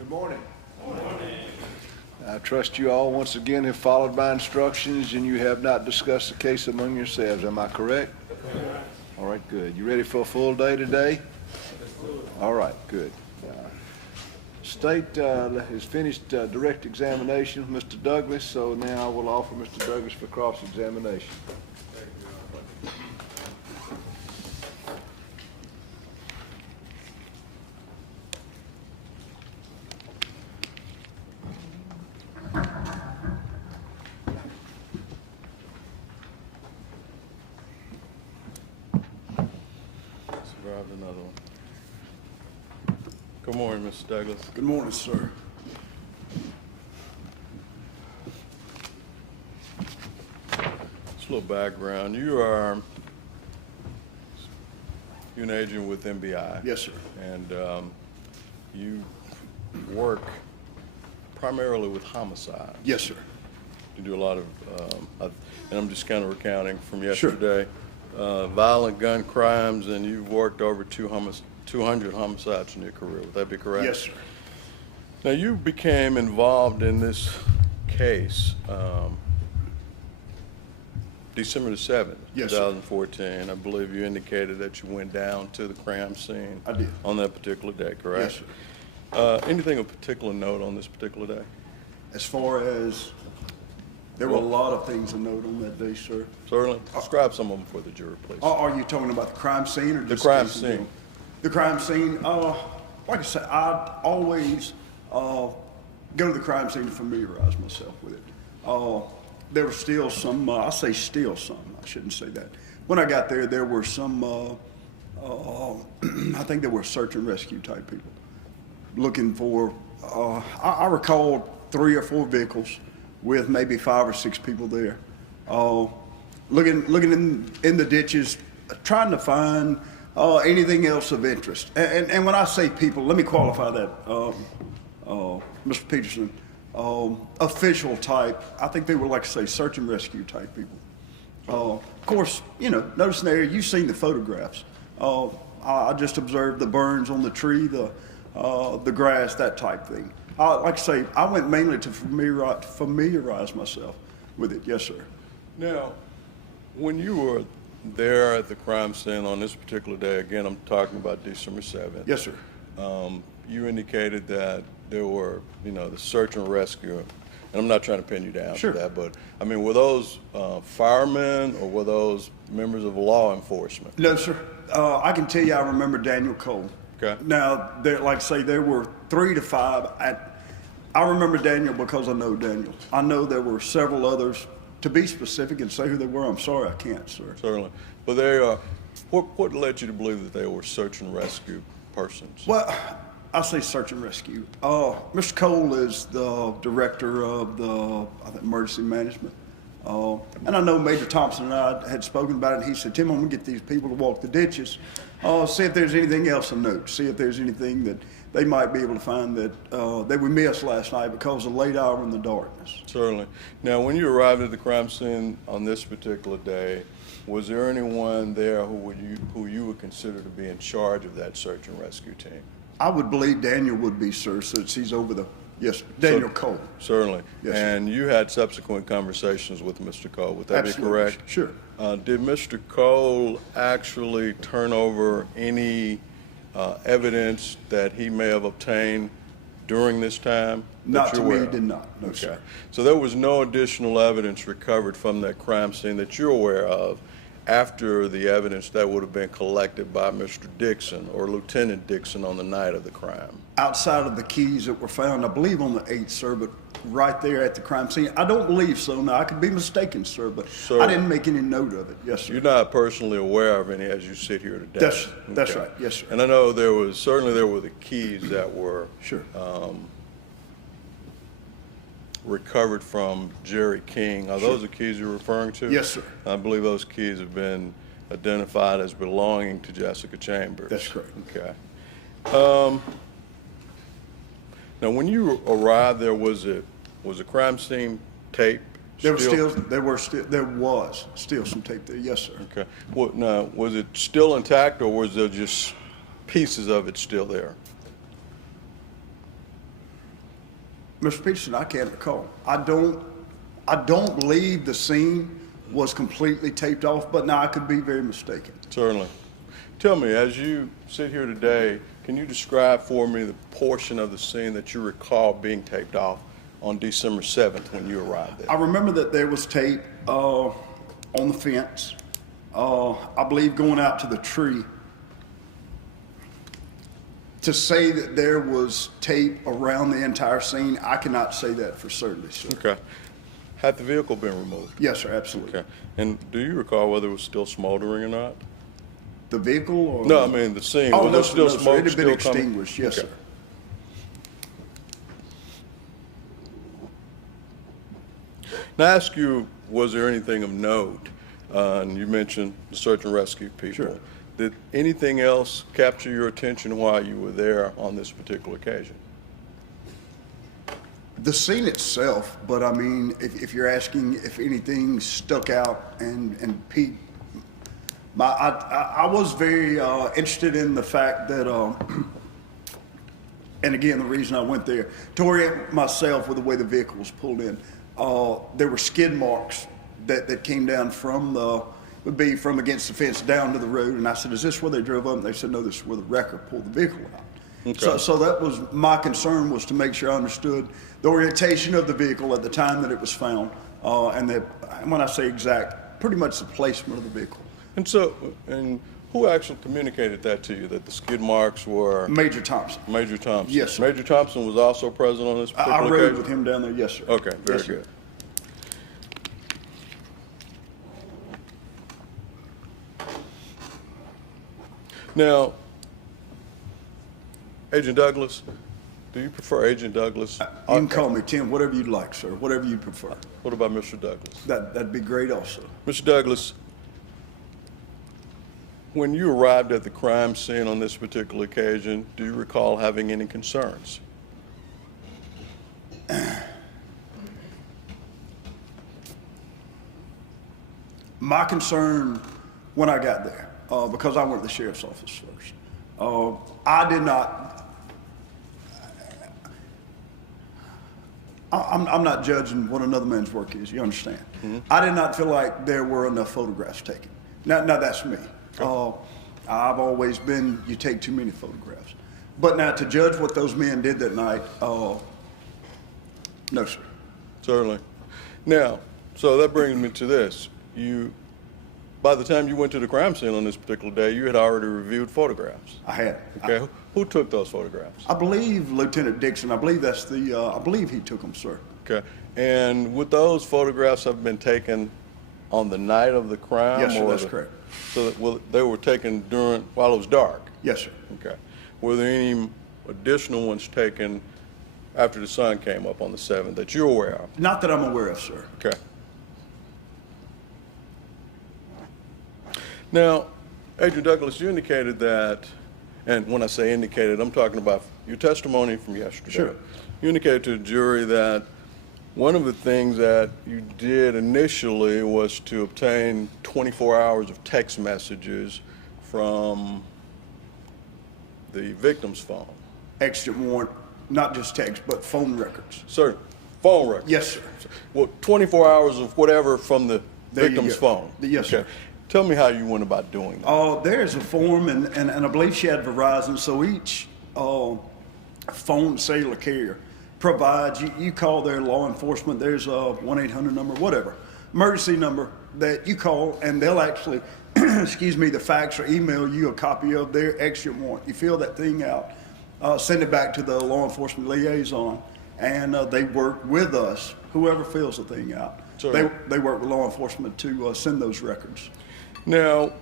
Good morning. Good morning. I trust you all once again have followed my instructions and you have not discussed the case among yourselves. Am I correct? Correct. All right, good. You ready for a full day today? All right, good. State has finished direct examination with Mr. Douglas, so now I will offer Mr. Douglas for cross-examination. Another one. Good morning, Mr. Douglas. Good morning, sir. Just a little background. You're an agent with MBI. Yes, sir. And you work primarily with homicide. Yes, sir. You do a lot of, and I'm just kind of recounting from yesterday. Sure. Violent gun crimes, and you've worked over 200 homicides in your career. Would that be correct? Yes, sir. Now, you became involved in this case December the 7th, Yes, 2014. Sir. I believe you indicated that you went down to the crime scene. I did. On that particular day, correct? Yes, sir. Anything of particular note on this particular day? As far as, there were a lot of things to note on that day, sir. Certainly. Describe some of them for the jury, please. Are you talking about the crime scene or just the crime scene? The crime scene, like I said, I always go to the crime scene to familiarize myself with it. There were still some, I say still some, I shouldn't say that. When I got there, there were some, I think there were search and rescue type people looking for, I recall 3 or 4 vehicles with maybe 5 or 6 people there, looking in the ditches, trying to find anything else of interest. And when I say people, let me qualify that, Mr. Peterson, official type. I think they were, like I say, search and rescue type people. Of course, you know, notice in the area, you've seen the photographs. I just observed the burns on the tree, the grass, that type thing. Like I say, I went mainly to familiarize myself with it. Yes, sir. Now, when you were there at the crime scene on this particular day, again, I'm talking about December 7th. Yes, sir. You indicated that there were, you know, the search and rescue, and I'm not trying to pin you down Sure. to that, but I mean, were those firemen or were those members of law enforcement? No, sir. I can tell you I remember Daniel Cole. Okay. Now, like I say, there were 3 to 5. I remember Daniel because I know Daniel. I know there were several others. To be specific and say who they were, I'm sorry, I can't, sir. Certainly. But they what led you to believe that they were search and rescue persons? Well, I say search and rescue. Mr. Cole is the director of the emergency management. And I know Major Thompson and I had spoken about it, and he said, Tim, I'm going to get these people to walk the ditches, see if there's anything else of note, see if there's anything that they might be able to find that we missed last night because of the late hour in the darkness. Certainly. Now, when you arrived at the crime scene on this particular day, was there anyone there who you would consider to be in charge of that search and rescue team? I would believe Daniel would be, sir, since he's over the, yes, Daniel Cole. Certainly. Yes, sir. And you had subsequent conversations with Mr. Cole, would that Absolutely. be correct? Sure. Did Mr. Cole actually turn over any evidence that he may have obtained during this time? Not to me, he did not, no, Okay. sir. So there was no additional evidence recovered from that crime scene that you're aware of after the evidence that would have been collected by Mr. Dixon or Lieutenant Dixon on the night of the crime? Outside of the keys that were found, I believe on the 8th, sir, but right there at the crime scene. I don't believe so. Now, I could be mistaken, sir, but I didn't make any note of it. Yes, sir. You're not personally aware of any as you sit here today? That's right. Yes, sir. And I know there were the keys that were Sure. recovered from Jerry King. Are those the keys you're referring to? Yes, sir. I believe those keys have been identified as belonging to Jessica Chambers. That's correct. Okay. Now, when you arrived there, was a crime scene tape? There was still some tape there. Yes, sir. Okay. Now, was it still intact, or was there just pieces of it still there? Mr. Peterson, I can't recall. I don't believe the scene was completely taped off, but now I could be very mistaken. Certainly. Tell me, as you sit here today, can you describe for me the portion of the scene that you recall being taped off on December 7th when you arrived there? I remember that there was tape on the fence, I believe going out to the tree. To say that there was tape around the entire scene, I cannot say that for certainty, sir. Okay. Had the vehicle been removed? Yes, sir, absolutely. Okay. And do you recall whether it was still smoldering or not? The vehicle or? No, I mean the scene. Oh, Was no, there sir, still no, sir. smoke It had been still coming? extinguished, yes, Okay. sir. Now, I ask you, was there anything of note? And you mentioned the search and rescue people. Sure. Did anything else capture your attention while you were there on this particular occasion? The scene itself, but I mean, if you're asking if anything stuck out and piqued, I was very interested in the fact that, and again, the reason I went there, to orient myself with the way the vehicle was pulled in, there were skid marks that came down from would be from against the fence down to the road, and I said, is this where they drove up? And they said, no, this is where the wrecker pulled the vehicle out. Okay. So that was my concern, was to make sure I understood the orientation of the vehicle at the time that it was found, and when I say exact, pretty much the placement of the vehicle. And so, and who actually communicated that to you, that the skid marks were? Major Thompson. Major Thompson? Yes, sir. Major Thompson was also present on this particular I occasion? rode with him down there, yes, sir. Okay, very Yes, sir. good. Now, Agent Douglas, do you prefer Agent Douglas? You can call me Tim, whatever you'd like, sir, whatever you prefer. What about Mr. Douglas? That'd be great also. Mr. Douglas, when you arrived at the crime scene on this particular occasion, do you recall having any concerns? My concern when I got there, because I went to the sheriff's office first, I did not, I'm not judging what another man's work is, you understand? Mm-hmm. I did not feel like there were enough photographs taken. Now that's me. I've always been, you take too many photographs. But now to judge what those men did that night, no, sir. Certainly. Now, so that brings me to this. By the time you went to the crime scene on this particular day, you had already reviewed photographs. I had. Okay. Who took those photographs? I believe Lieutenant Dixon, I believe that's I believe he took them, sir. Okay. And would those photographs have been taken on the night of the crime? Yes, sir, or that's correct. So that, they were taken while it was dark? Yes, sir. Okay. Were there any additional ones taken after the sun came up on the 7th that you're aware of? Not that I'm aware of, sir. Okay. Now, Agent Douglas, you indicated that, and when I say indicated, I'm talking about your testimony from yesterday. Sure. You indicated to the jury that one of the things that you did initially was to obtain 24 hours of text messages from the victim's phone. Exit warrant, not just text, but phone records. Sir, phone records? Yes, sir. Well, 24 hours of whatever from the There you victim's go. phone? Yes, sir. Tell me how you went about doing that. There's a form, and I believe she had Verizon, so each phone cellular carrier provides, you call their law enforcement, there's a 1-800 number, whatever, emergency number that you call, and they'll actually, excuse me, the fax or email you a copy of their exit warrant. You fill that thing out, send it back to the law enforcement liaison, and they work with us, whoever fills the thing out. Sure. They work with law enforcement to send those records. Now,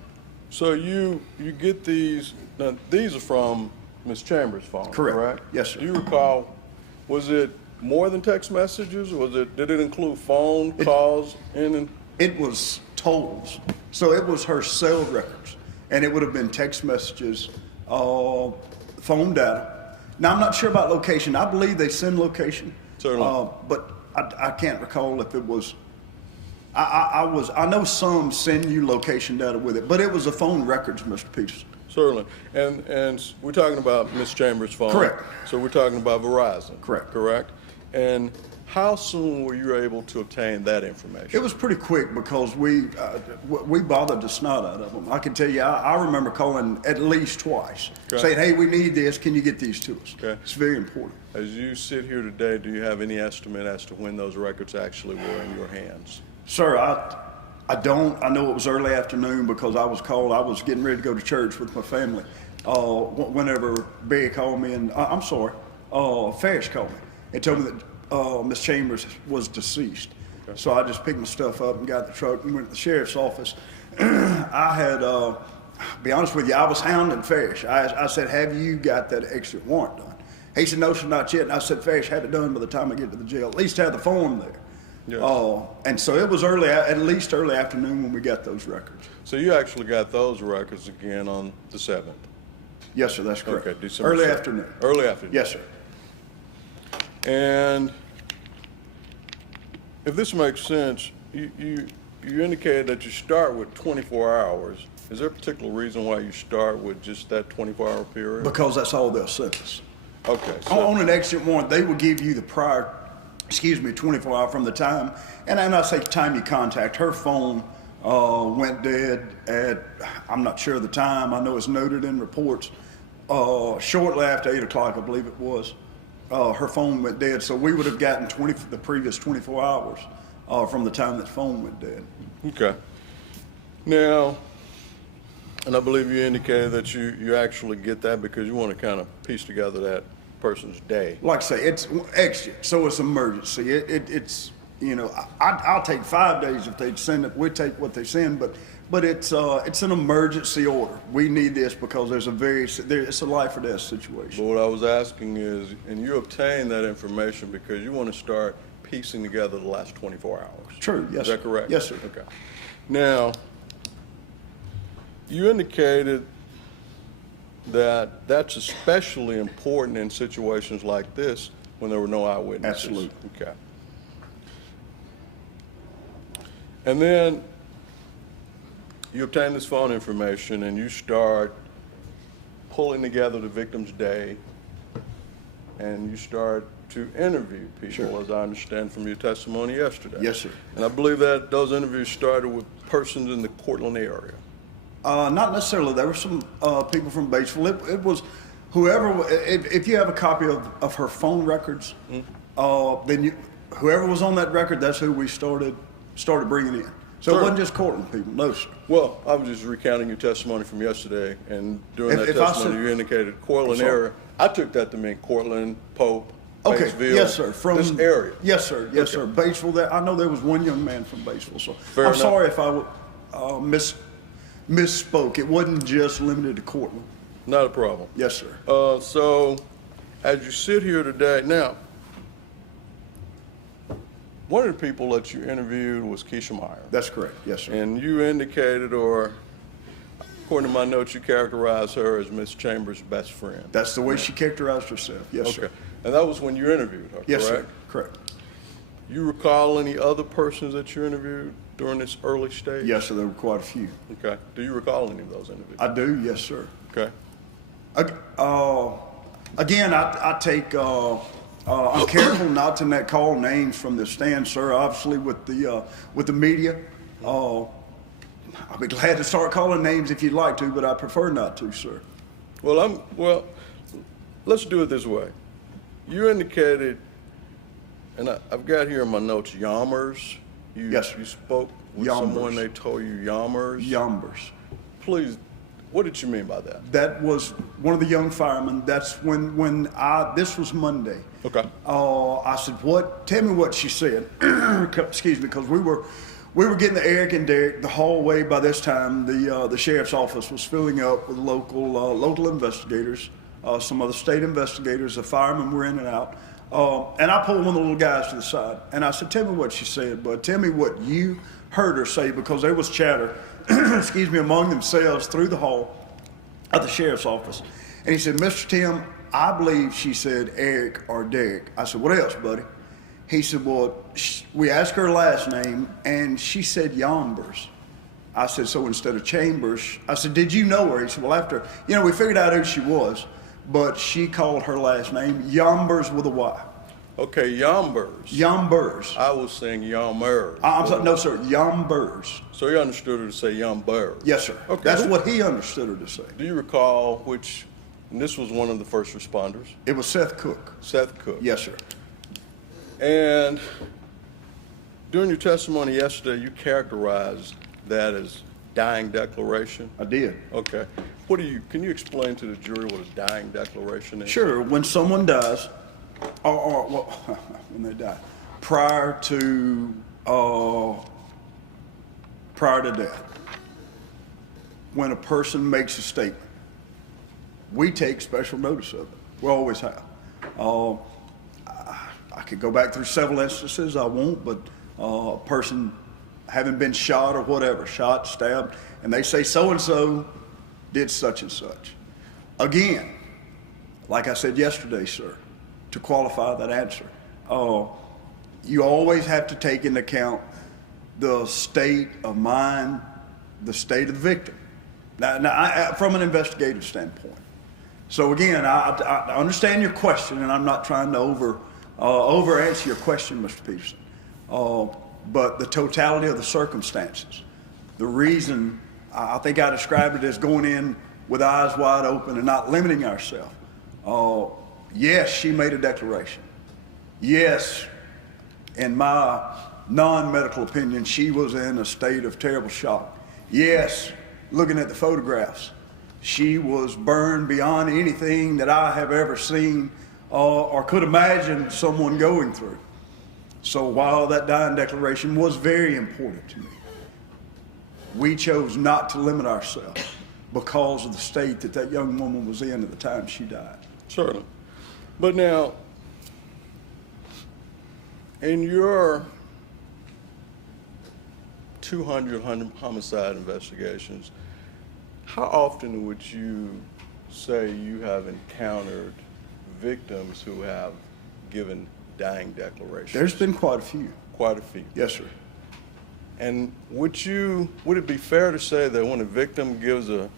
so you get these, now these are from Ms. Chambers' phone, correct? Yes, sir. Do you recall, was it more than text messages, or did it include phone calls? It was totals. So it was her cell records, and it would have been text messages, phone data. Now, I'm not sure about location. I believe they send location. Certainly. But I can't recall if it was, I know some send you location data with it, but it was a phone records, Mr. Peterson. Certainly. And we're talking about Ms. Chambers' phone. Correct. So we're talking about Verizon. Correct. Correct? And how soon were you able to obtain that information? It was pretty quick because we bothered the snot out of them. I can tell you, I remember calling at least twice, saying, hey, we need this, can you get these to us? Okay. It's very important. As you sit here today, do you have any estimate as to when those records actually were in your hands? Sir, I don't. I know it was early afternoon because I was called. I was getting ready to go to church with my family. Whenever Barry called me, and Ferris called me and told me that Miss Chambers was deceased. Okay. So I just picked my stuff up and got the truck and went to the sheriff's office. I had, be honest with you, I was hounding Ferris. I said, have you got that exit warrant done? He said, no, sir, not yet. And I said, Ferris, had it done by the time I get to the jail. At least have the form there. Yes. And so it was at least early afternoon when we got those records. So you actually got those records again on the 7th? Yes, sir, that's correct. Okay, December early 7th. Afternoon. Early afternoon. Yes, sir. And if this makes sense, you indicated that you start with 24 hours. Is there a particular reason why you start with just that 24-hour period? Because that's all they'll send us. Okay. So on an exit warrant, they will give you the prior, 24 hours from the time, and I say time you contact. Her phone went dead at, I'm not sure the time, I know it's noted in reports, shortly after 8 o'clock, I believe it was. Her phone went dead, so we would have gotten the previous 24 hours from the time that phone went dead. Okay. Now, and I believe you indicated that you actually get that because you want to kind of piece together that person's day. Like I say, it's exit, so it's emergency. It's I'll take 5 days if they send it. We take what they send, but it's an emergency order. We need this because it's a life or death situation. But what I was asking is, and you obtain that information because you want to start piecing together the last 24 hours. True, yes. Is that correct? Yes, sir. Okay. Now, you indicated that that's especially important in situations like this when there were no eyewitnesses. Absolutely. Okay. And then you obtain this phone information and you start pulling together the victim's day and you start to interview people, Sure. as I understand from your testimony yesterday. Yes, sir. And I believe that those interviews started with persons in the Cortland area. Not necessarily. There were some people from Batesville. It was whoever. If you have a copy of her phone records, then whoever was on that record, that's who we started bringing in. So Sure. it wasn't just Cortland people. No, sir. Well, I was just recounting your testimony from yesterday, and during that If I testimony, said- you indicated Cortland I'm sorry. area. I took that to mean Cortland, Pope, Okay. Batesville. Yes, sir. From this area. Yes, sir. Yes, sir. Batesville. I know there was one young man from Batesville. So Fair I'm enough. sorry if I misspoke. It wasn't just limited to Cortland. Not a problem. Yes, sir. So, as you sit here today, now, one of the people that you interviewed was Keisha Meyer. That's correct. Yes, sir. And you indicated, or according to my notes, you characterized her as Miss Chambers' best friend. That's the way she characterized herself. Yes, Okay. sir. And that was when you interviewed her, Yes, correct? sir. Correct. You recall any other persons that you interviewed during this early stage? Yes, sir. There were quite a few. Okay. Do you recall any of those interviews? I do. Yes, sir. Okay. Again, I take. I'm careful not to call names from the stand, sir. Obviously, with the media, I'll be glad to start calling names if you'd like to, but I prefer not to, sir. Well, let's do it this way. You indicated, and I've got here in my notes, Yommers. Yes, sir. You spoke with Yombers. someone, they told you Yommers. Yombers. Please, what did you mean by that? That was one of the young firemen. That's when this was Monday. Okay. I said, "What? Tell me what she said." Excuse me, because we were getting the Eric and Derek. The hallway by this time, the sheriff's office was filling up with local investigators, some other state investigators. The firemen were in and out. And I pulled one of the little guys to the side, and I said, "Tell me what she said, bud. Tell me what you heard her say," because there was chatter, excuse me, among themselves through the hall at the sheriff's office. And he said, "Mr. Tim, I believe she said Eric or Derek." I said, "What else, buddy?" He said, "Well, we asked her last name, and she said Yombers." I said, "So instead of Chambers," I said, "Did you know her?" He said, "Well, after, we figured out who she was, but she called her last name Yombers with a Y." Okay, Yombers. Yombers. I was saying Yombers. I'm sorry, no, sir, Yombers. So you understood her to say Yombers? Yes, sir. Okay. That's what he understood her to say. Do you recall which, and this was one of the first responders? It was Seth Cook. Seth Cook. Yes, sir. And during your testimony yesterday, you characterized that as dying declaration? I did. Okay. Can you explain to the jury what a dying declaration is? Sure, when someone dies, or well, when they die, prior to death, when a person makes a statement, we take special notice of it. We always have. I could go back through several instances, I won't, but a person having been shot or whatever, shot, stabbed, and they say so-and-so did such and such. Again, like I said yesterday, sir, to qualify that answer, you always have to take into account the state of mind, the state of the victim. Now from an investigative standpoint. So again, I understand your question, and I'm not trying to over answer your question, Mr. Peterson. But the totality of the circumstances, the reason I think I described it as going in with eyes wide open and not limiting ourselves. Yes, she made a declaration. Yes, in my non-medical opinion, she was in a state of terrible shock. Yes, looking at the photographs, she was burned beyond anything that I have ever seen or could imagine someone going through. So while that dying declaration was very important to me, we chose not to limit ourselves because of the state that young woman was in at the time she died. Certainly. But now, in your 200 homicide investigations, how often would you say you have encountered victims who have given dying declarations? There's been quite a few. Quite a few. Yes, sir. And would it be fair to say that when a victim gives a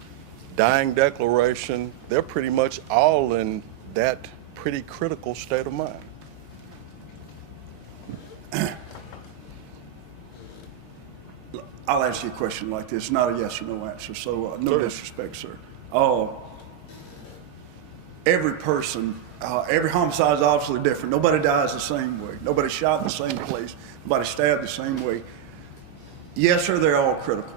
dying declaration, they're pretty much all in that pretty critical state of mind? I'll answer your question like this, not a yes or no answer, so no Sure. disrespect, sir. Every person, every homicide is obviously different. Nobody dies the same way. Nobody's shot in the same place. Nobody stabbed the same way. Yes, sir, they're all critical.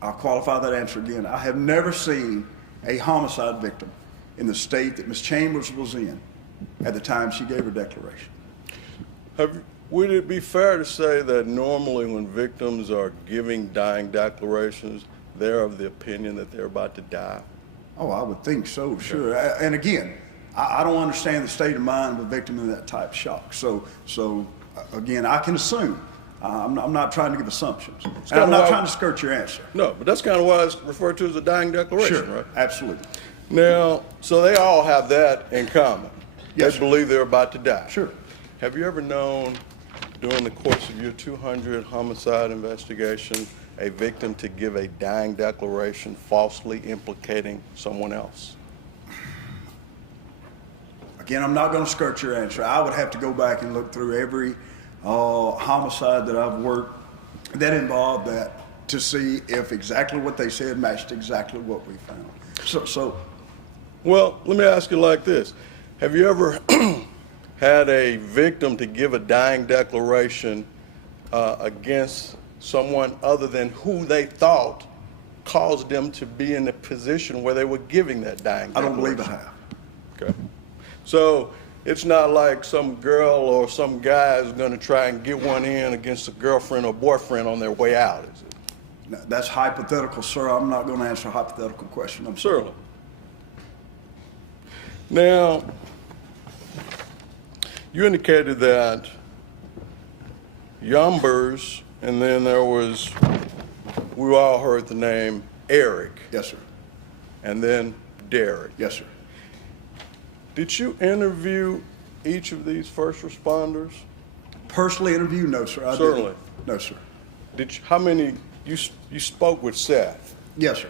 I'll qualify that answer again. I have never seen a homicide victim in the state that Ms. Chambers was in at the time she gave her declaration. Would it be fair to say that normally when victims are giving dying declarations, they're of the opinion that they're about to die? Oh, I would think so, sure. And again, I don't understand the state of mind of a victim in that type of shock. So again, I can assume. I'm not trying to give assumptions. And I'm not trying to skirt your answer. No, but that's kind of why it's referred to as a dying declaration, Sure, right? absolutely. Now, so they all have that in common. Yes, They sir. believe they're about to die. Sure. Have you ever known, during the course of your 200 homicide investigation, a victim to give a dying declaration falsely implicating someone else? Again, I'm not going to skirt your answer. I would have to go back and look through every homicide that I've worked that involved that to see if exactly what they said matched exactly what we found. Well, let me ask you like this. Have you ever had a victim to give a dying declaration against someone other than who they thought caused them to be in the position where they were giving that dying declaration? I don't believe I have. Okay. So it's not like some girl or some guy is going to try and get one in against a girlfriend or boyfriend on their way out, is it? No, that's hypothetical, sir. I'm not going to answer a hypothetical question. I'm sorry. Certainly. Now, you indicated that Yombers, and then there was, we all heard the name Eric, Yes, sir. and then Derek. Yes, sir. Did you interview each of these first responders? Personally interview? No, sir. I Certainly. didn't. No, sir. How many, you spoke with Seth? Yes, sir.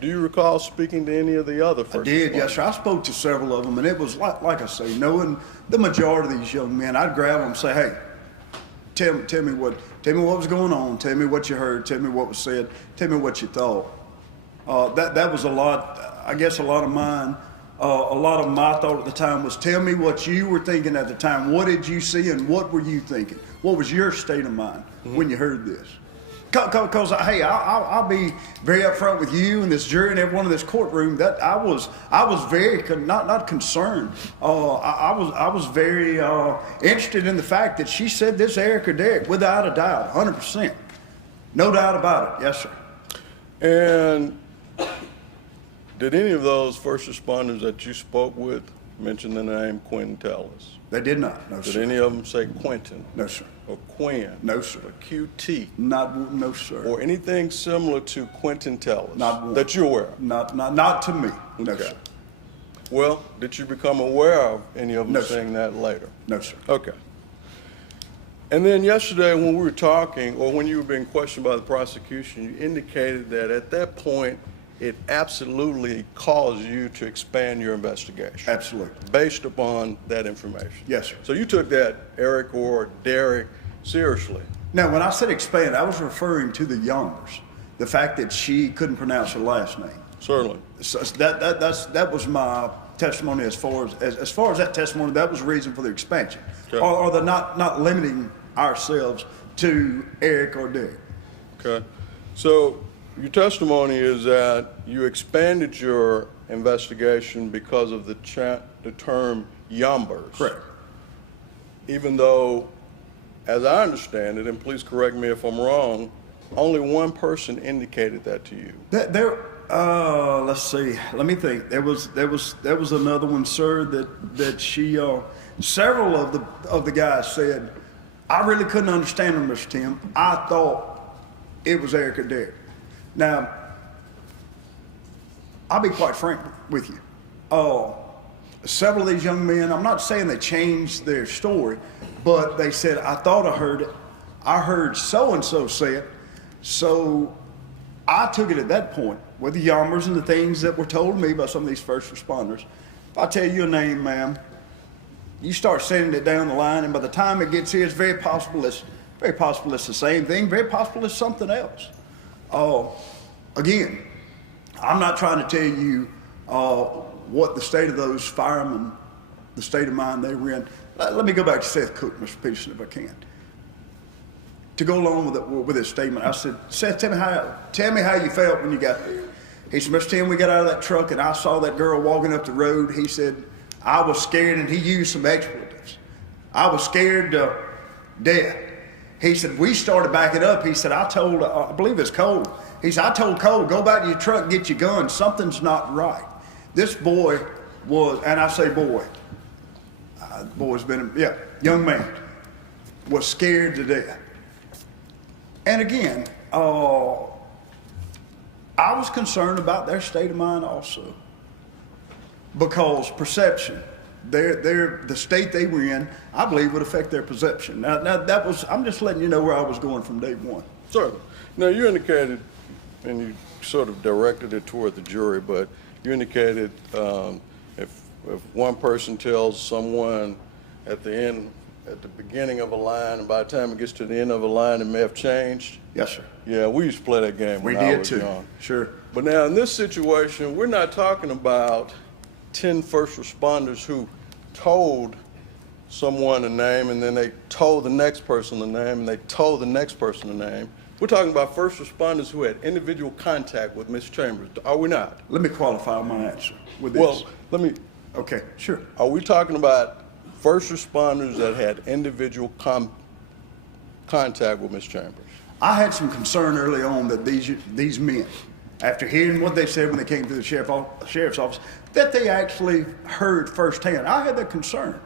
Do you recall speaking to any of the other first I did, responders? yes, sir. I spoke to several of them, and it was like I say, knowing the majority of these young men, I'd grab them and say, hey, tell me what was going on, tell me what you heard, tell me what was said, tell me what you thought. That was a lot, I guess a lot of mine, a lot of my thought at the time was, tell me what you were thinking at the time. What did you see and what were you thinking? What was your state of mind when you heard this? Because hey, I'll be very upfront with you and this jury and everyone in this courtroom that I was very not concerned. I was very interested in the fact that she said this Eric or Derek without a doubt, 100%, no doubt about it. Yes, sir. And did any of those first responders that you spoke with mention the name Quentin Tellis? They did not. No, Did sir. any of them say Quentin? No, sir. Or Quinn? No, sir. Or QT? No, sir. Or anything similar to Quentin Tellis? Not one. That you're aware of? Not to me. No, Okay. sir. Well, did you become aware of any of them No, sir. saying that later? No, sir. Okay. And then yesterday when we were talking, or when you were being questioned by the prosecution, you indicated that at that point, it absolutely caused you to expand your investigation. Absolutely. Based upon that information. Yes, sir. So you took that Eric or Derek seriously. Now, when I said expand, I was referring to the Youngers, the fact that she couldn't pronounce her last name. Certainly. So that was my testimony as far as that testimony. That was the reason for the expansion, Okay. or the not limiting ourselves to Eric or Derek. Okay. So your testimony is that you expanded your investigation because of the term Yombers. Correct. Even though, as I understand it, and please correct me if I'm wrong, only one person indicated that to you. Let's see. Let me think. There was another one, sir. That she. Several of the guys said, I really couldn't understand her, Mr. Tim. I thought it was Eric or Derek. Now, I'll be quite frank with you. Several of these young men, I'm not saying they changed their story, but they said, I thought I heard it. I heard so-and-so say it. So I took it at that point with the Yombers and the things that were told to me by some of these first responders. If I tell you a name, ma'am, you start sending it down the line, and by the time it gets here, it's very possible it's the same thing, very possible it's something else. Again, I'm not trying to tell you what the state of those firemen, the state of mind they were in. Let me go back to Seth Cook, Mr. Peterson, if I can. To go along with his statement, I said, Seth, tell me how you felt when you got there. He said, Mr. Tim, we got out of that truck and I saw that girl walking up the road. He said, I was scared, and he used some expletives. I was scared to death. He said, we started backing up. He said, I told, I believe it's Cole. He said, I told Cole, go back to your truck and get your gun. Something's not right. This boy was, and I say boy, boy's been, young man, was scared to death. And again, I was concerned about their state of mind also. Because perception, the state they were in, I believe would affect their perception. Now that was, I'm just letting you know where I was going from day one. Certainly. Now you indicated, and you sort of directed it toward the jury, but you indicated if one person tells someone at the beginning of a line, and by the time it gets to the end of a line, it may have changed. Yes, sir. Yeah, we used to play that game when I was young. Sure. But now in this situation, we're not talking about 10 first responders who told someone a name, and then they told the next person the name, and they told the next person the name. We're talking about first responders who had individual contact with Ms. Chambers, are we not? Let me qualify my answer with this. Well, let me. Okay, sure. Are we talking about first responders that had individual contact with Ms. Chambers? I had some concern early on that these men, after hearing what they said when they came to the sheriff's office, that they actually heard firsthand. I had that concern.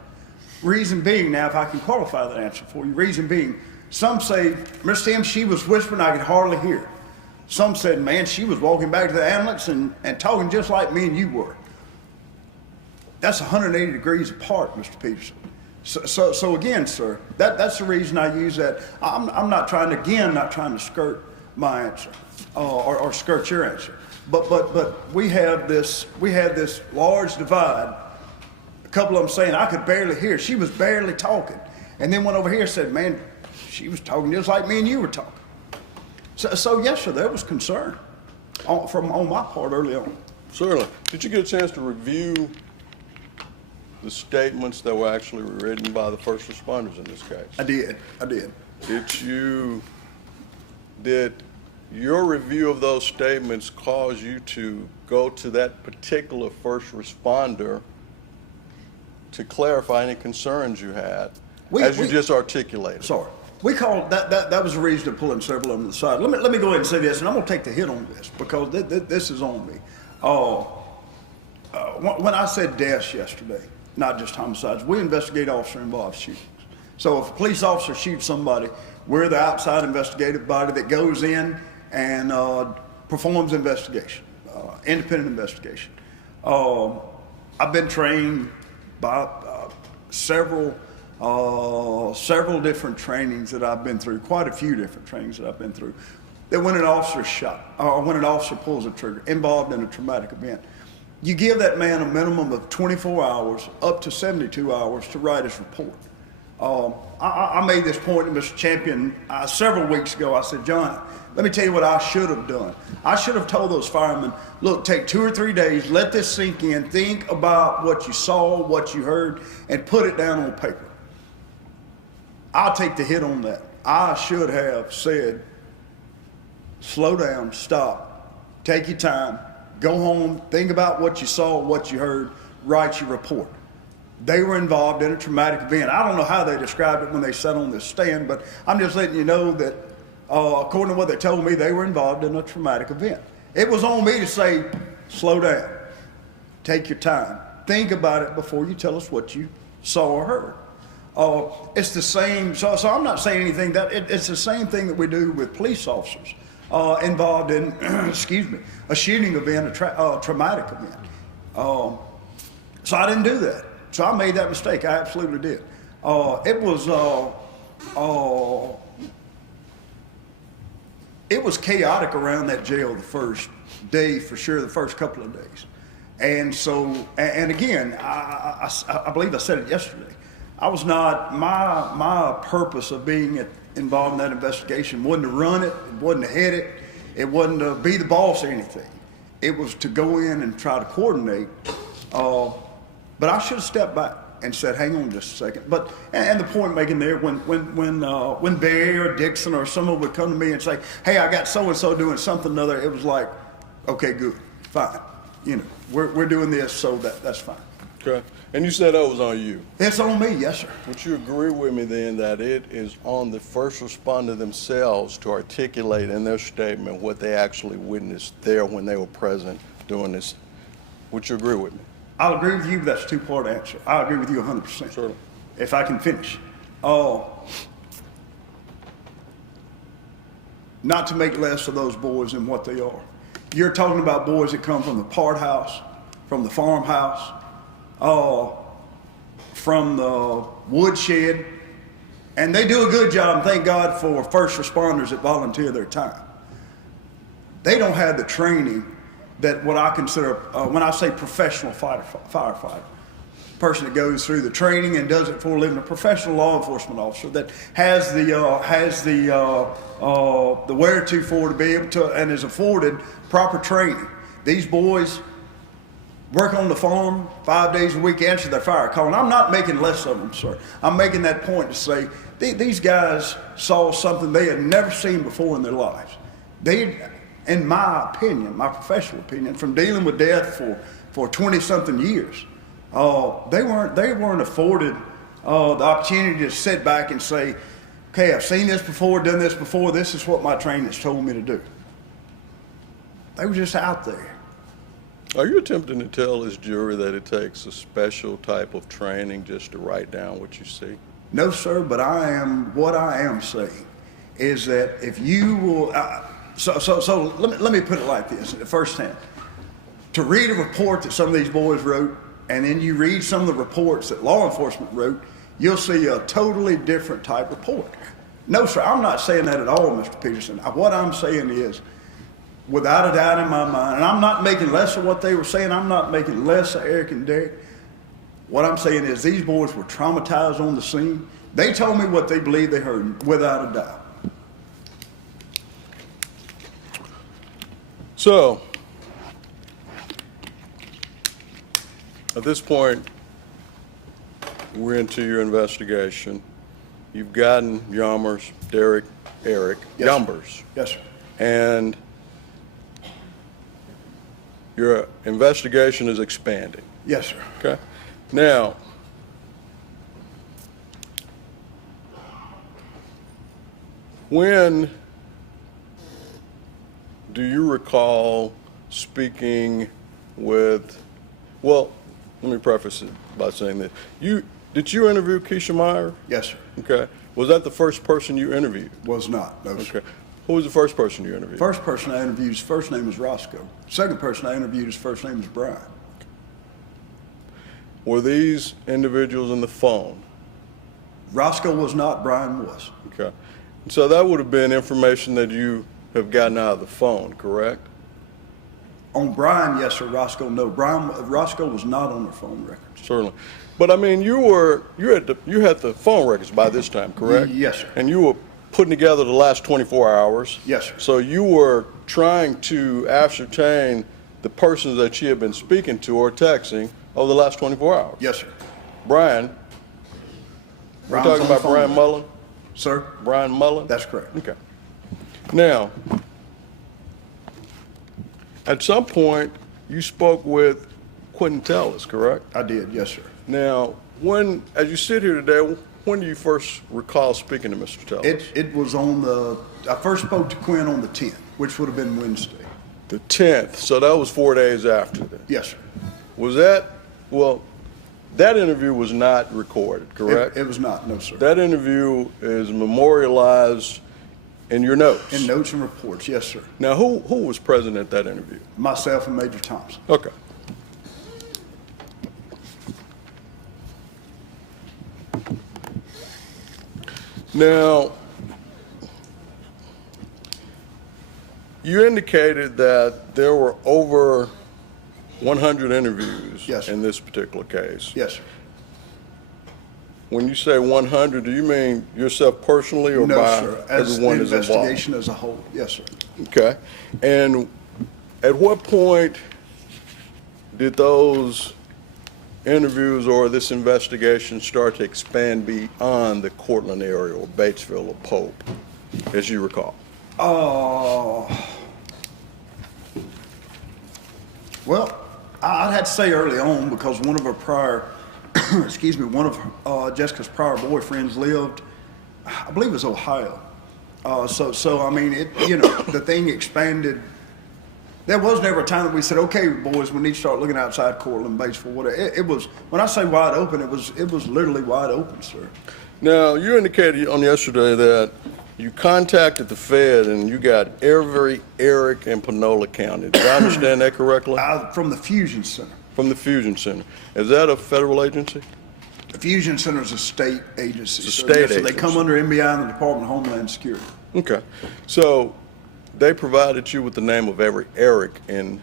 Reason being, now if I can qualify that answer for you, reason being, some say, Mr. Tim, she was whispering, I could hardly hear. Some said, man, she was walking back to the ambulance and talking just like me and you were. That's 180 degrees apart, Mr. Peterson. So again, sir, that's the reason I use that. I'm not trying to skirt my answer, or skirt your answer. But we had this large divide. A couple of them saying I could barely hear. She was barely talking, and then went over here and said, "Man, she was talking just like me and you were talking." So yes, sir, there was concern on my part early on. Certainly. Did you get a chance to review the statements that were actually written by the first responders in this case? I did. Did your review of those statements cause you to go to that particular first responder to clarify any concerns you had, as you just articulated? Sorry. We called that was the reason of pulling several of them to the side. Let me go ahead and say this, and I'm going to take the hit on this because this is on me. When I said deaths yesterday, not just homicides, we investigate officer-involved shootings. So if a police officer shoots somebody, we're the outside investigative body that goes in and performs investigation, independent investigation. I've been trained by several different trainings that I've been through, quite a few different trainings that I've been through, that when an officer is shot, or when an officer pulls a trigger, involved in a traumatic event, you give that man a minimum of 24 hours, up to 72 hours to write his report. I made this point to Mr. Champion several weeks ago. I said, "John, let me tell you what I should have done. I should have told those firemen, look, take 2 or 3 days, let this sink in, think about what you saw, what you heard, and put it down on paper." I'll take the hit on that. I should have said, slow down, stop, take your time, go home, think about what you saw, what you heard, write your report. They were involved in a traumatic event. I don't know how they described it when they sat on this stand, but I'm just letting you know that according to what they told me, they were involved in a traumatic event. It was on me to say, slow down, take your time, think about it before you tell us what you saw or heard. It's the same, so I'm not saying anything that, it's the same thing that we do with police officers involved in, excuse me, a shooting event, a traumatic event. So I didn't do that. So I made that mistake. I absolutely did. It was chaotic around that jail the first day, for sure, the first couple of days. And so, and again, I believe I said it yesterday. I was not, my purpose of being involved in that investigation wasn't to run it, it wasn't to head it, it wasn't to be the boss or anything. It was to go in and try to coordinate. But I should have stepped back and said, hang on just a second. But, and the point making there, when Barry or Dixon or someone would come to me and say, hey, I got so-and-so doing something or other, it was like, okay, good, fine. You know, we're doing this, so that's fine. Okay. And you said that was on you. It's on me, yes, sir. Would you agree with me then that it is on the first responder themselves to articulate in their statement what they actually witnessed there when they were present doing this? Would you agree with me? I'll agree with you, but that's a two-part answer. I'll agree with you 100%. Sure. If I can finish. Not to make less of those boys than what they are. You're talking about boys that come from the part house, from the farmhouse, from the woodshed, and they do a good job, and thank God for first responders that volunteer their time. They don't have the training that what I consider, when I say professional firefighter, person that goes through the training and does it for a living, a professional law enforcement officer that has the wherewithal to be able to and is afforded proper training. These boys work on the farm 5 days a week, answer their fire call. And I'm not making less of them, sir. I'm making that point to say these guys saw something they had never seen before in their lives. They, in my opinion, my professional opinion, from dealing with death for 20-something years, they weren't afforded the opportunity to sit back and say, okay, I've seen this before, done this before, this is what my training has told me to do. They were just out there. Are you attempting to tell this jury that it takes a special type of training just to write down what you see? No, sir, but what I am saying is that if you will, so let me put it like this at the first hand. To read a report that some of these boys wrote, and then you read some of the reports that law enforcement wrote, you'll see a totally different type report. No, sir, I'm not saying that at all, Mr. Peterson. What I'm saying is, without a doubt in my mind, and I'm not making less of what they were saying, I'm not making less of Eric and Derek. What I'm saying is these boys were traumatized on the scene. They told me what they believed they heard, without a doubt. So, at this point, we're into your investigation. You've gotten Yommers, Derek, Eric, Yes, sir. Yombers. Yes, sir. And your investigation is expanding. Yes, sir. Okay? Now, when do you recall speaking with, well, let me preface it by saying that did you interview Keisha Meyer? Yes, sir. Okay. Was that the first person you interviewed? Was not, no, sir. Okay. Who was the first person you interviewed? First person I interviewed, his first name was Roscoe. Second person I interviewed, his first name was Brian. Were these individuals in the phone? Roscoe was not, Brian was. Okay. So that would have been information that you have gotten out of the phone, correct? On Brian, yes, sir. Roscoe, no. Roscoe was not on the phone records. Certainly. But I mean, you had the phone records by this time, correct? Yes, sir. And you were putting together the last 24 hours. Yes, sir. So you were trying to ascertain the persons that she had been speaking to or texting over the last 24 hours. Yes, sir. Brian, we're Brian's talking on the about phone. Brian Mullen? Sir? Brian Mullen? That's correct. Okay. Now, at some point, you spoke with Quentin Tellis, correct? I did, yes, sir. Now, as you sit here today, when do you first recall speaking to Mr. Tellis? It was I first spoke to Quinn on the 10th, which would have been Wednesday. The 10th, so that was 4 days after that. Yes, sir. Was that, well, that interview was not recorded, correct? It was not, no, sir. That interview is memorialized in your notes. In notes and reports, yes, sir. Now, who was present at that interview? Myself and Major Thompson. Okay. Now, you indicated that there were over 100 interviews Yes, sir. in this particular case. Yes, sir. When you say 100, do you mean yourself personally or No, by sir. As the everyone is involved? investigation as a whole, yes, sir. Okay. And at what point did those interviews or this investigation start to expand beyond the Cortland area or Batesville or Pope, as you recall? Well, I'd have to say early on because one of our prior, one of Jessica's prior boyfriends lived, I believe it was Ohio. So I mean, the thing expanded. There was never a time that we said, okay, boys, we need to start looking outside Cortland, Batesville, whatever. It was, when I say wide open, it was literally wide open, sir. Now, you indicated on yesterday that you contacted the Fed and you got every Eric in Panola County. Did I understand that correctly? From the Fusion Center. From the Fusion Center. Is that a federal agency? The Fusion Center is a state agency. It's a sir. state Yes, sir. agency. They come under MBI and the Department of Homeland Security. Okay. So they provided you with the name of every Eric in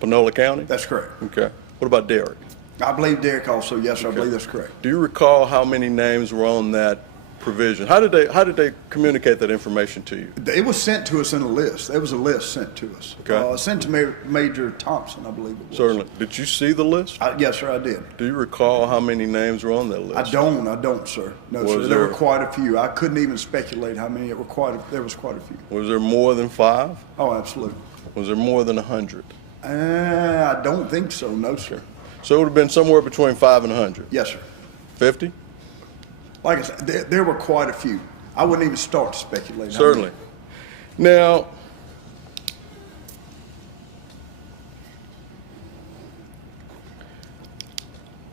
Panola County? That's correct. Okay. What about Derek? I believe Derek also, yes, sir, I Okay. believe that's correct. Do you recall how many names were on that provision? How did they communicate that information to you? It was sent to us in a list. There was a list sent to us. Okay. Sent to Major Thompson, I believe it was. Certainly. Did you see the list? Yes, sir, I did. Do you recall how many names were on that list? I don't, sir. No, Was sir. There there- were quite a few. I couldn't even speculate how many. There was quite a few. Was there more than 5? Oh, absolutely. Was there more than 100? I don't think so, no, sir. So it would have been somewhere between 5 and 100. Yes, sir. 50? Like I said, there were quite a few. I wouldn't even start to speculate. how Certainly. many. Now,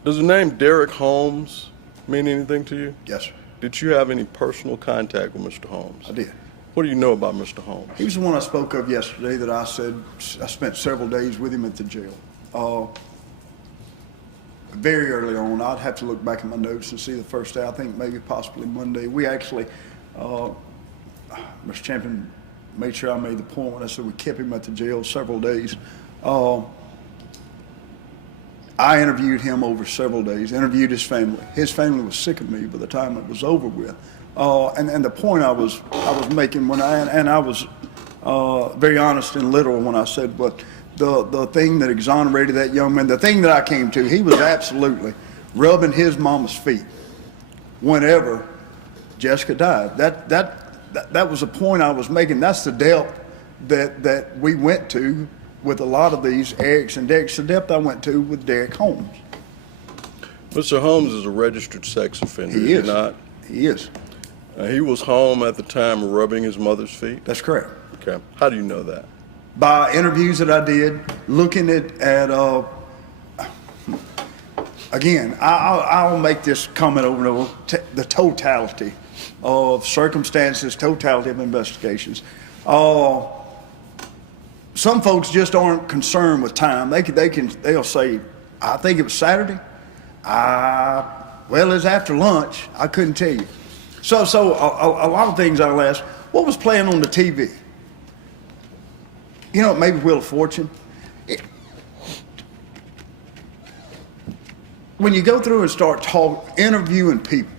does the name Derek Holmes mean anything to you? Yes, sir. Did you have any personal contact with Mr. Holmes? I did. What do you know about Mr. Holmes? He was the one I spoke of yesterday that I said I spent several days with him at the jail. Very early on, I'd have to look back at my notes and see the first day, I think maybe possibly Monday. We actually Mr. Champion made sure I made the point when I said we kept him at the jail several days. I interviewed him over several days, interviewed his family. His family was sick of me by the time it was over with. And the point I was making I was very honest and literal when I said, but the thing that exonerated that young man, the thing that I came to, he was absolutely rubbing his mama's feet whenever Jessica died. That was the point I was making. That's the depth that we went to with a lot of these Erics and Derricks, the depth I went to with Derrick Holmes. Mr. Holmes is a registered sex offender, He is. not? He is. He was home at the time rubbing his mother's feet? That's correct. Okay. How do you know that? By interviews that I did, looking at again, I'll make this comment over and over, the totality of circumstances, totality of investigations. Some folks just aren't concerned with time. They'll say, I think it was Saturday. Well, it's after lunch. I couldn't tell you. So a lot of things I'll ask, what was playing on the TV? You know, maybe Wheel of Fortune. When you go through and start interviewing people,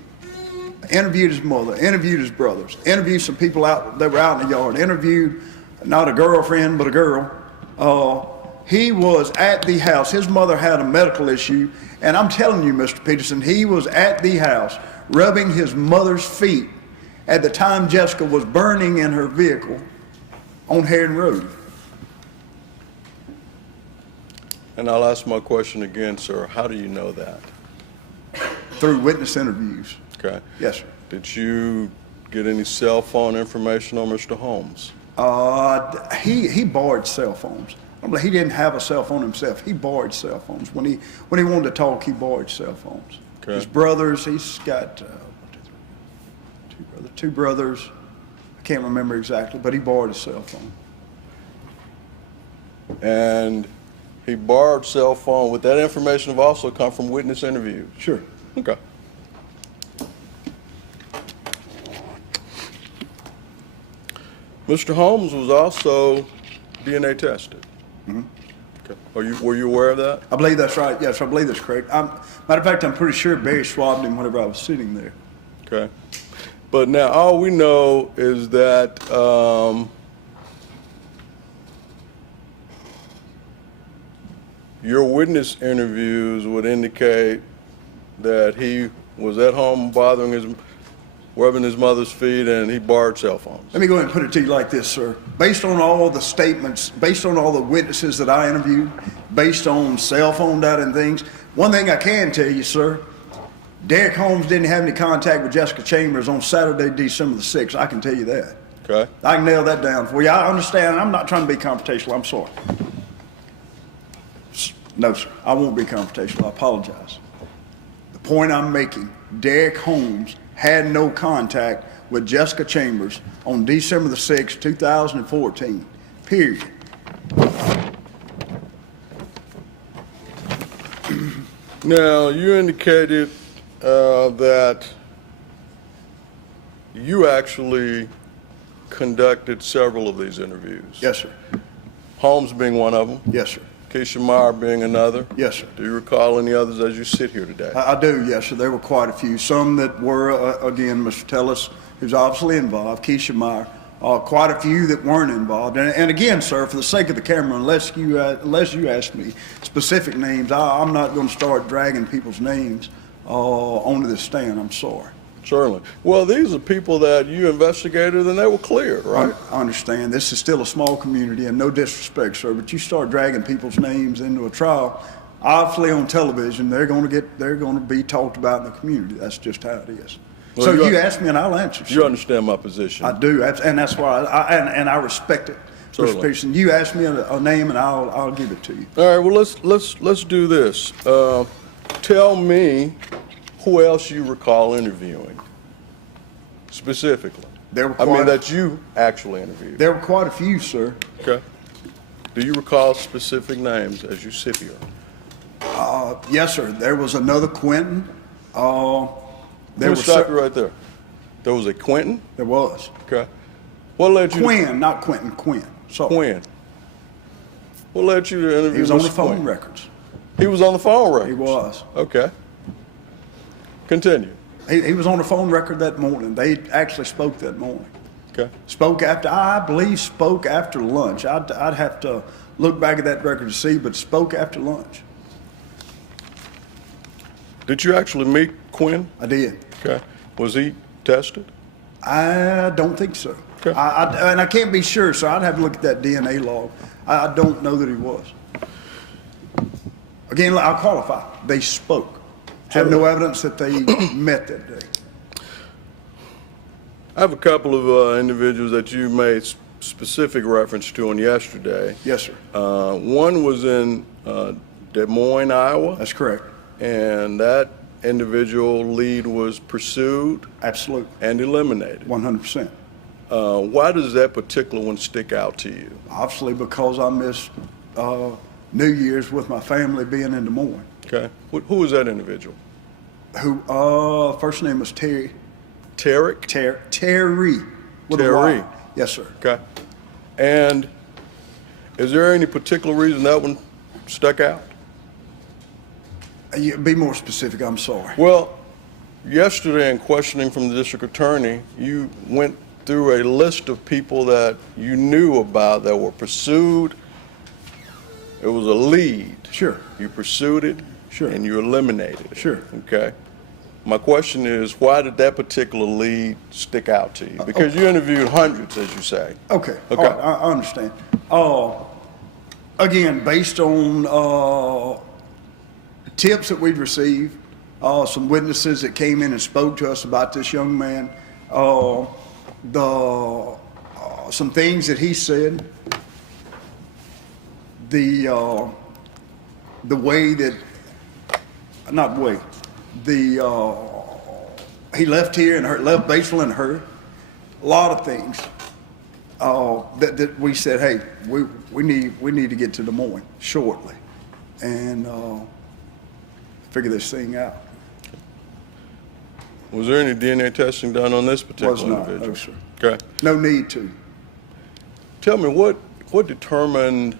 interviewed his mother, interviewed his brothers, interviewed some people that were out in the yard, interviewed not a girlfriend, but a girl. He was at the house. His mother had a medical issue, and I'm telling you, Mr. Peterson, he was at the house rubbing his mother's feet at the time Jessica was burning in her vehicle on Herring Road. And I'll ask my question again, sir. How do you know that? Through witness interviews. Okay. Yes, sir. Did you get any cell phone information on Mr. Holmes? He borrowed cell phones. He didn't have a cell phone himself. He borrowed cell phones. When he wanted to talk, he borrowed cell phones. Okay. His brothers, he's got two brothers. I can't remember exactly, but he borrowed a cell phone. And he borrowed cell phone. Would that information have also come from witness interviews? Sure. Okay. Mr. Holmes was also DNA tested. Mm-hmm. Okay. Were you aware of that? I believe that's right. Yes, I believe that's correct. Matter of fact, I'm pretty sure Barry swabbed him whenever I was sitting there. Okay. But now all we know is that your witness interviews would indicate that he was at home rubbing his mother's feet, and he borrowed cell phones. Let me go ahead and put it to you like this, sir. Based on all the statements, based on all the witnesses that I interviewed, based on cell phone data and things, one thing I can tell you, sir, Derrick Holmes didn't have any contact with Jessica Chambers on Saturday, December the 6th. I can tell you that. Okay. I can nail that down for you. I understand. I'm not trying to be confrontational. I'm sorry. No, sir. I won't be confrontational. I apologize. The point I'm making, Derrick Holmes had no contact with Jessica Chambers on December the 6th, 2014, period. Now, you indicated that you actually conducted several of these interviews. Yes, sir. Holmes being one of them. Yes, sir. Keisha Meyer being another. Yes, sir. Do you recall any others as you sit here today? I do, yes, sir. There were quite a few. Some that were, again, Mr. Tellis, who's obviously involved, Keisha Meyer, quite a few that weren't involved. And again, sir, for the sake of the camera, unless you ask me specific names, I'm not going to start dragging people's names onto the stand. I'm sorry. Certainly. Well, these are people that you investigated and they were cleared, right? I understand. This is still a small community, and no disrespect, sir, but you start dragging people's names into a trial, obviously on television, they're going to be talked about in the community. That's just how it is. Well, So you ask me and I'll answer. You sir. understand my position. I do, and that's why I respect it. Certainly. Mr. Peterson, you ask me a name and I'll give it to you. All right, well, let's do this. Tell me who else you recall interviewing, specifically. That you actually interviewed. There were quite a few, sir. Okay. Do you recall specific names as you sit here? Yes, sir. There was another Quentin. Let's stop you right there. There was a Quentin? There was. Okay. What led you Quinn, not Quentin, Quinn. Sorry. Quinn. What led you to interview He was on the Mr. phone Quinn? records. He was on the phone records? He was. Okay. Continue. He was on the phone record that morning. They actually spoke that morning. Okay. Spoke after, I believe, spoke after lunch. I'd have to look back at that record to see, but spoke after lunch. Did you actually meet Quinn? I did. Okay. Was he tested? I don't think so. Okay. And I can't be sure, so I'd have to look at that DNA log. I don't know that he was. Again, I'll qualify. They spoke. Have no evidence that they met that day. I have a couple of individuals that you made specific reference to on yesterday. Yes, sir. One was in Des Moines, Iowa. That's correct. And that individual lead was pursued Absolutely. and eliminated. 100%. Why does that particular one stick out to you? Obviously, because I missed New Year's with my family being in Des Moines. Okay. Who was that individual? Who, first name was Terry. Tarek? Terry. With a Terry. Y. Yes, sir. Okay. And is there any particular reason that one stuck out? Be more specific, I'm sorry. Well, yesterday in questioning from the district attorney, you went through a list of people that you knew about that were pursued. It was a lead. Sure. You pursued it. Sure. And you eliminated it. Sure. Okay. My question is, why did that particular lead stick out to you? Because you interviewed hundreds, as you say. Okay. Okay. All right, I understand. Again, based on tips that we'd received, some witnesses that came in and spoke to us about this young man, some things that he said, the way that, not way, he left here and left Batesville in a hurry. A lot of things that we said, hey, we need to get to Des Moines shortly, and figure this thing out. Was there any DNA testing done on this particular Was not, individual? no, sir. Okay. No need to. Tell me, what determined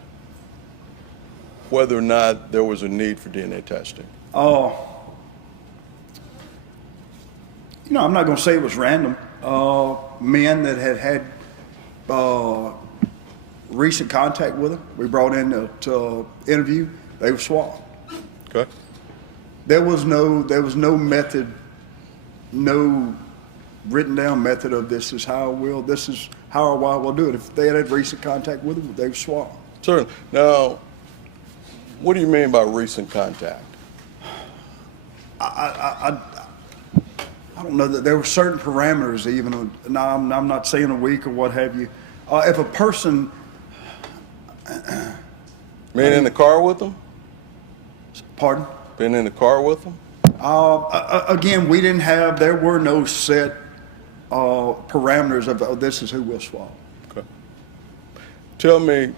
whether or not there was a need for DNA testing? I'm not going to say it was random. Men that had recent contact with him, we brought in to interview. They were swabbed. Okay. There was no method, no written down method of this is how I will do it. If they had recent contact with him, they were swabbed. Certainly. Now, what do you mean by recent contact? I don't know that there were certain parameters even. Now, I'm not saying a week or what have you. If a person, Being in the car with them? pardon? Been in the car with them? Again, there were no set parameters of this is who will swab. Okay. Tell me,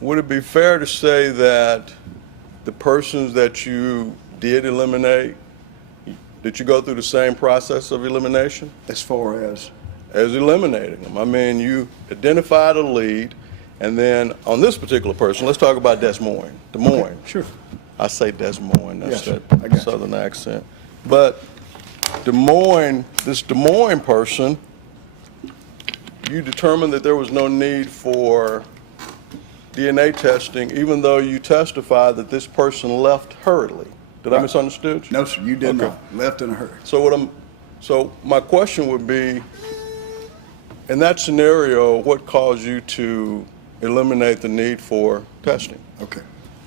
would it be fair to say that the persons that you did eliminate, did you go through the same process of elimination? As far as Eliminating them. I mean, you identified a lead, and then on this particular person, let's talk about Des Moines. Des Moines. Okay, sure. I say Des Moines, that's Yes, I that got you. southern accent. But this Des Moines person, you determined that there was no need for DNA testing, even though you testified that this person left hurriedly. Did I misunderstood you? No, sir, you did Okay. not. Left in a hurry. So my question would be, in that scenario, what caused you to eliminate the need for testing? Okay.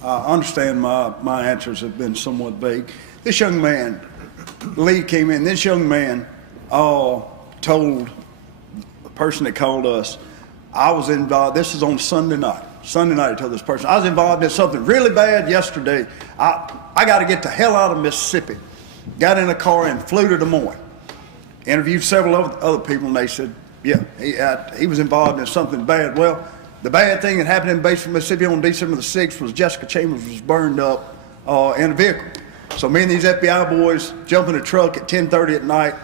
I understand my answers have been somewhat vague. This young man, the lead came in, this young man told the person that called us, I was involved, this is on Sunday night. Sunday night, I told this person, I was involved in something really bad yesterday. I got to get the hell out of Mississippi. Got in a car and flew to Des Moines. Interviewed several other people, and they said, yeah, he was involved in something bad. Well, the bad thing that happened in Batesville, Mississippi on December the 6th was Jessica Chambers was burned up in a vehicle. So me and these FBI boys jump in a truck at 10:30 at night,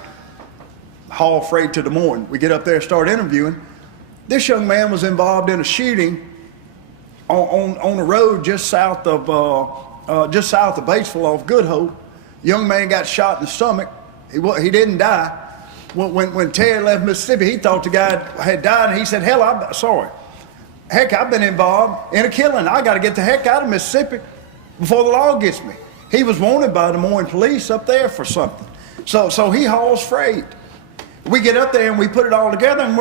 haul freight to Des Moines. We get up there, start interviewing. This young man was involved in a shooting on the road just south of Batesville off Good Hope. Young man got shot in the stomach. He didn't die. When Terry left Mississippi, he thought the guy had died, and he said, "Hell, I'm sorry. Heck, I've been involved in a killing. I got to get the heck out of Mississippi before the law gets me." He was wanted by the Des Moines police up there for something. So he hauls freight. We get up there and we put it all together, and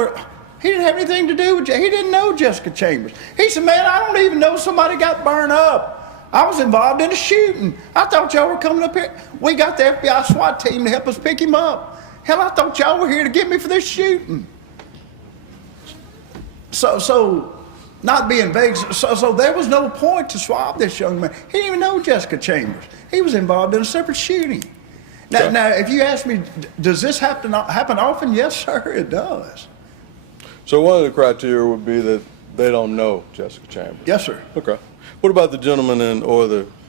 he didn't have anything to do with it. He didn't know Jessica Chambers. He said, "Man, I don't even know somebody got burned up. I was involved in a shooting. I thought y'all were coming up here." We got the FBI SWAT team to help us pick him up. Hell, I thought y'all were here to get me for this shooting. So not being vague, so there was no point to swab this young man. He didn't even know Jessica Chambers. He was involved in a separate shooting. Now if you ask me, does this happen often? Yes, sir, it does. So one of the criteria would be that they don't know Jessica Chambers. Yes, sir. Okay. What about the gentleman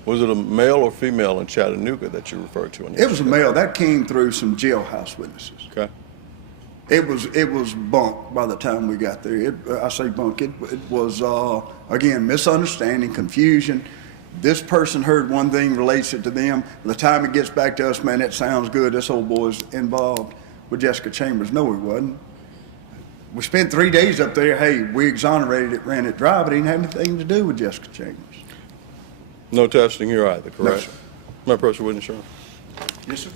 was it a male or female in Chattanooga that you referred to? It was a male. That came through some jailhouse witnesses. Okay. It was bunk by the time we got there. I say bunk. It was again, misunderstanding, confusion. This person heard one thing, relates it to them. By the time it gets back to us, man, it sounds good. This old boy's involved with Jessica Chambers. No, he wasn't. We spent 3 days up there. Hey, we exonerated it, ran it dry, but it didn't have anything to do with Jessica Chambers. No testing here either, correct? No, sir. My person witness, sure. Yes, sir.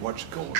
Watch the court.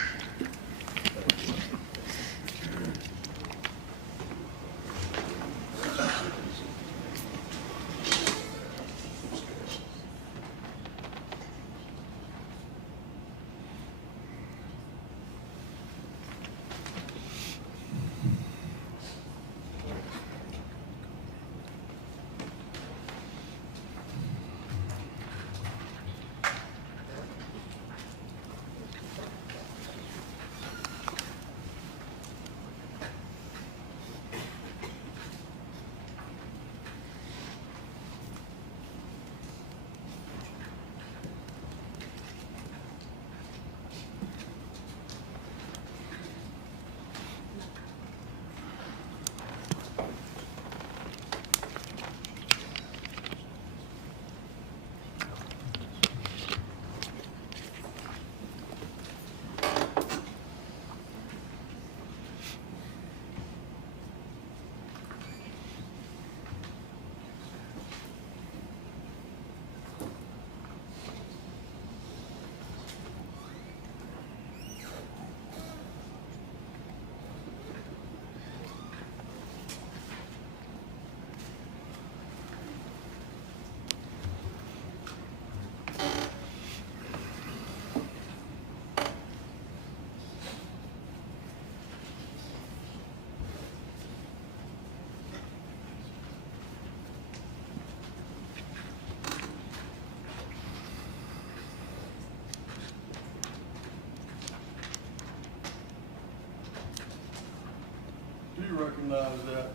Do you recognize that,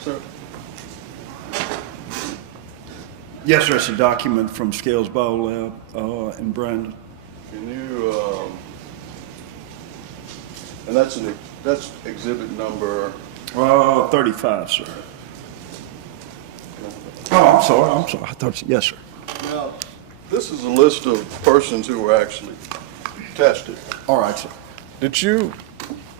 sir? Yes, sir. It's a document from Scales Biolab in Brandon. Can you, and that's exhibit number, 35, sir. Oh, I'm sorry. I thought, yes, sir. now, this is a list of persons who were actually tested. All right, sir.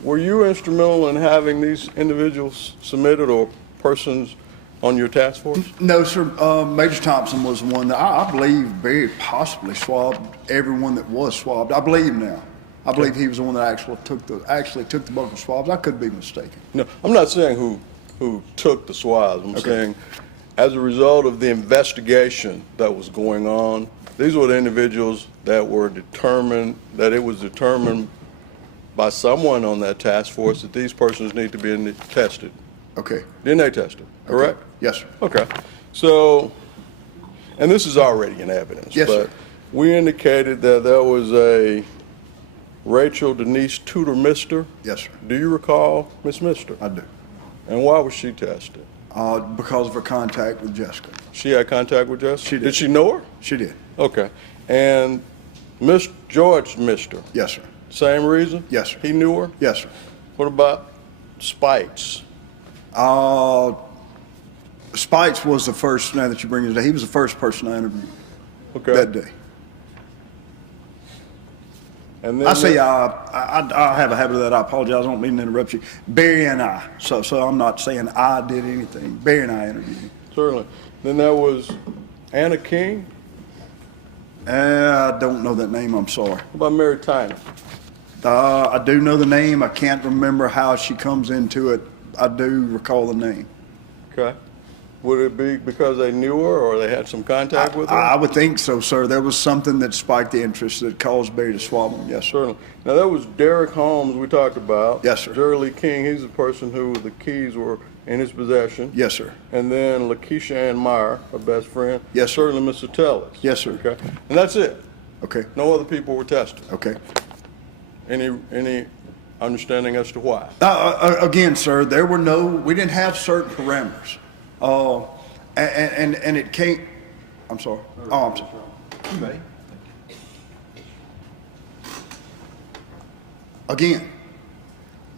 Were you instrumental in having these individuals submitted or persons on your task force? No, sir. Major Thompson was the one that I believe very possibly swabbed everyone that was swabbed. I believe now. I believe he was the one that actually took the bulk of swabs. I could be mistaken. No, I'm not saying who took the swabs. I'm saying as a result of the investigation that was going on, these were the individuals that were determined, that it was determined by someone on that task force that these persons need to be tested. Okay. DNA tested, correct? Okay. Yes, sir. Okay. So, and this is already in evidence. Yes, but sir. We indicated that there was a Rachel Denise Tudor Mister. Yes, sir. Do you recall Miss Mister? I do. And why was she tested? Because of her contact with Jessica. She had contact with Jessica? She did. Did she know her? She did. Okay. And Miss George Mister? Yes, sir. Same reason? Yes, sir. He knew her? Yes, sir. What about Spites? Spites was the first, now that you bring it up, he was the first person I interviewed Okay. that day. And then I say I have a habit of that. I apologize. I don't mean to interrupt you. Barry and I. So I'm not saying I did anything. Barry and I interviewed him. Certainly. Then there was Anna King. I don't know that name. I'm sorry. What about Mary Tyner? I do know the name. I can't remember how she comes into it. I do recall the name. Okay. Would it be because they knew her or they had some contact with her? I would think so, sir. There was something that spiked the interest that caused Barry to swab him. Yes, sir. Certainly. Now, that was Derek Holmes we talked about. Yes, sir. Jerry Lee King, he's the person who the keys were in his possession. Yes, sir. And then Lakeisha Ann Meyer, her best friend. Yes, sir. Certainly Mr. Tellis. Yes, sir. Okay. And that's it. Okay. No other people were tested. Okay. Any understanding as to why? Again, sir, we didn't have certain parameters. And it came, I'm sorry. Oh, I'm sorry. Okay. Again,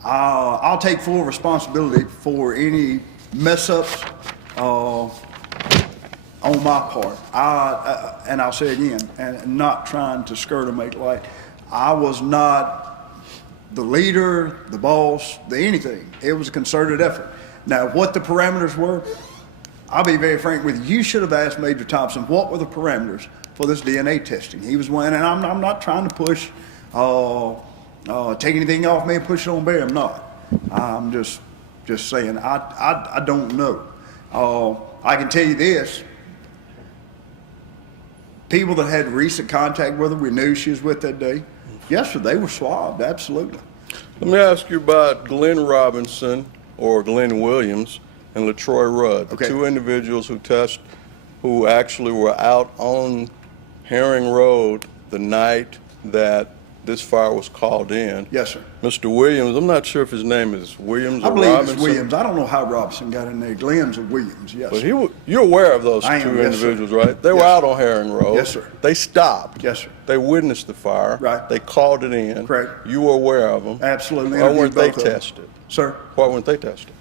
I'll take full responsibility for any mess ups on my part. And I'll say again, and not trying to skirt or make light, I was not the leader, the boss, anything. It was a concerted effort. Now, what the parameters were, I'll be very frank with you. You should have asked Major Thompson what were the parameters for this DNA testing. He was one, and I'm not trying to push, take anything off me and push it on Barry. I'm not. I'm just saying I don't know. I can tell you this: people that had recent contact with her, we knew she was with that day. Yes, sir, they were swabbed. Absolutely. Let me ask you about Glenn Robinson or Glenn Williams and LaTroy Rudd, the Okay. two individuals who actually were out on Herring Road the night that this fire was called in. Yes, sir. Mr. Williams, I'm not sure if his name is Williams I or believe Robinson. it's Williams. I don't know how Robinson got in there. Glenn's or Williams. Yes. But Sir. you're aware of those I two am, yes, sir. individuals, right? They were Yes, out sir. on Herring Road. Yes, sir. They stopped. Yes, sir. They witnessed the fire. Right. They called it in. Correct. You were aware of them. Absolutely. Why weren't Interviewed they both of them. tested? Sir, Why weren't they tested?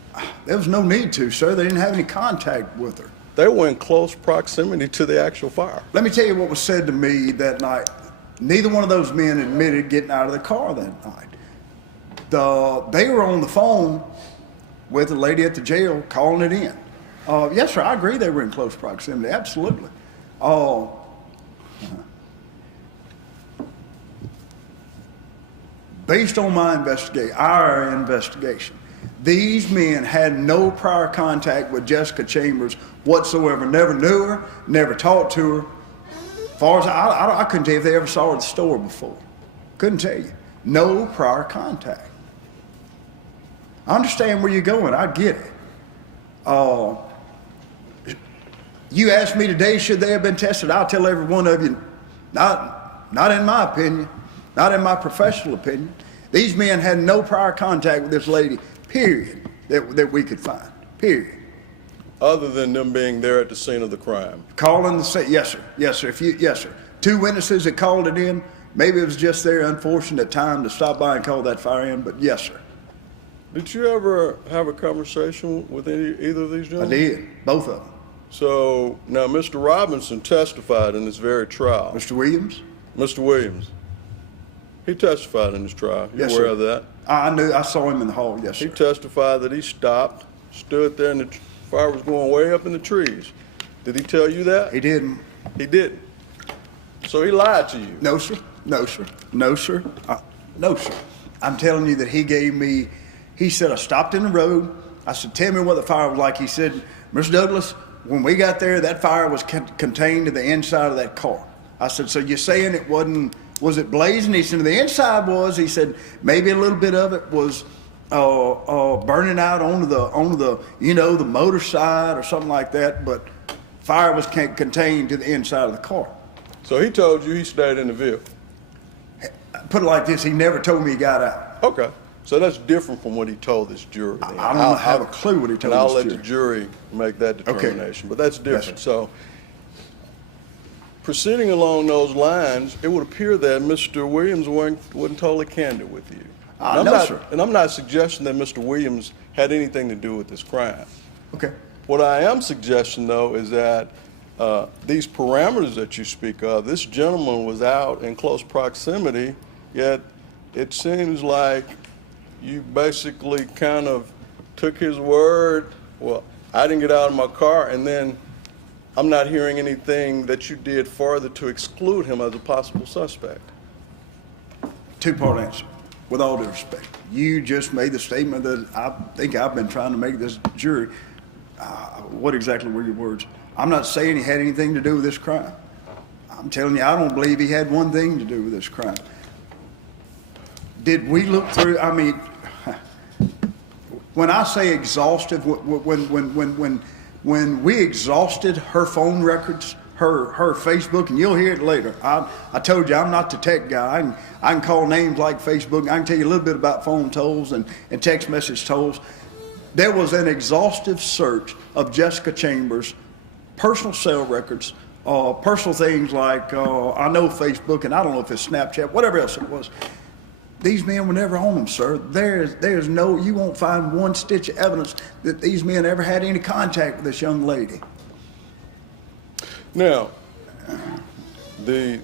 there was no need to, sir. They didn't have any contact with her. They were in close proximity to the actual fire. Let me tell you what was said to me that night. Neither one of those men admitted getting out of the car that night. They were on the phone with the lady at the jail calling it in. Yes, sir, I agree they were in close proximity. Absolutely. Based on our investigation, these men had no prior contact with Jessica Chambers whatsoever. Never knew her, never talked to her. As far as I couldn't tell you if they ever saw her at the store before. Couldn't tell you. No prior contact. I understand where you're going. I get it. You asked me today, should they have been tested? I'll tell every one of you, not in my opinion, not in my professional opinion. These men had no prior contact with this lady, period, that we could find, period. Other than them being there at the scene of the crime. Calling the scene, yes, sir, yes, sir. Yes, sir. Two witnesses that called it in. Maybe it was just their unfortunate time to stop by and call that fire in, but yes, sir. Did you ever have a conversation with either of these I gentlemen? did, both of them. So now Mr. Robinson testified in this very trial. Mr. Williams? Mr. Williams, he testified in this trial. You Yes, aware sir. of that? I saw him in the hall, yes, He sir. testified that he stopped, stood there, and the fire was going way up in the trees. Did he tell you that? He didn't. He didn't. So he lied to you. No, sir. No, sir. No, sir. No, sir. I'm telling you that he said, I stopped in the road. I said, tell me what the fire was like. He said, Mr. Douglas, when we got there, that fire was contained to the inside of that car. I said, so you're saying it wasn't, was it blazing? He said, the inside was. He said, maybe a little bit of it was burning out onto the the motor side or something like that, but fire was contained to the inside of the car. So he told you he stayed in the vehicle. Put it like this, he never told me he got out. Okay. So that's different from what he told this jury. Then. I don't have a clue what he told and I'll this let jury. the jury make that determination. Okay. But that's Yes, different. sir. So proceeding along those lines, it would appear that Mr. Williams wasn't totally candid with you. No, sir. And I'm not suggesting that Mr. Williams had anything to do with this crime. Okay. What I am suggesting, though, is that these parameters that you speak of, this gentleman was out in close proximity, yet it seems like you basically kind of took his word. Well, I didn't get out of my car, and then I'm not hearing anything that you did further to exclude him as a possible suspect. Two-part answer, with all due respect. You just made the statement that I think I've been trying to make this jury. What exactly were your words? I'm not saying he had anything to do with this crime. I'm telling you, I don't believe he had one thing to do with this crime. Did we look through, I mean, when I say exhaustive, when we exhausted her phone records, her Facebook, and you'll hear it later. I told you I'm not the tech guy. I can call names like Facebook. I can tell you a little bit about phone tolls and text message tolls. There was an exhaustive search of Jessica Chambers' personal cell records, personal things like, I know Facebook, and I don't know if it's Snapchat, whatever else it was. These men were never on them, sir. There's no, you won't find one stitch of evidence that these men ever had any contact with this young lady. Now, the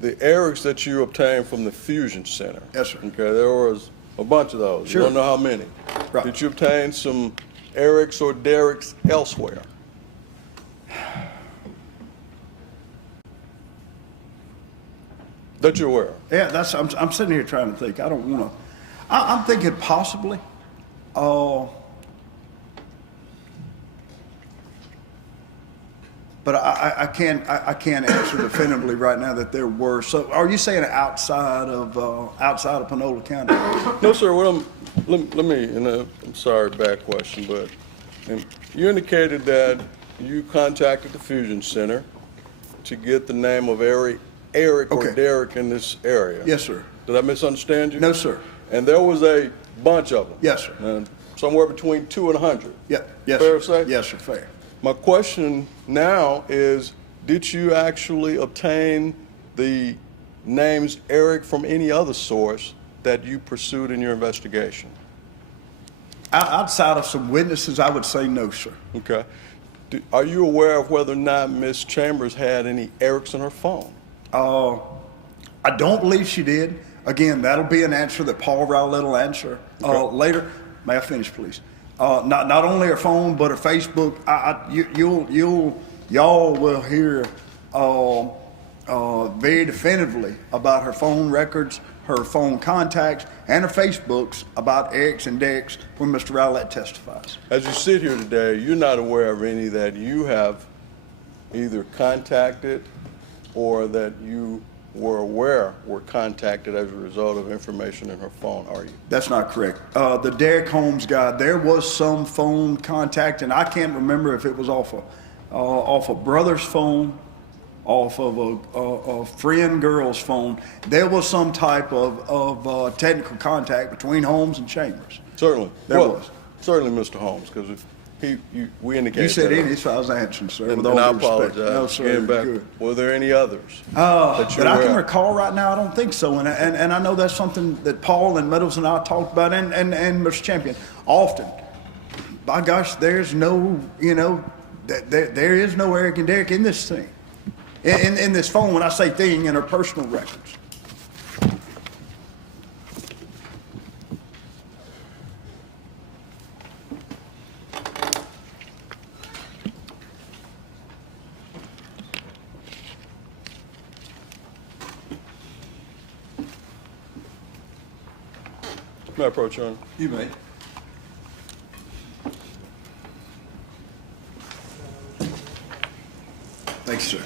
Erics that you obtained from the Fusion Center. Yes, sir. Okay, there was a bunch of those. Sure. You don't know how many. Right. Did you obtain some Erics or Derricks elsewhere? That you're aware of? Yeah, I'm sitting here trying to think. I don't want to. I'm thinking possibly. But I can't answer definitively right now that there were. So, are you saying outside of Panola County? No, sir. Let me. And I'm sorry, bad question, but you indicated that you contacted the Fusion Center to get the name of Eric or Okay. Derrick in this area. Yes, sir. Did I misunderstand you? No, sir. And there was a bunch of them. Yes, sir. Somewhere between 2 and 100. Yeah. Yes. Fair sir. say? Yes, sir. Fair. My question now is, did you actually obtain the names Eric from any other source that you pursued in your investigation? Outside of some witnesses, I would say no, sir. Okay. Are you aware of whether or not Ms. Chambers had any Erics on her phone? I don't believe she did. Again, that'll be an answer that Paul Rowlett will answer later. May I finish, please? Not only her phone, but her Facebook. Y'all will hear very definitively about her phone records, her phone contacts, and her Facebooks about Erics and Derricks when Mr. Rowlett testifies. As you sit here today, you're not aware of any that you have either contacted or that you were aware were contacted as a result of information in her phone, are you? That's not correct. The Derrick Holmes guy, there was some phone contact, and I can't remember if it was off a brother's phone, off of a friend girl's phone. There was some type of technical contact between Holmes and Chambers. Certainly. There was. Certainly, Mr. Holmes, because we indicated You said that. any, so I was answering, sir. And with all I due respect. apologize. No, sir. Getting back, Good. were there any others? That I can aware? recall right now, I don't think so. And I know that's something that Paul and Meadows and I talked about, and Mr. Champion often. By gosh, there's no, there is no Eric and Derrick in this thing. In this phone, when I say thing, in her personal records. May I approach, Your Honor? You may. Thanks, sir.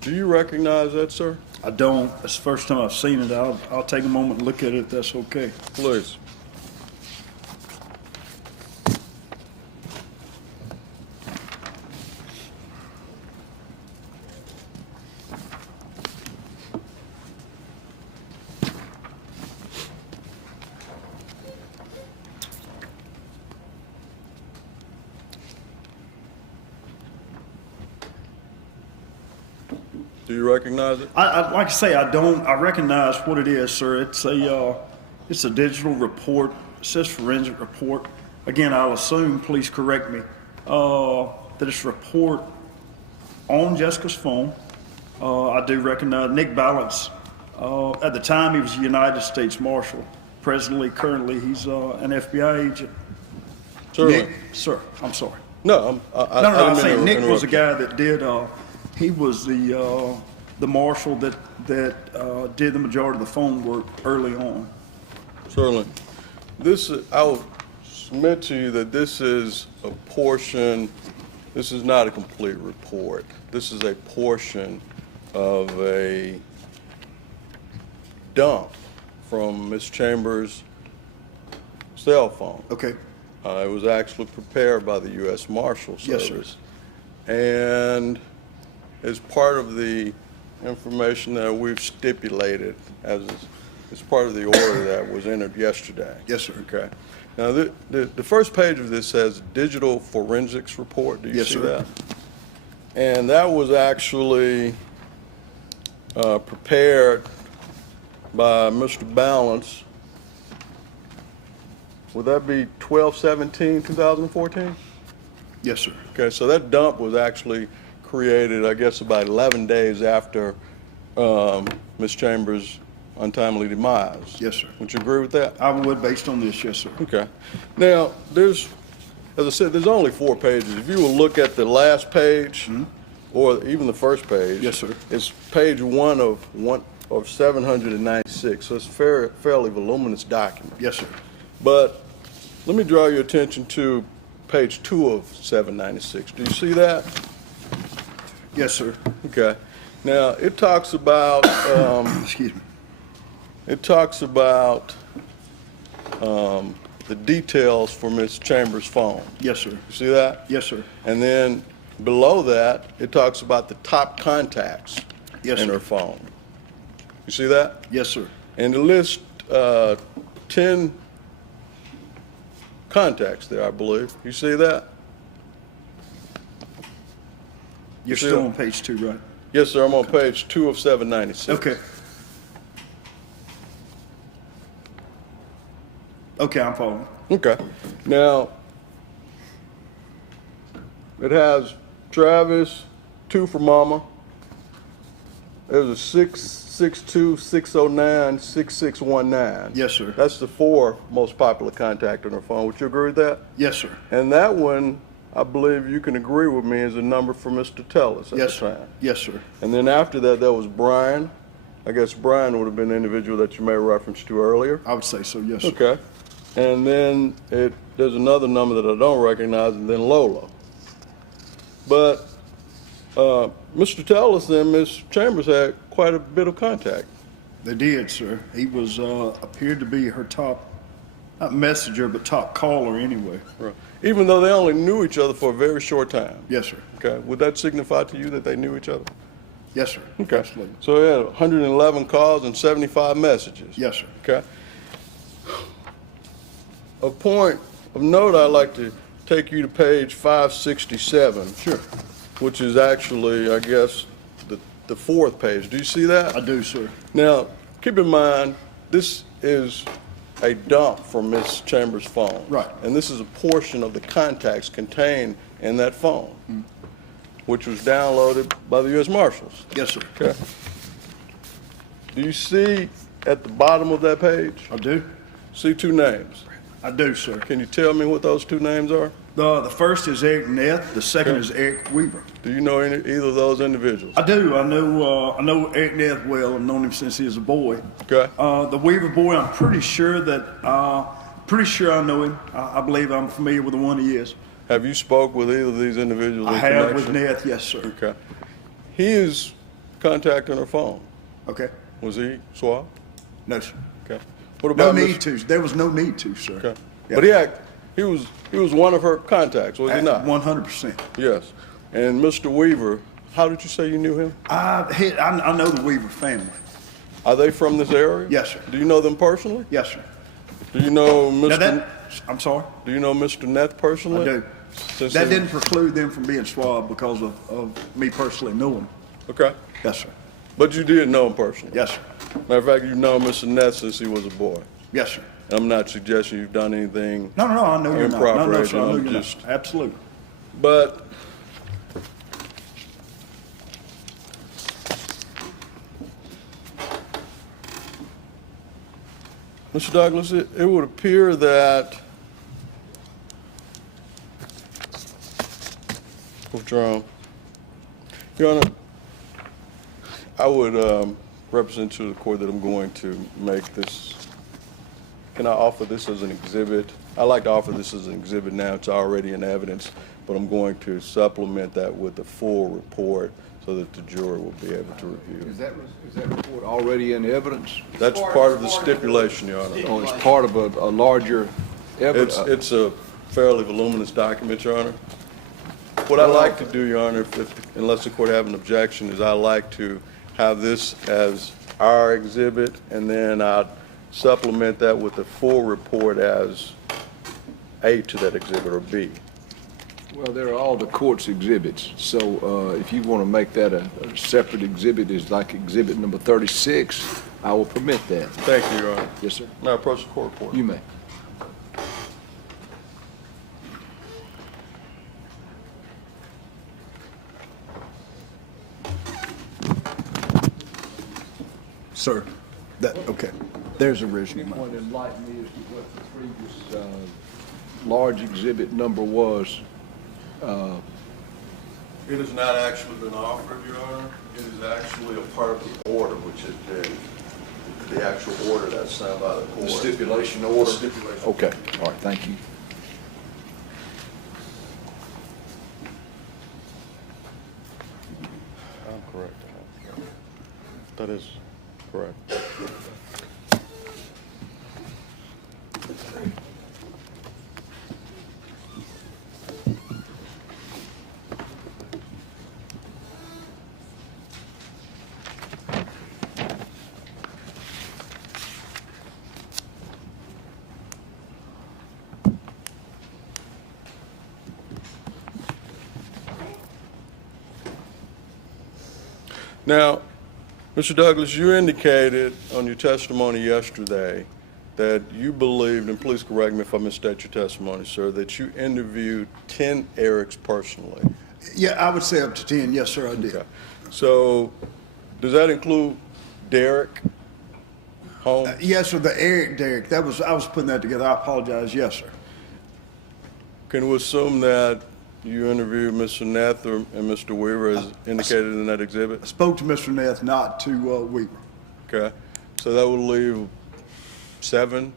Do you recognize that, sir? I don't. It's the first time I've seen it. I'll take a moment and look at it if that's okay. Please. Do you recognize it? I like I say, I don't. I recognize what it is, sir. It's a digital report. It says forensic report. Again, I'll assume, please correct me, that it's a report on Jessica's phone. I do recognize Nick Balance. At the time, he was a United States Marshal. Presently, currently, he's an FBI agent. Certainly. Nick, sir, I'm sorry. No, I No, I'm didn't saying mean to Nick was the interrupt guy that did. He was the marshal that did the majority of the phone work early on. you. Certainly. I will submit to you that this is a portion. This is not a complete report. This is a portion of a dump from Ms. Chambers' cell phone. Okay. It was actually prepared by the U.S. Marshal Yes, Service. sir. And as part of the information that we've stipulated as part of the order that was entered yesterday. Yes, sir. Okay. Now, the first page of this says digital forensics report. Do you Yes, see sir. that? And that was actually prepared by Mr. Balance. Would that be 12/17/2014? Yes, sir. Okay, so that dump was actually created, I guess, about 11 days after Ms. Chambers' untimely demise. Yes, sir. Would you agree with that? I would, based on this, yes, sir. Okay. Now, as I said, there's only 4 pages. If you will look at the last page, or even the first page. Yes, sir. It's page 1 of 796, so it's a fairly voluminous document. Yes, sir. But let me draw your attention to page 2 of 796. Do you see that? Yes, sir. Okay. Now, it talks about, Excuse me. it talks about the details for Ms. Chambers' phone. Yes, sir. You see that? Yes, sir. And then below that, it talks about the top contacts Yes, in sir. her phone. You see that? Yes, sir. And it lists 10 contacts there, I believe. You see that? You're see still that? on page 2, right? Yes, sir. I'm on page 2 of 796. Okay. Okay, I'm following. Okay. Now, it has Travis, 2 for Mama. There's a 662, 609, 6619. Yes, sir. That's the 4 most popular contact on her phone. Would you agree with that? Yes, sir. And that one, I believe you can agree with me, is a number for Mr. Tellis at Yes, the sir. time. Yes, sir. And then after that, there was Brian. I guess Brian would have been the individual that you made reference to earlier. I would say so, yes, sir. Okay. And then there's another number that I don't recognize, and then Lola. But Mr. Tellis and Ms. Chambers had quite a bit of contact. They did, sir. He was, appeared to be her top, not messenger, but top caller anyway. Right. Even though they only knew each other for a very short time. Yes, sir. Okay. Would that signify to you that they knew each other? Yes, sir. Okay. Absolutely. So they had 111 calls and 75 messages. Yes, sir. Okay. A point of note, I'd like to take you to page 567. Sure. Which is actually, I guess, the 4th page. Do you see that? I do, sir. Now, keep in mind, this is a dump from Ms. Chambers' phone. Right. And this is a portion of the contacts contained in that phone, which was downloaded by the U.S. Marshals. Yes, sir. Okay. Do you see at the bottom of that page? I do. See 2 names. I do, sir. Can you tell me what those 2 names are? The first is Eric Neth. The second Okay. is Eric Weaver. Do you know either of those individuals? I do. I know Eric Neth well. I've known him since he was a boy. Okay. The Weaver boy, I'm pretty sure I know him. I believe I'm familiar with the one he is. Have you spoke with either of these individuals I in have with connection? Neth, yes, sir. Okay. He is contacting her phone. Okay. Was he swabbed? No, sir. Okay. What No about need to. There was no need to, sir. Okay. Yeah. But he was one of her contacts, was he not? 100%. Yes. And Mr. Weaver, how did you say you knew him? I know the Weaver family. Are they from this area? Yes, sir. Do you know them personally? Yes, sir. Do you know Now Mr. I'm sorry. Do you know Mr. Neth personally? I do. Since That he- didn't preclude them from being swabbed because of me personally knowing. Okay. Yes, sir. But you did know him personally? Yes, sir. Matter of fact, you've known Mr. Ness since he was a boy. Yes, sir. I'm not suggesting you've done anything. No, I know you're not. No, sir, I know I'm you're just- not. Absolutely. But Mr. Douglas, it would appear that withdrawn. Your Honor, I would represent to the court that I'm going to make this. Can I offer this as an exhibit? I like to offer this as an exhibit now. It's already in evidence, but I'm going to supplement that with the full report so that the jury will be able to review. Is that report already in evidence? That's part of the stipulation, Your Honor. Oh, it's part of a larger evidence? It's a fairly voluminous document, Your Honor. What I like to do, Your Honor, unless the court have an objection, is I like to have this as our exhibit, and then I'd supplement that with the full report as A to that exhibit, or B. Well, they're all the court's exhibits, so if you want to make that a separate exhibit, is like exhibit number 36, I will permit that. Thank you, Your Honor. Yes, sir. Now approach the court reporter. You may. Sir, okay. There's original. You want to enlighten me as to what the previous large exhibit number was? It has not actually been offered, Your Honor. It is actually a part of the order, which has been the actual order that's signed by the court. The stipulation order? Stipulation. Okay, all right, thank you. I'm correct. That is correct. Now, Mr. Douglas, you indicated on your testimony yesterday that you believed, and please correct me if I misstate your testimony, sir, that you interviewed 10 Erics personally. Yeah, I would say up to 10. Yes, sir, I did. Okay. So, does that include Derek Holmes? Yes, sir, the Derek. I was putting that together. I apologize. Yes, sir. Can we assume that you interviewed Mr. Neth and Mr. Weaver as indicated in that exhibit? I spoke to Mr. Neth, not to Weaver. Okay. So that would leave 7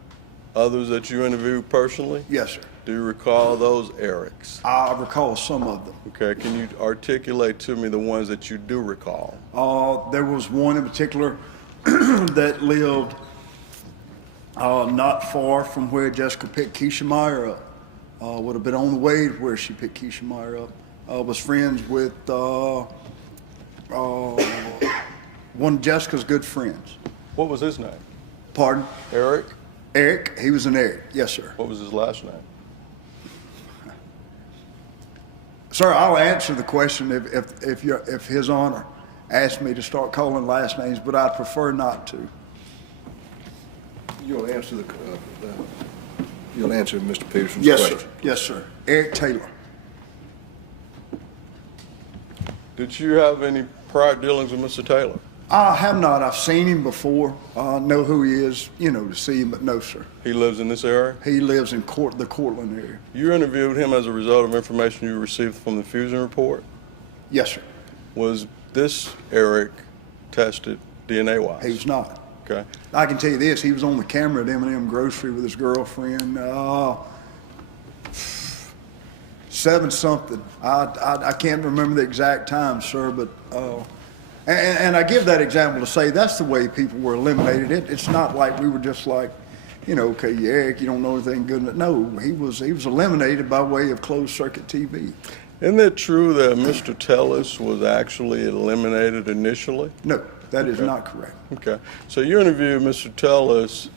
others that you interviewed personally? Yes, sir. Do you recall those Erics? I recall some of them. Okay. Can you articulate to me the ones that you do recall? There was one in particular that lived not far from where Jessica picked Keisha Meyer up. Would have been on the way to where she picked Keisha Meyer up. Was friends with one of Jessica's good friends. What was his name? Pardon? Eric? Eric. He was an Eric. Yes, sir. What was his last name? Sir, I'll answer the question if His Honor asked me to start calling last names, but I'd prefer not to. You'll answer Mr. Peterson's Yes, question. sir. Yes, sir. Eric Taylor. Did you have any prior dealings with Mr. Taylor? I have not. I've seen him before. Know who he is, to see him, but no, sir. He lives in this area? He lives in the Cortland area. You interviewed him as a result of information you received from the Fusion report? Yes, sir. Was this Eric tested DNA-wise? He was not. Okay. I can tell you this, he was on the camera at M&M Grocery with his girlfriend, 7-something. I can't remember the exact time, sir, but, and I give that example to say that's the way people were eliminated. It's not like we were just like, okay, Eric, you don't know anything good. No, he was eliminated by way of closed circuit TV. Isn't it true that Mr. Tellis was actually eliminated initially? No, that is not correct. Okay. So you interviewed Mr. Tellis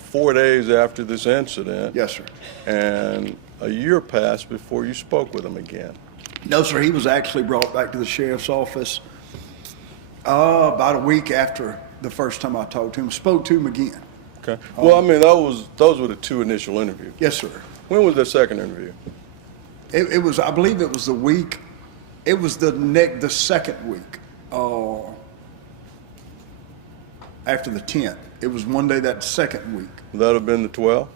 4 days after this incident. Yes, sir. And a year passed before you spoke with him again. No, sir, he was actually brought back to the sheriff's office About a week after the first time I talked to him, spoke to him again. Okay. Well, I mean, those were the two initial interviews. Yes, sir. When was the second interview? It was, I believe it was the week, it was the second week, after the 10th. It was one day that second week. Would that have been the 12th?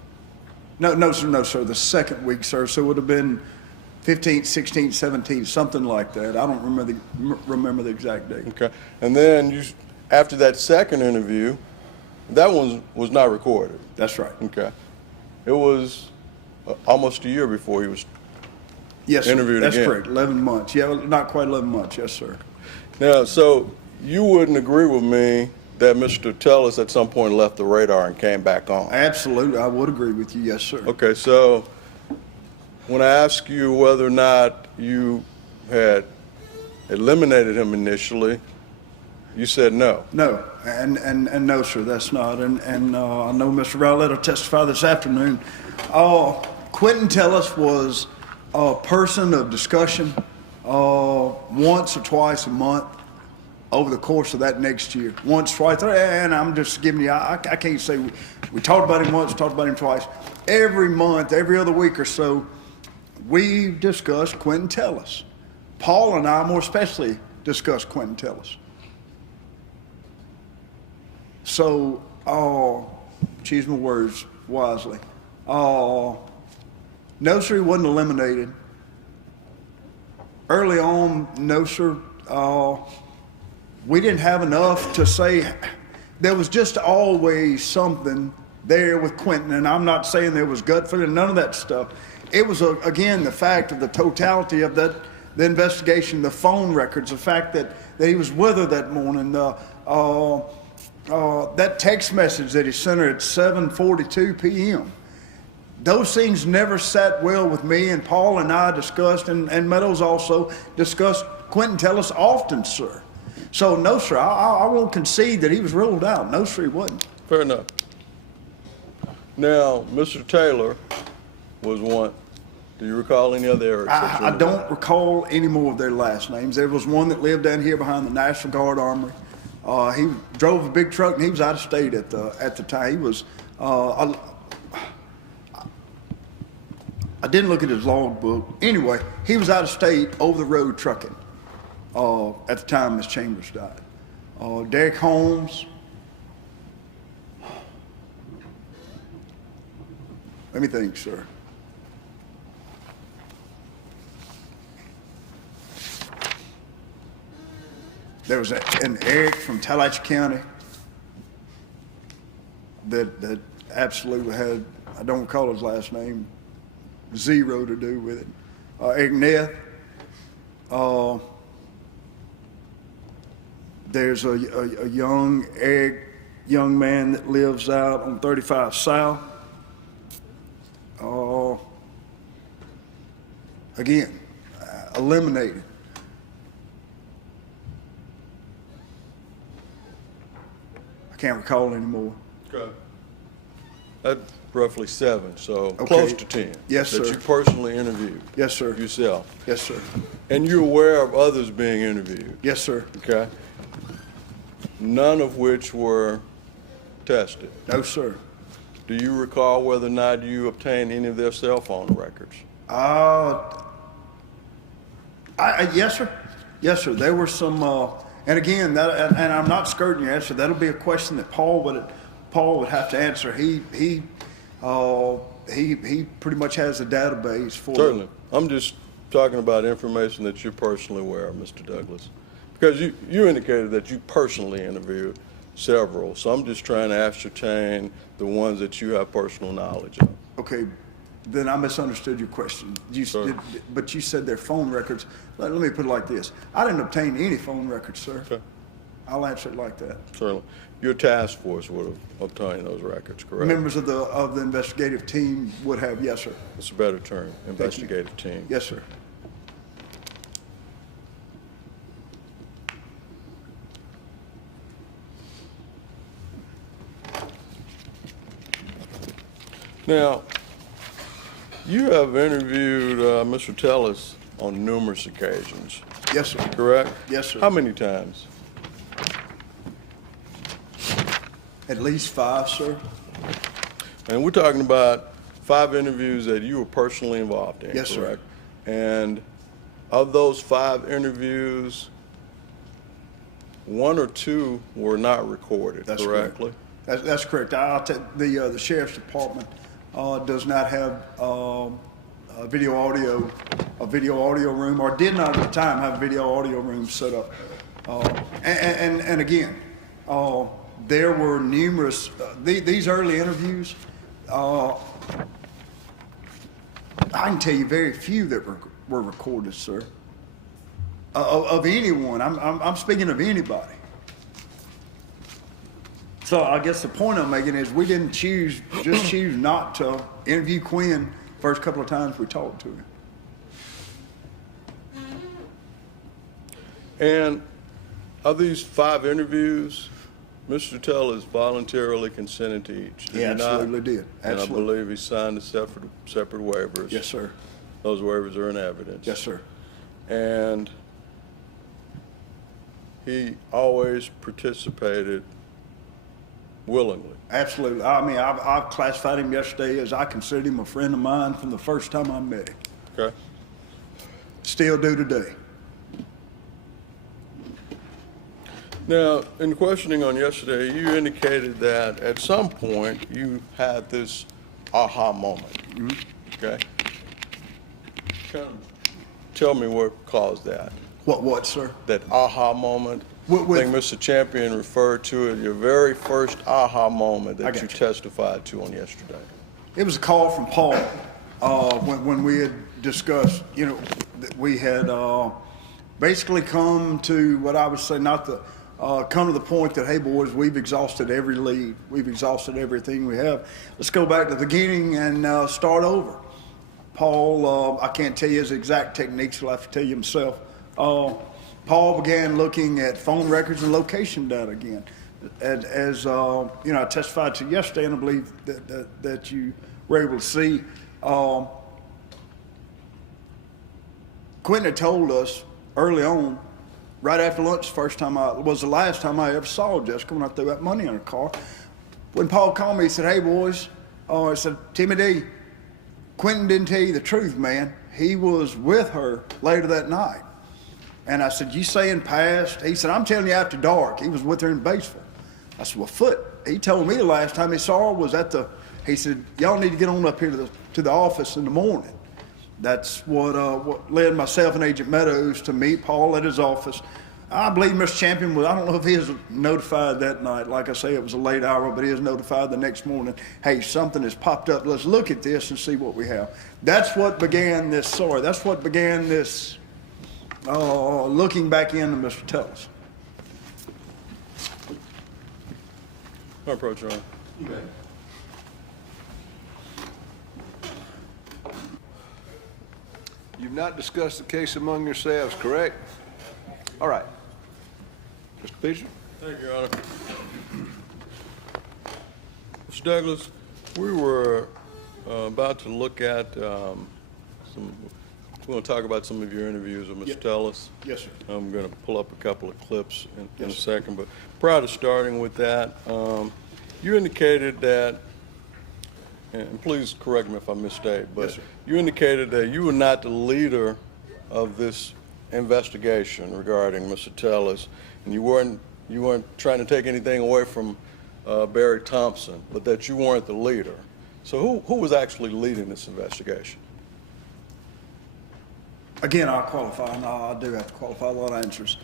No, sir, the second week, sir. So it would have been 15th, 16th, 17th, something like that. I don't remember the exact date. Okay. And then after that second interview, that one was not recorded. That's right. Okay. It was almost a year before he was Yes, sir. interviewed That's again. correct. 11 months. Yeah, not quite 11 months. Yes, sir. Now, so you wouldn't agree with me that Mr. Tellis at some point left the radar and came back on? Absolutely. I would agree with you. Yes, sir. Okay, so when I asked you whether or not you had eliminated him initially, you said no. No, and no, sir, that's not. And I know Mr. Rowlett will testify this afternoon. Quentin Tellis was a person of discussion once or twice a month over the course of that next year. Once, twice, and I'm just giving you, I can't say we talked about him once, talked about him twice. Every month, every other week or so, we discussed Quentin Tellis. Paul and I more especially discussed Quentin Tellis. So, choose my words wisely. No, sir, he wasn't eliminated. Early on, no, sir, we didn't have enough to say. There was just always something there with Quentin, and I'm not saying there was gut feeling, none of that stuff. It was, again, the fact of the totality of the investigation, the phone records, the fact that he was with her that morning, that text message that he sent her at 7:42 p.m. Those things never sat well with me, and Paul and I discussed, and Meadows also discussed Quentin Tellis often, sir. So, no, sir, I won't concede that he was ruled out. No, sir, he wasn't. Fair enough. Now, Mr. Taylor was one. Do you recall any other? I don't recall any more of their last names. There was one that lived down here behind the National Guard Armory. He drove a big truck, and he was out of state at the time. He was. I didn't look at his log book. Anyway, he was out of state over the road trucking at the time Miss Chambers died. Derek Holmes. Let me think, sir. There was an Eric from Tallahatchie County that absolutely had, I don't recall his last name, zero to do with it. Eric Neth. There's a young man that lives out on 35 South. Again, eliminated. I can't recall anymore. Okay. That's roughly 7, so Okay. close to 10. Yes, that sir. you personally interviewed. Yes, sir. Yourself. Yes, sir. And you're aware of others being interviewed. Yes, sir. Okay. None of which were tested. No, sir. Do you recall whether or not you obtained any of their cell phone records? Yes, sir. Yes, sir. There were some, and again, and I'm not skirting your answer. That'll be a question that Paul would have to answer. He pretty much has a database for. Certainly. I'm just talking about information that you're personally aware of, Mr. Douglas, because you indicated that you personally interviewed several. So I'm just trying to ascertain the ones that you have personal knowledge of. Okay. Then I misunderstood your question. But you said their phone records. Let me put it like this. I didn't obtain any phone records, sir. Okay. I'll answer it like that. Certainly. Your task force would have obtained those records, correct? Members of the investigative team would have, yes, sir. It's a better term, investigative team. Yes, sir. Now, you have interviewed Mr. Tellis on numerous occasions, Yes, sir. correct? Yes, sir. How many times? At least 5, sir. And we're talking about 5 interviews that you were personally involved in, Yes, correct? sir. And of those 5 interviews, 1 or 2 were not recorded, That's correctly? correct. That's correct. The sheriff's department does not have a video audio room, or did not at the time have a video audio room set up. And again, there were numerous these early interviews. I can tell you very few that were recorded, sir. Of anyone, I'm speaking of anybody. So I guess the point I'm making is we didn't choose not to interview Quinn first couple of times we talked to him. And of these 5 interviews, Mr. Tellis voluntarily consented to each. He absolutely did. And I Absolutely. believe he signed the separate waivers. Yes, sir. Those waivers are in evidence. Yes, sir. And he always participated willingly. Absolutely. I mean, I've classified him yesterday as I considered him a friend of mine from the first time I met him. Okay? Still do today. Now, in questioning on yesterday, you indicated that at some point you had this aha moment. Mm-hmm. Okay? Kind of tell me what caused that. What, sir? That aha moment. With- I think Mr. Champion referred to it, your very first aha moment I that got you you. testified to on yesterday. It was a call from Paul when we had discussed, that we had basically come to what I would say, come to the point that, hey, boys, we've exhausted every lead. We've exhausted everything we have. Let's go back to the beginning and start over. Paul, I can't tell you his exact techniques. He'll have to tell you himself. Paul began looking at phone records and location data again. As I testified to yesterday, and I believe that you were able to see, Quentin had told us early on, right after lunch, the last time I ever saw Jessica when I threw that money in her car. When Paul called me, he said, "Hey boys," I said, "Timmy D, Quentin didn't tell you the truth, man. He was with her later that night." And I said, "You saying past?" He said, "I'm telling you after dark. He was with her in Batesville." I said, "Well, Foot, he told me the last time he saw her was he said, y'all need to get on up here to the office in the morning." That's what led myself and Agent Meadows to meet Paul at his office. I believe Mr. Champion I don't know if he was notified that night. Like I say, it was a late hour, but he was notified the next morning. Hey, something has popped up. Let's look at this and see what we have. That's what began this story. That's what began this looking back into Mr. Tellis. My approach, Your Honor. Okay. You've not discussed the case among yourselves, correct? All right. Mr. Fisher? Thank you, Your Honor. Mr. Douglas, we were about to look at we're going to talk about some of your interviews with Mr. Yep. Tellis. Yes, sir. I'm going to pull up a couple of clips in a Yes, second, but prior to starting with that, you indicated that, and please correct me if I misstate, but Yes, sir. you indicated that you were not the leader of this investigation regarding Mr. Tellis, and you weren't trying to take anything away from Barry Thompson, but that you weren't the leader. So who was actually leading this investigation? Again, I'll qualify, and I do have to qualify a lot of answers.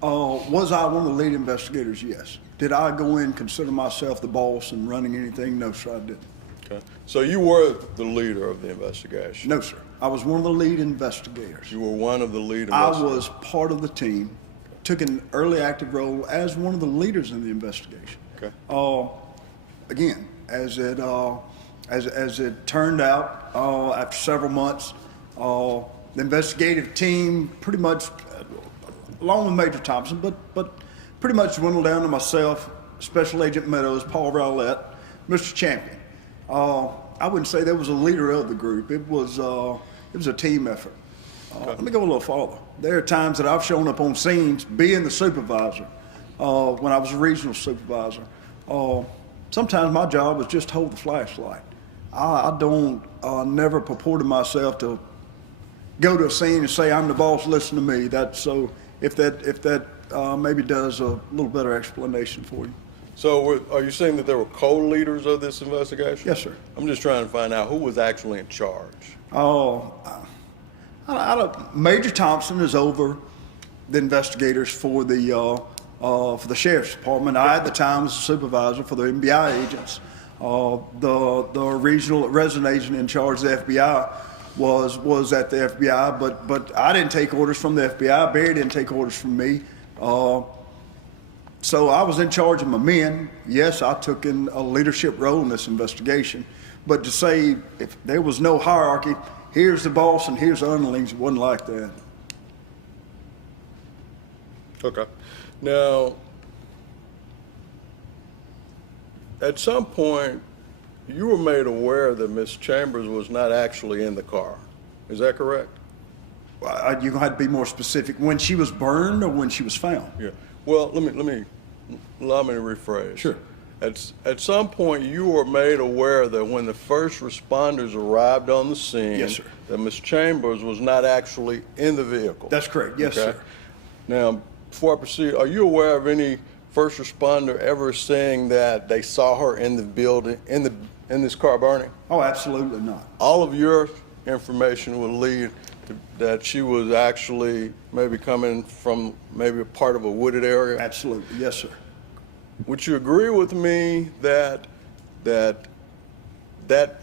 Was I one of the lead investigators? Yes. Did I go in and consider myself the boss and running anything? No, sir, I didn't. Okay. So you were the leader of the investigation? No, sir. I was one of the lead investigators. You were one of the lead I investigators? was part of the team, took an early active role as one of the leaders in the investigation. Okay. Again, as it turned out, after several months, the investigative team pretty much, along with Major Thompson, but pretty much dwindled down to myself, Special Agent Meadows, Paul Rowlett, Mr. Champion. I wouldn't say there was a leader of the group. It was a team effort. Let me go a little farther. There are times that I've shown up on scenes being the supervisor when I was a regional supervisor. sometimes my job is just to hold the flashlight. I don't never purported myself to go to a scene and say, I'm the boss, listen to me. If that maybe does a little better explanation for you. So are you saying that there were co-leaders of this investigation? Yes, sir. I'm just trying to find out who was actually in charge. Oh, Major Thompson is over the investigators for the sheriff's department. I at the time was a supervisor for the FBI agents. The regional resident agent in charge of the FBI was at the FBI, but I didn't take orders from the FBI. Barry didn't take orders from me. So I was in charge of my men. Yes, I took in a leadership role in this investigation. But to say if there was no hierarchy, here's the boss and here's the underlings, it wasn't like that. Okay. Now, at some point, you were made aware that Miss Chambers was not actually in the car. Is that correct? You're going to have to be more specific. When she was burned or when she was found? Yeah. Well, allow me to rephrase. Sure. At some point, you were made aware that when the first responders arrived on the scene, yes, sir, that Miss Chambers was not actually in the vehicle. That's correct. Yes, okay? sir. Now, before I proceed, are you aware of any first responder ever saying that they saw her in the building, in this car burning? Oh, absolutely not. All of your information would lead to that she was actually maybe coming from maybe a part of a wooded area? Absolutely. Yes, sir. Would you agree with me that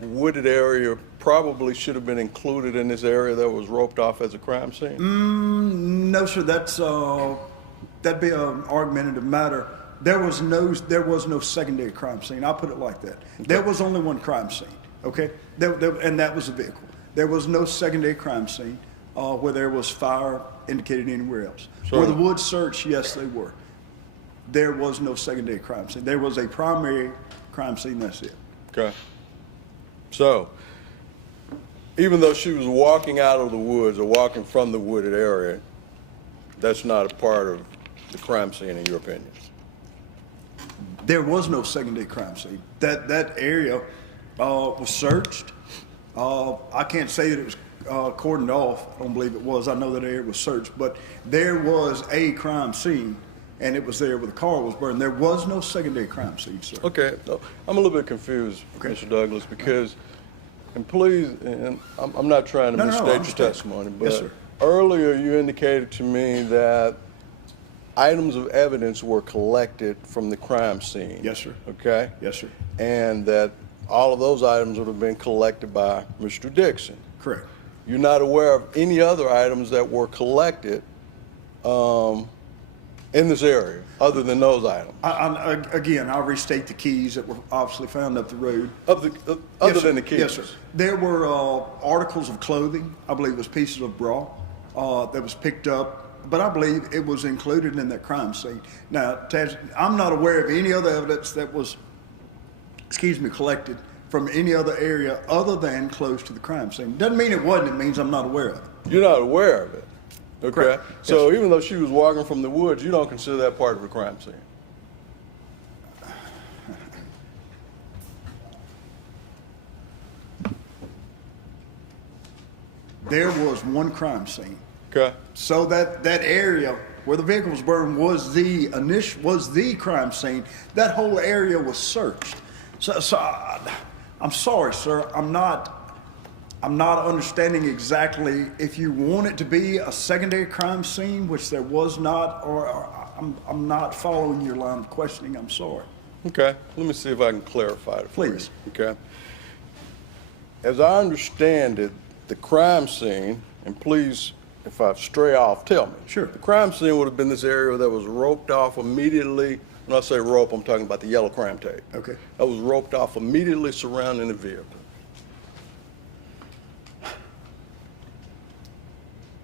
wooded area probably should have been included in this area that was roped off as a crime scene? No, sir. That'd be an argumentative matter. There was no secondary crime scene. I'll put it like that. Okay. There was only one crime scene. Okay, and that was a vehicle. There was no secondary crime scene where there was fire indicated anywhere else. Sure. Where the woods search, yes, they were. There was no secondary crime scene. There was a primary crime scene, that's it. Okay. So, even though she was walking out of the woods or walking from the wooded area, that's not a part of the crime scene in your opinion? There was no secondary crime scene. That area was searched. I can't say that it was cordoned off. I don't believe it was. I know that area was searched, but there was a crime scene, and it was there where the car was burned. There was no secondary crime scene, sir. Okay, I'm a little bit confused, okay, Mr. Douglas, because, and please, and I'm not trying to misstate your testimony, but yes, sir. Earlier you indicated to me that items of evidence were collected from the crime scene. Yes, sir. Okay? Yes, sir. And that all of those items would have been collected by Mr. Dixon. Correct. You're not aware of any other items that were collected in this area other than those items? Again, I'll restate the keys that were obviously found up the road. Other yes, than the keys? Yes, sir. There were articles of clothing. I believe it was pieces of bra that was picked up, but I believe it was included in that crime scene. Now, I'm not aware of any other evidence that was, collected from any other area other than close to the crime scene. Doesn't mean it wasn't, it means I'm not aware of it. You're not aware of it? Okay. Correct. So yes, even though she was walking from the woods, you don't consider that part of the crime scene? There was one crime scene. Okay. So that area where the vehicle was burned was the crime scene. That whole area was searched. So I'm sorry, sir. I'm not understanding exactly if you want it to be a secondary crime scene, which there was not, or I'm not following your line of questioning. I'm sorry. Okay. Let me see if I can clarify it for you. Please. Okay. As I understand it, the crime scene, and please, if I stray off, tell me. Sure. The crime scene would have been this area that was roped off immediately. When I say rope, I'm talking about the yellow crime tape. Okay. That was roped off immediately surrounding the vehicle.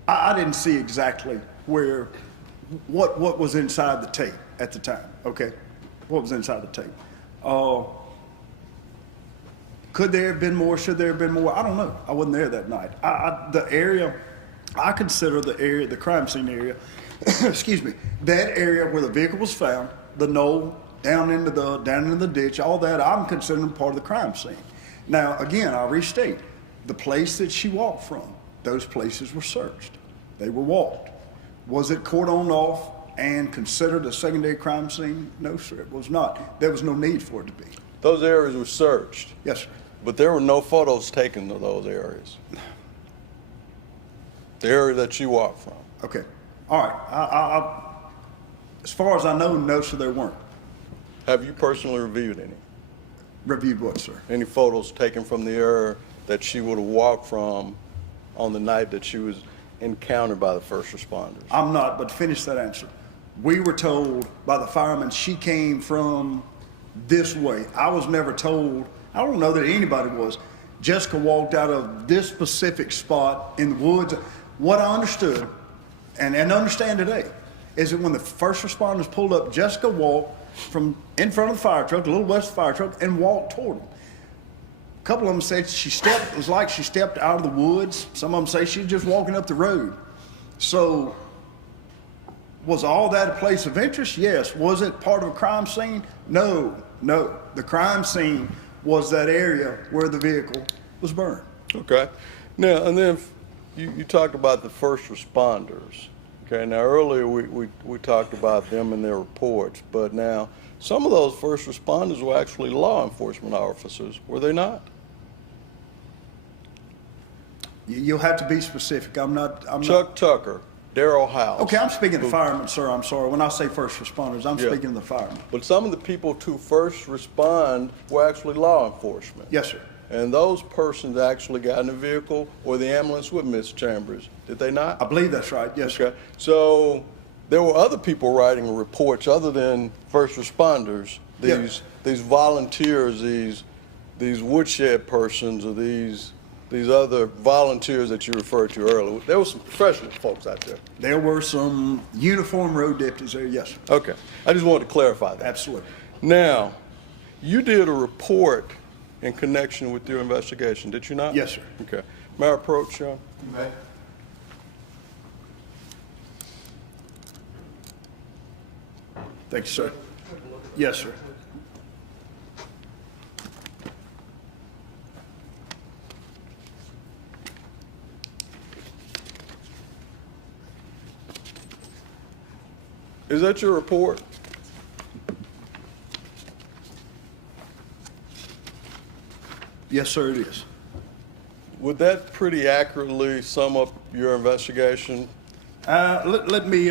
I didn't see exactly what was inside the tape at the time. Okay, what was inside the tape? Could there have been more? Should there have been more? I don't know. I wasn't there that night. The area, I consider the crime scene area, excuse me, that area where the vehicle was found, the knoll, down into the ditch, all that, I'm considering part of the crime scene. Now, again, I'll restate, the place that she walked from, those places were searched. They were walked. Was it cordoned off and considered a secondary crime scene? No, sir, it was not. There was no need for it to be. Those areas were searched. Yes, sir. But there were no photos taken of those areas. The area that you walked from. Okay. All right. As far as I know, no, sir, there weren't. Have you personally reviewed any? Reviewed what, sir? Any photos taken from the area that she would have walked from on the night that she was encountered by the first responders? I'm not, but finish that answer. We were told by the firemen she came from this way. I was never told, I don't know that anybody was. Jessica walked out of this specific spot in the woods. What I understood, and understand today, is that when the first responders pulled up, Jessica walked from in front of the fire truck, a little west of the fire truck, and walked toward them. A couple of them said it was like she stepped out of the woods. Some of them say she was just walking up the road. So, was all that a place of interest? Yes. Was it part of a crime scene? No. The crime scene was that area where the vehicle was burned. Okay. Now, and then you talked about the first responders. Okay, now earlier we talked about them and their reports, but now some of those first responders were actually law enforcement officers, were they not? You'll have to be specific. I'm not. Chuck Tucker, Darrell House. Okay, I'm speaking of firemen, sir. I'm sorry. When I say first responders, I'm speaking of the firemen. But some of the people to first respond were actually law enforcement. Yes, sir. And those persons actually got in the vehicle or the ambulance with Miss Chambers, did they not? I believe that's right. Yes, sir. Okay. So there were other people writing reports other than first responders. These volunteers, these woodshed persons, or these other volunteers that you referred to earlier. There were some professional folks out there. There were some uniformed road deputies there. Yes, sir. Okay. I just wanted to clarify that. Absolutely. Now, you did a report in connection with your investigation, did you not? Yes, sir. Okay. May I approach you? You may. Thank you, sir. Yes, sir. Is that your report? Yes, sir, it is. Would that pretty accurately sum up your investigation? Let me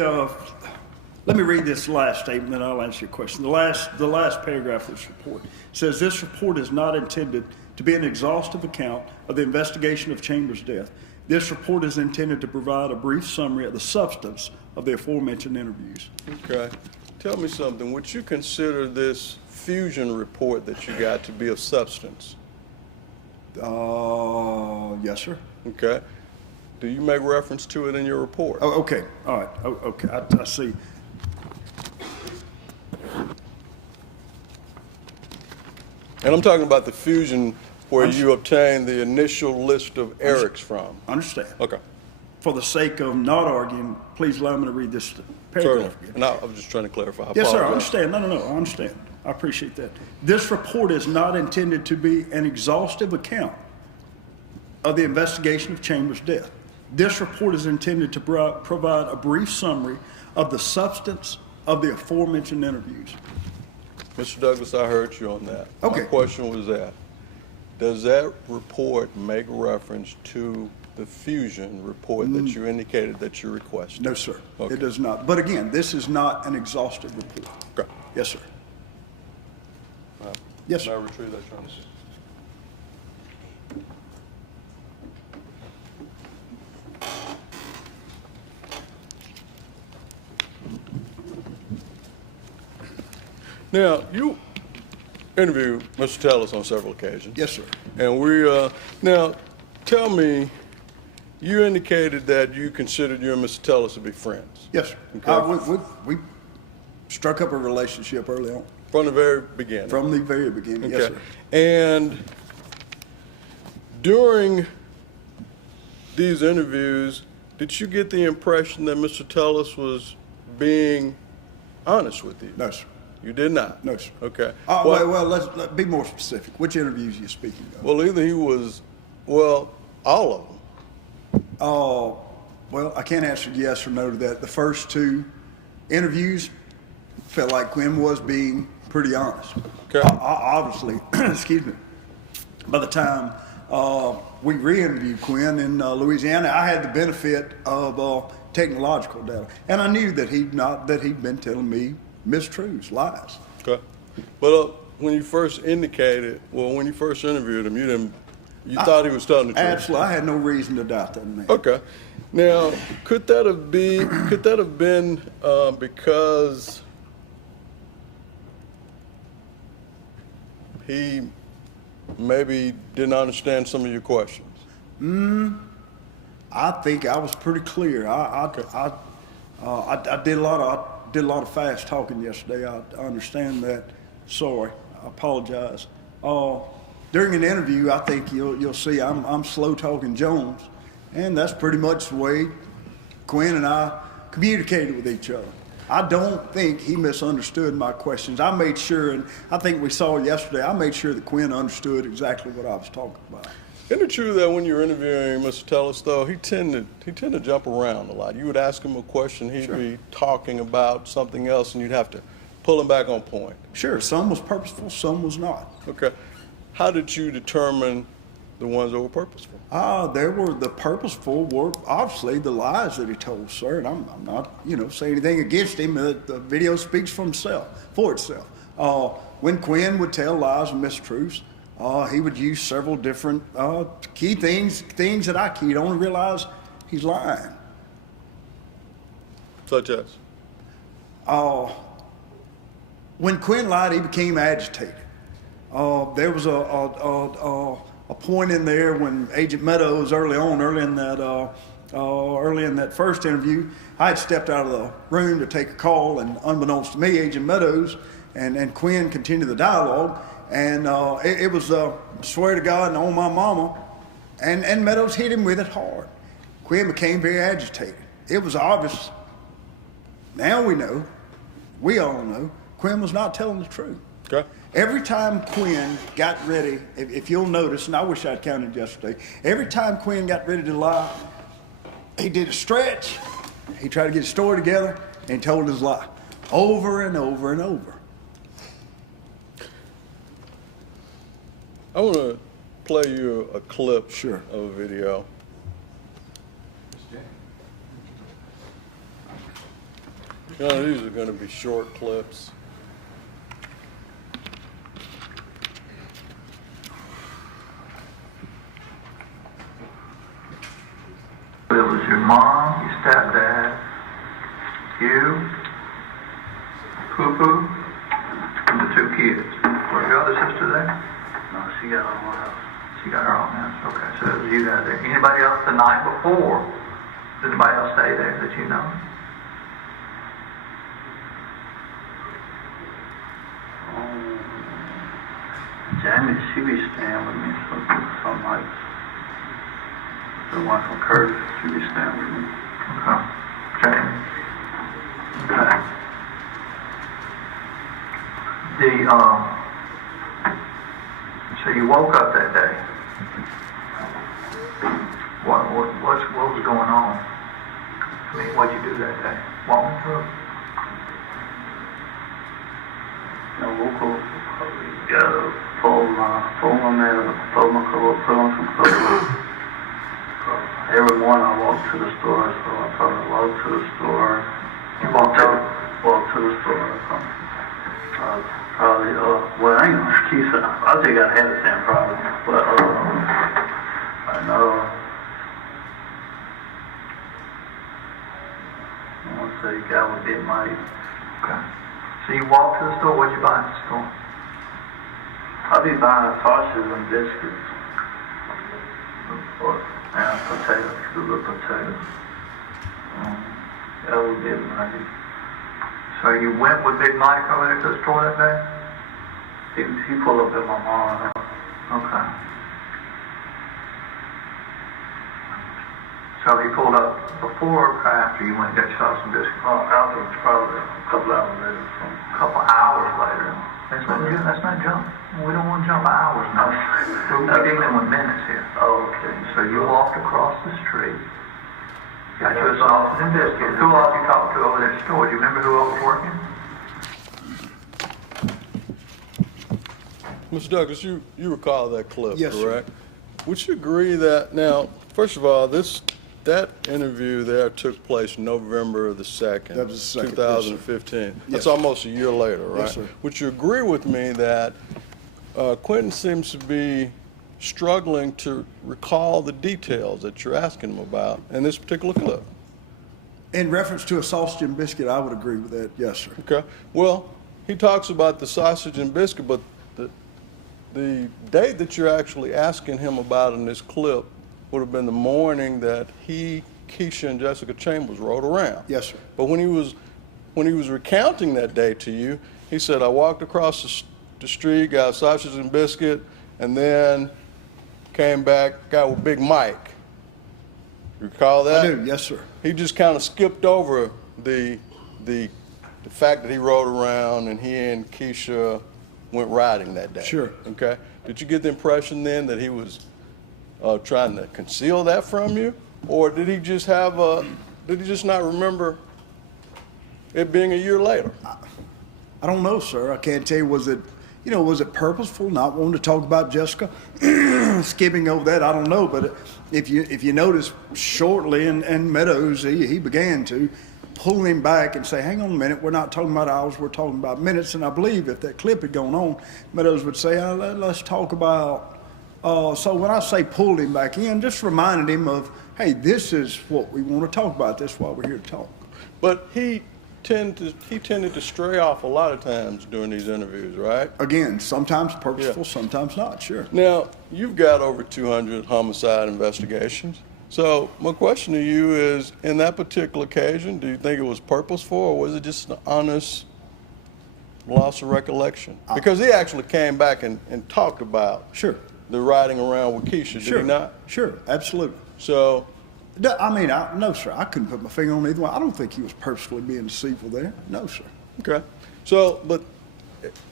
read this last statement, then I'll answer your question. The last paragraph of this report says, this report is not intended to be an exhaustive account of the investigation of Chambers' death. This report is intended to provide a brief summary of the substance of the aforementioned interviews. Okay. Tell me something. Would you consider this fusion report that you got to be of substance? Yes, sir. Okay. Do you make reference to it in your report? Oh, okay. All right. Oh, okay. I see. And I'm talking about the fusion where you obtained the initial list of Erics from. Understand. Okay. For the sake of not arguing, please allow me to read this Certainly. paragraph again. And I was just trying to clarify. Yes, sir. I apologize. understand. No. I understand. I appreciate that. This report is not intended to be an exhaustive account of the investigation of Chambers' death. This report is intended to provide a brief summary of the substance of the aforementioned interviews. Mr. Douglas, I heard you on that. Okay. My question was that, does that report make reference to the fusion report that you indicated that you requested? No, sir. Okay. It does not. But again, this is not an exhaustive report. Okay. Yes, sir. Yes, May I sir. retrieve that, Your Honor? Now, you interviewed Mr. Tellis on several occasions. Yes, sir. And now, tell me, you indicated that you considered you and Mr. Tellis to be friends. Yes, sir. Okay. We struck up a relationship early on. From the very beginning. From the very beginning, yes, Okay. sir. And during these interviews, did you get the impression that Mr. Tellis was being honest with you? No, sir. You did not? No, sir. Okay. Well, let's be more specific. Which interviews are you speaking of? Well, either he was, well, all of them. Well, I can't answer yes or no to that. The first two interviews felt like Quinn was being pretty honest. Okay. Obviously, excuse me, by the time we re-interviewed Quinn in Louisiana, I had the benefit of technological data, and I knew that he'd been telling me mistruths, lies. Okay. But when you first interviewed him, you thought he was telling the truth? Absolutely, I had no reason to doubt that man. Okay. Now, could that have been because he maybe didn't understand some of your questions? I think I was pretty clear. I did a lot of fast talking yesterday. I understand that. Sorry, I apologize. During an interview, I think you'll see I'm slow talking Jones, and that's pretty much the way Quinn and I communicated with each other. I don't think he misunderstood my questions. I made sure, and I think we saw yesterday, I made sure that Quinn understood exactly what I was talking about. Isn't it true that when you're interviewing Mr. Tellis, though, he tended to jump around a lot? You would ask him a question, he'd be talking about something else, and you'd have to pull him back on point. Sure, some was purposeful, some was not. Okay. How did you determine the ones that were purposeful? The purposeful were obviously the lies that he told, sir, and I'm not, saying anything against him. The video speaks for itself. When Quinn would tell lies and mistruths, he would use several different key things that I keyed on and realize he's lying. Such as? When Quinn lied, he became agitated. There was a point in there when Agent Meadows early in that first interview, I had stepped out of the room to take a call, and unbeknownst to me, Agent Meadows and Quinn continued the dialogue, and it was swear to God and on my mama, and Meadows hit him with it hard. Quinn became very agitated. It was obvious. Now we all know, Quinn was not telling the truth. Okay. Every time Quinn got ready, if you'll notice, and I wish I'd counted yesterday, every time Quinn got ready to lie, he did a stretch, he tried to get his story together, and he told his lie over and over and over. I want to play you a clip Sure. of a video. These are going to be short clips. It was your mom, your stepdad, you, Poo-Poo, and the two kids. Was your other sister there? No, she got her own house. She got her own house. Okay, so it was you guys there. Anybody else the night before? Did anybody else stay there that you know? Jamie, she be staying with me, something like the one from Curtis, she be staying with me. Okay. Jamie. Okay. So you woke up that day. What was going on? I mean, what'd you do that day? Walk me through it. I woke up, pulled my clothes, put on some clothes. Every morning I walk to the store, so I probably walk to the store. You walked out? Walk to the store. Probably, well, I ain't no excuse. I think I had the same problem, but I know. Once they got a bit mighty. Okay. So you walked to the store, what'd you buy at the store? I'll be buying sausages and biscuits. And potatoes, sugar potatoes. That would be mighty. So you went with Big Mike over there to the store that day? He pulled up at my mom's house. Okay. So he pulled up before or after you went and got shot some biscuits? After probably a couple hours later. A couple hours later. That's not jump. We don't want to jump hours now. We're dealing with minutes here. Okay. So you walked across the street, got your sausage and biscuits. Who else you talked to over there at the store? Do you remember who else was working? Mr. Douglas, you recall that clip, Yes, sir. correct? Would you agree that, now, first of all, that interview there took place November the 2nd, That was the 2nd, yes, sir. 2015. That's Yes. almost a year later, right? Yes, sir. Would you agree with me that Quentin seems to be struggling to recall the details that you're asking him about in this particular clip? In reference to a sausage and biscuit, I would agree with that, yes, sir. Okay. Well, he talks about the sausage and biscuit, but the date that you're actually asking him about in this clip would have been the morning that he, Keisha, and Jessica Chambers rode around. Yes, sir. But when he was recounting that day to you, he said, I walked across the street, got sausage and biscuit, and then came back, got with Big Mike. You recall that? I do, yes, sir. He just kind of skipped over the fact that he rode around and he and Keisha went riding that day. Sure. Okay. Did you get the impression then that he was trying to conceal that from you, or did he just not remember it being a year later? I don't know, sir. I can't tell you, was it purposeful, not wanting to talk about Jessica? Skipping over that, I don't know. But if you notice shortly in Meadows, he began to pull him back and say, hang on a minute, we're not talking about hours, we're talking about minutes. And I believe if that clip had gone on, Meadows would say, let's talk about, so when I say pulled him back in, just reminded him of, hey, this is what we want to talk about, this is why we're here to talk. But he tended to stray off a lot of times during these interviews, right? Again, sometimes purposeful, Yeah. sometimes not, sure. Now, you've got over 200 homicide investigations. So my question to you is, in that particular occasion, do you think it was purposeful, or was it just an honest loss of recollection? Because he actually came back and talked about Sure. the riding around with Keisha, did Sure. he not? Sure, absolutely. So, No, sir, I couldn't put my finger on either one. I don't think he was purposefully being deceitful there. No, sir. okay. So, but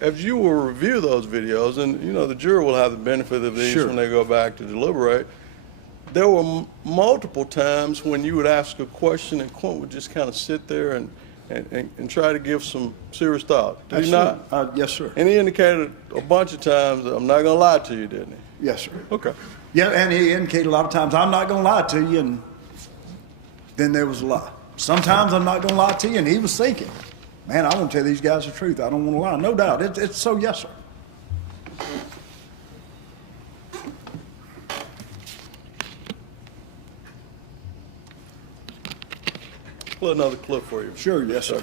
as you will review those videos, and the jury will have the benefit of these Sure. when they go back to deliberate, there were multiple times when you would ask a question and Quint would just kind of sit there and try to give some serious thought. Did he not? Absolutely. Yes, sir. And he indicated a bunch of times, I'm not going to lie to you, didn't he? Yes, sir. Okay. Yeah, and he indicated a lot of times, I'm not going to lie to you, and then there was a lie. Sometimes I'm not going to lie to you, and he was thinking, man, I want to tell these guys the truth. I don't want to lie. No doubt. It's so, yes, sir. Play another clip for you. Sure, yes, sir.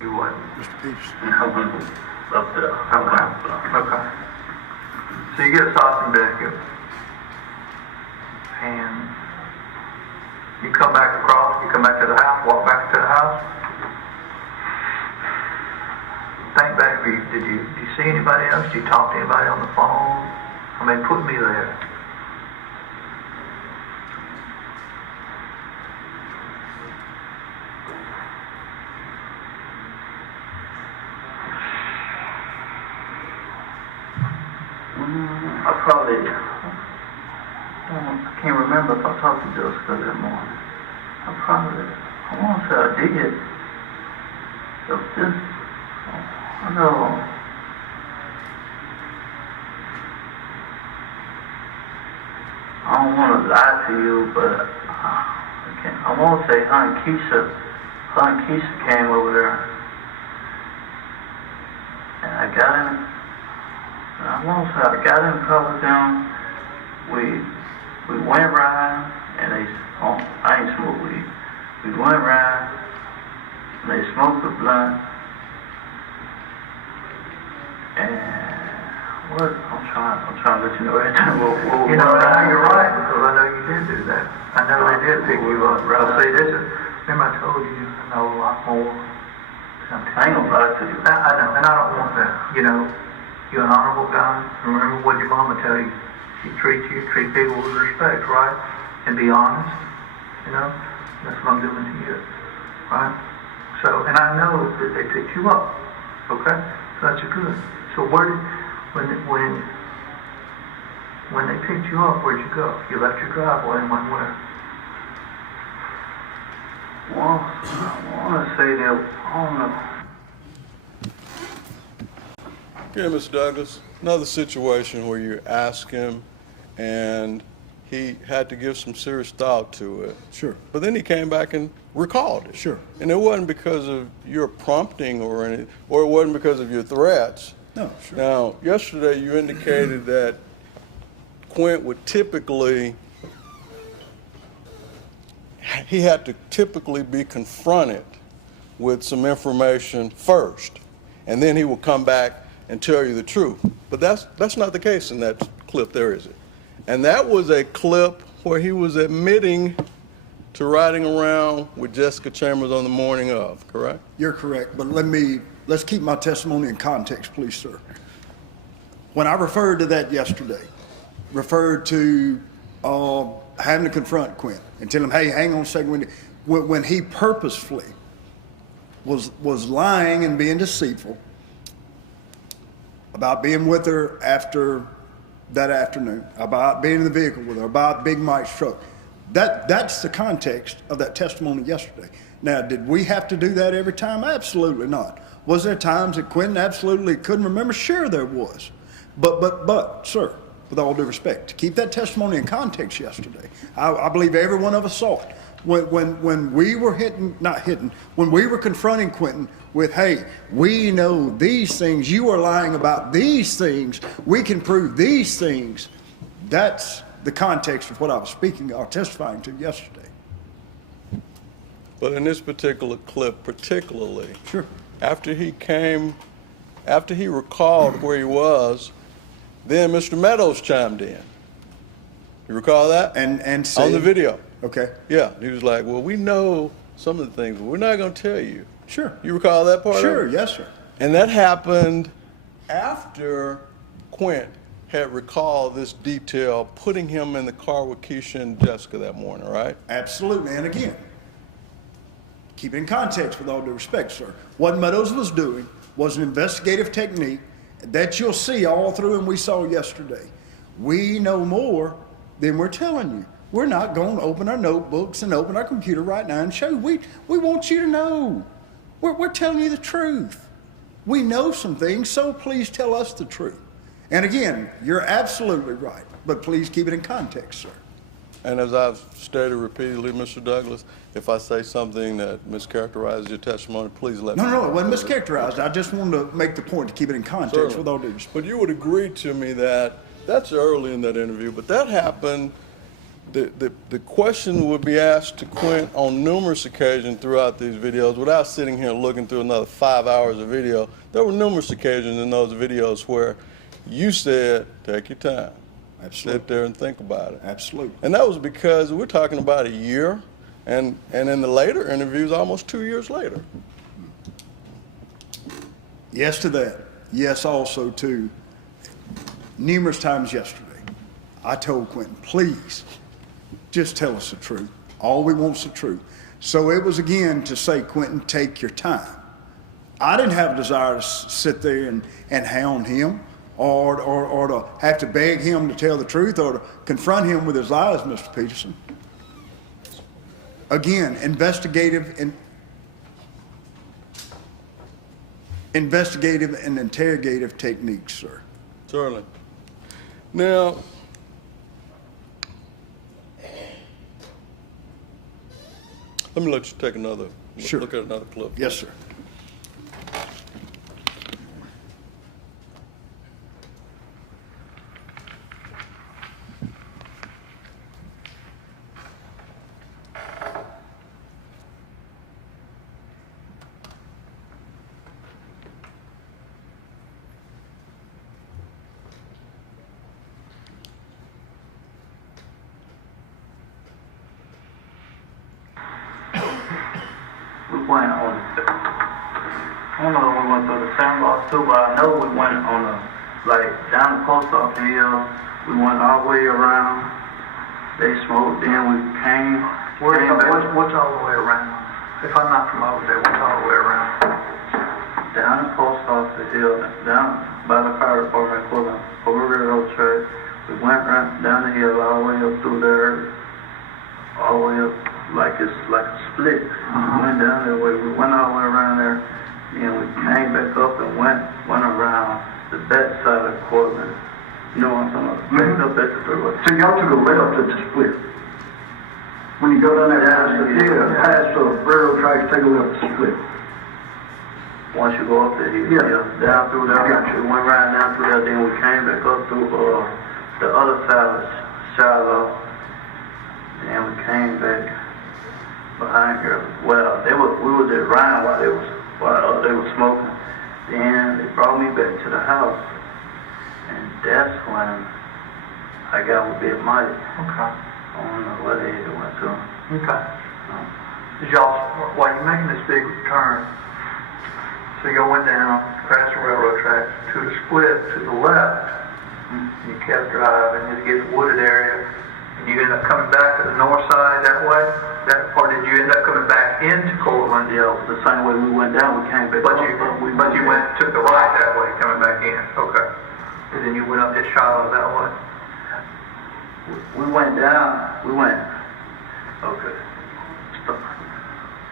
You what? Mr. Peterson. Up there. Okay. So you get a sausage and biscuit, and you come back across, you come back to the house, walk back to the house. Think back, did you see anybody else? Did you talk to anybody on the phone? I mean, put me there. I can't remember if I talked to Jessica that morning. I want to say I did. It was just, I know. I don't want to lie to you, but I want to say her and Keisha came over there. And I got in trouble with them. We went around, and I ain't smoked weed. We went around, and they smoked the blunt, and Well, I'm trying to let you know everything. You know, and I know you're right, because I know you did do that. I know they did pick you up. Well, see, this is, remember I told you, I know a lot more. I ain't gonna lie to you. I know, and I don't want that. You know, you're an honorable guy. Remember what your mama tell you. She treats you, treat people with respect, right? And be honest. You know, that's what I'm doing to you, right? So, and I know that they picked you up. Okay, so that's good. So where did, when they picked you up, where'd you go? You left your driveway and went where? Well, I want to say that, I don't know. Okay, Mr. Douglas, another situation where you ask him and he had to give some serious thought to it. Sure. But then he came back and recalled it. Sure. And it wasn't because of your prompting or anything, or it wasn't because of your threats. No, sure. Now, yesterday you indicated that Quint would typically, he had to typically be confronted with some information first, and then he will come back and tell you the truth. But that's not the case in that clip there, is it? And that was a clip where he was admitting to riding around with Jessica Chambers on the morning of, correct? You're correct, but let's keep my testimony in context, please, sir. When I referred to that yesterday, referred to having to confront Quint and tell him, hey, hang on a second, when he purposefully was lying and being deceitful about being with her after that afternoon, about being in the vehicle with her, about Big Mike's truck. That's the context of that testimony yesterday. Now, did we have to do that every time? Absolutely not. Was there times that Quentin absolutely couldn't remember? Sure there was. But, sir, with all due respect, to keep that testimony in context yesterday, I believe every one of us saw it. When we were when we were confronting Quentin with, hey, we know these things, you are lying about these things, we can prove these things, that's the context of what I was speaking or testifying to yesterday. But in this particular clip particularly, Sure. after he recalled where he was, then Mr. Meadows chimed in. You recall that? And said, on the video. Okay. Yeah, he was like, well, we know some of the things, but we're not going to tell you. Sure. You recall that part Sure, of it? yes, sir. And that happened after Quint had recalled this detail, putting him in the car with Keisha and Jessica that morning, right? Absolutely. And again, keep it in context with all due respect, sir. What Meadows was doing was an investigative technique that you'll see all through and we saw yesterday. We know more than we're telling you. We're not going to open our notebooks and open our computer right now and show you. We want you to know. We're telling you the truth. We know some things, so please tell us the truth. And again, you're absolutely right, but please keep it in context, sir. And as I've stated repeatedly, Mr. Douglas, if I say something that mischaracterizes your testimony, please let me know. No, it wasn't mischaracterized. I just wanted to make the point to keep it in context. Certainly. With all due respect. But you would agree to me that that's early in that interview, but that happened. The question would be asked to Quint on numerous occasions throughout these videos without sitting here looking through another 5 hours of video. There were numerous occasions in those videos where you said, take your time. Absolutely. Sit there and think about it. Absolutely. And that was because we're talking about a year, and in the later interviews, almost 2 years later. Yes to that. Yes also to numerous times yesterday, I told Quentin, please, just tell us the truth. All we want is the truth. So it was again to say, Quentin, take your time. I didn't have a desire to sit there and hound him or to have to beg him to tell the truth or to confront him with his lies, Mr. Peterson. Again, investigative and interrogative techniques, sir. Certainly. Now, let me let you take another Sure. look at another clip. Yes, sir. went on, I don't know if we went through the same law too, but I know we went on the, like, down the post office hill, we went all the way around, they smoked, then we came back. What's all the way around? If I'm not from over there, what's all the way around? Down the post office hill, down by the fire department, over the railroad track. We went right down the hill, all the way up through there, all the way up, like it's like a split. We went down that way, we went all the way around there, and we came back up and went around the back side of the courthouse. You know what I'm talking about? Back up at the door. So y'all took a left to the split. When you go down there past the railroad tracks, take a left to split. Once you go up there, down through there, we went right down through there, then we came back up through the other side of Shiloh, and we came back behind here. Well, we were just riding while they were smoking. Then they brought me back to the house, and that's when I got with Big Mike. Okay. I don't know where they went to. Okay. Did y'all, while you're making this big turn, so y'all went down past the railroad tracks to the split to the left, and you kept driving, you get the wooded area, and you end up coming back to the north side that way? Or did you end up coming back into Cortland? Yeah, the same way we went down, we came back But up. you took the right that way, coming back in. Okay. And then you went up to Shiloh that way? We went, okay,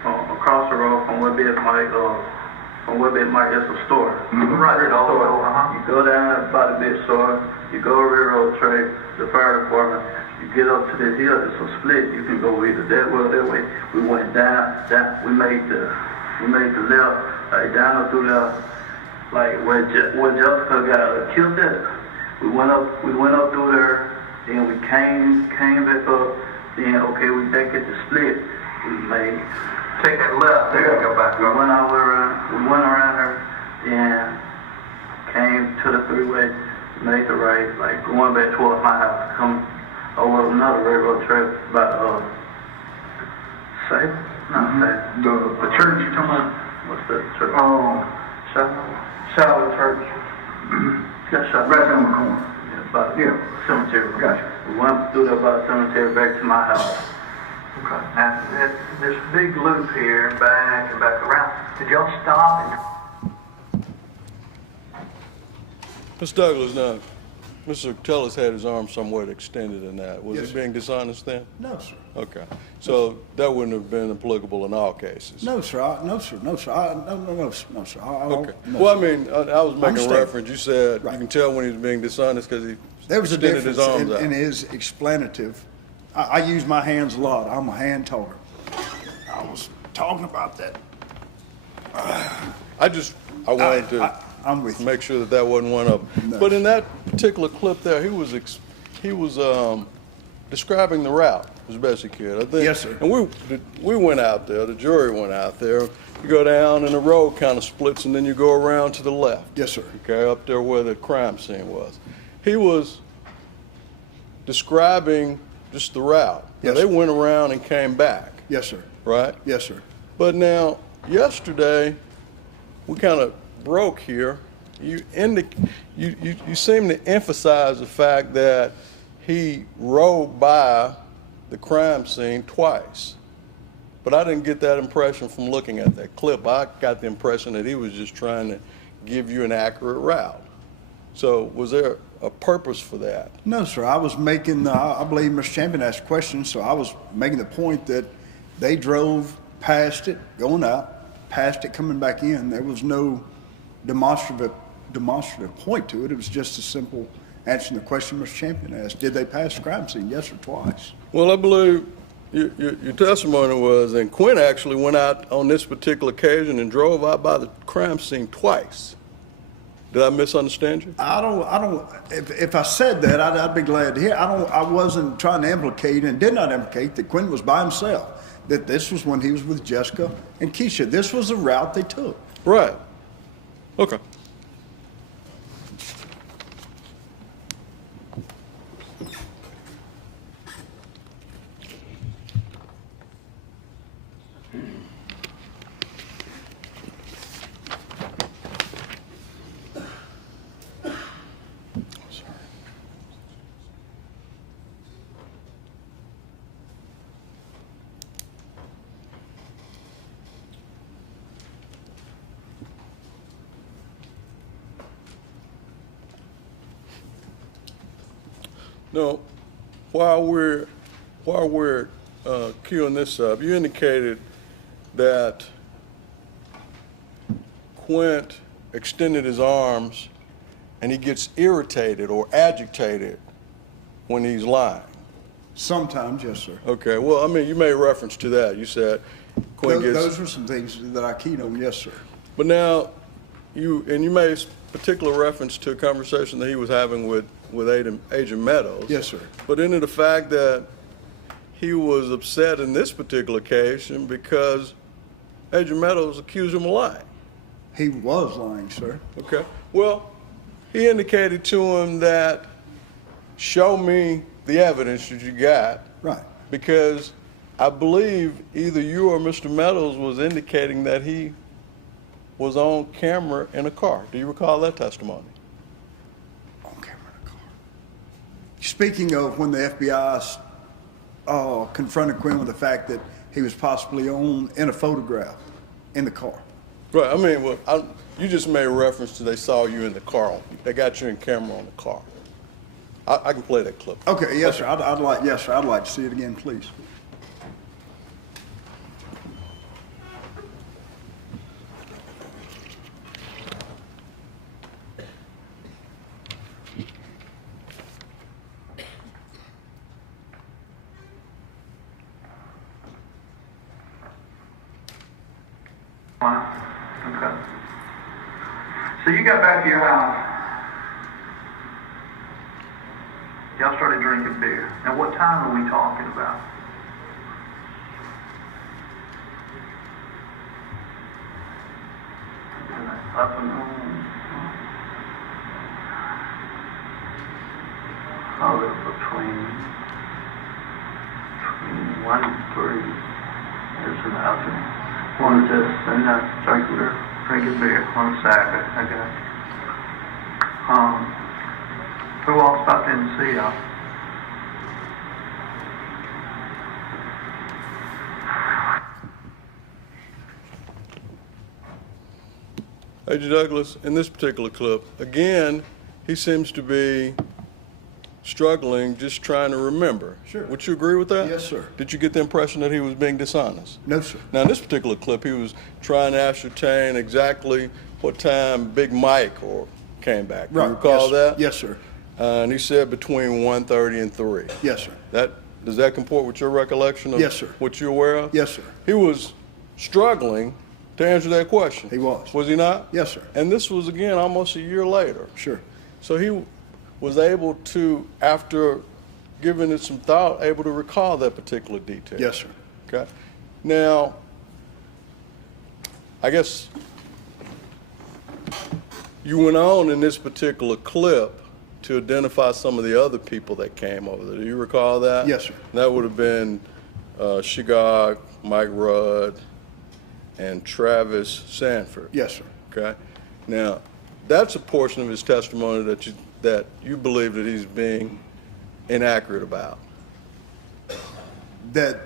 across the road from where Big Mike, it's a store. Right, Big all the way store. over, You go down by the big store, you go over railroad track, the fire department, you get up to the hill, it's a split, you can go either that way or that way. We went down, we made the left, like down through there, like where Jessica got killed at. We went up through there, then we came back up, then okay, we back at the split, we made. Take that left there and go back We up. went all the way around, there, then came to the freeway, made the right, like going back towards my house, come over another railroad track by, Seth? No, Seth. The church you talking about? What's that church? Salvation Church. Just shut Right down the corner. Yeah, cemetery. Gotcha. We went through there by the cemetery back to my house. Okay. Now, this big loop here and back around. Did y'all stop? Ms. Douglas, now, Mr. Tellis had his arm somewhat extended in that. Was Yes, he sir. being dishonest then? No, sir. Okay. So that wouldn't have been applicable in all cases? No, sir. No, sir. No, sir. No, sir. Okay. No, Well, I sir. mean, I was making understand. reference, you said you Right. can tell when he was being dishonest because he There was a extended his difference arms out. in his explanative. I use my hands a lot. I'm a hand talker. I was talking about that. I wanted to I'm with you. make sure that that wasn't one of them. No. But in that particular clip there, he was describing the route as best he could, I think. Yes, sir. And we went out there, the jury went out there. You go down and the road kind of splits and then you go around to the left. Yes, sir. Okay, up there where the crime scene was. He was describing just the route. Now, Yes, they sir. went around and came back, Yes, sir. right? Yes, sir. But now, yesterday, we kind of broke here. You seem to emphasize the fact that he rode by the crime scene twice. But I didn't get that impression from looking at that clip. I got the impression that he was just trying to give you an accurate route. So was there a purpose for that? No, sir. I was making, I believe Mr. Champion asked a question, so I was making the point that they drove past it, going out, past it, coming back in. There was no demonstrative point to it. It was just a simple answering the question Mr. Champion asked. Did they pass the crime scene? Yes or twice? Well, I believe your testimony was, and Quinn actually went out on this particular occasion and drove out by the crime scene twice. Did I misunderstand you? If I said that, I'd be glad to hear. I wasn't trying to implicate and did not implicate that Quinn was by himself, that this was when he was with Jessica and Keisha. This was the route they took. Right. Okay. No, while we're queuing this up, you indicated that Quint extended his arms and he gets irritated or agitated when he's lying. Sometimes, yes, sir. Okay, well, I mean, you made reference to that. You said Quint gets... Those were some things that I keyed on, yes, sir. But now, you made particular reference to a conversation that he was having with Agent Meadows. Yes, sir. But into the fact that he was upset in this particular case because Agent Meadows accused him of lying. He was lying, sir. Okay. Well, he indicated to him that, show me the evidence that you got. Right. Because I believe either you or Mr. Meadows was indicating that he was on camera in a car. Do you recall that testimony? On camera in a car. Speaking of when the FBI confronted Quinn with the fact that he was possibly in a photograph in the car. Right. I mean, well, you just made reference to they saw you in the car. They got you in camera on the car. I can play that clip. Okay, yes, sir. I'd like to see it again, please. Okay. So you got back to your house. Y'all started drinking beer. Now, what time are we talking about? Afternoon. Probably between 1 and 3. It's an afternoon. One is this, and that's regular drinking beer on Saturday. Okay. Who all stopped in to see y'all? Agent Douglas, in this particular clip, again, he seems to be struggling, just trying to remember. Sure. Would you agree with that? Yes, sir. Did you get the impression that he was being dishonest? No, sir. Now, in this particular clip, he was trying to ascertain exactly what time Big Mike came back. Do you recall yes, sir. that? Yes, sir. And he said between 1:30 and 3. Yes, sir. Does that comport with your recollection of Yes, sir. what you're aware of? Yes, sir. He was struggling to answer that question. He was. Was he not? Yes, sir. And this was, again, almost a year later. Sure. So he was able to, after giving it some thought, able to recall that particular detail. Yes, sir. Okay. Now, I guess you went on in this particular clip to identify some of the other people that came over there. Do you recall that? Yes, sir. That would have been Shigog, Mike Rudd, and Travis Sanford. Yes, sir. Okay. Now, that's a portion of his testimony that you believe that he's being inaccurate about. That,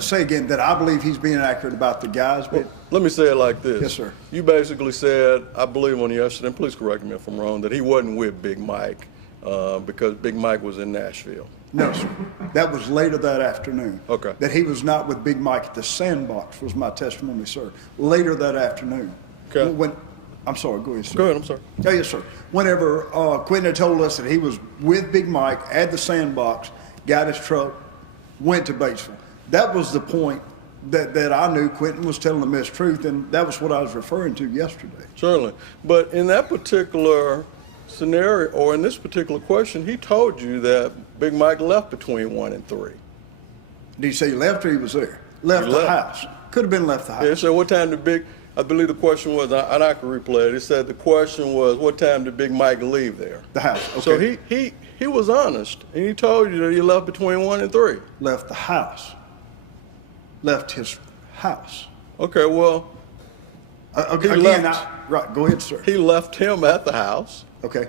say again, that I believe he's being inaccurate about the guys, but Let me say it like this. Yes, sir. You basically said, I believe on yesterday, and please correct me if I'm wrong, that he wasn't with Big Mike because Big Mike was in Nashville. no, sir. That was later that afternoon. Okay. That he was not with Big Mike at the Sandbox was my testimony, sir. Later that afternoon. Okay. I'm sorry, go ahead, sir. Go ahead, I'm sorry. Oh, yes, sir. Whenever Quentin had told us that he was with Big Mike at the Sandbox, got his truck, went to Batesville. That was the point that I knew Quentin was telling the mistruth, and that was what I was referring to yesterday. Certainly. But in that particular scenario, or in this particular question, he told you that Big Mike left between 1 and 3. Did he say he left or he was there? Left He the left. house. Could have been left the house. Yeah, so what time did I believe the question was, and I can replay it, it said the question was, what time did Big Mike leave there? The house, okay. So he was honest, and he told you that he left between 1 and 3. Left the house. Left his house. Okay, well, Again, left. right, go ahead, sir. he left him at the house, Okay,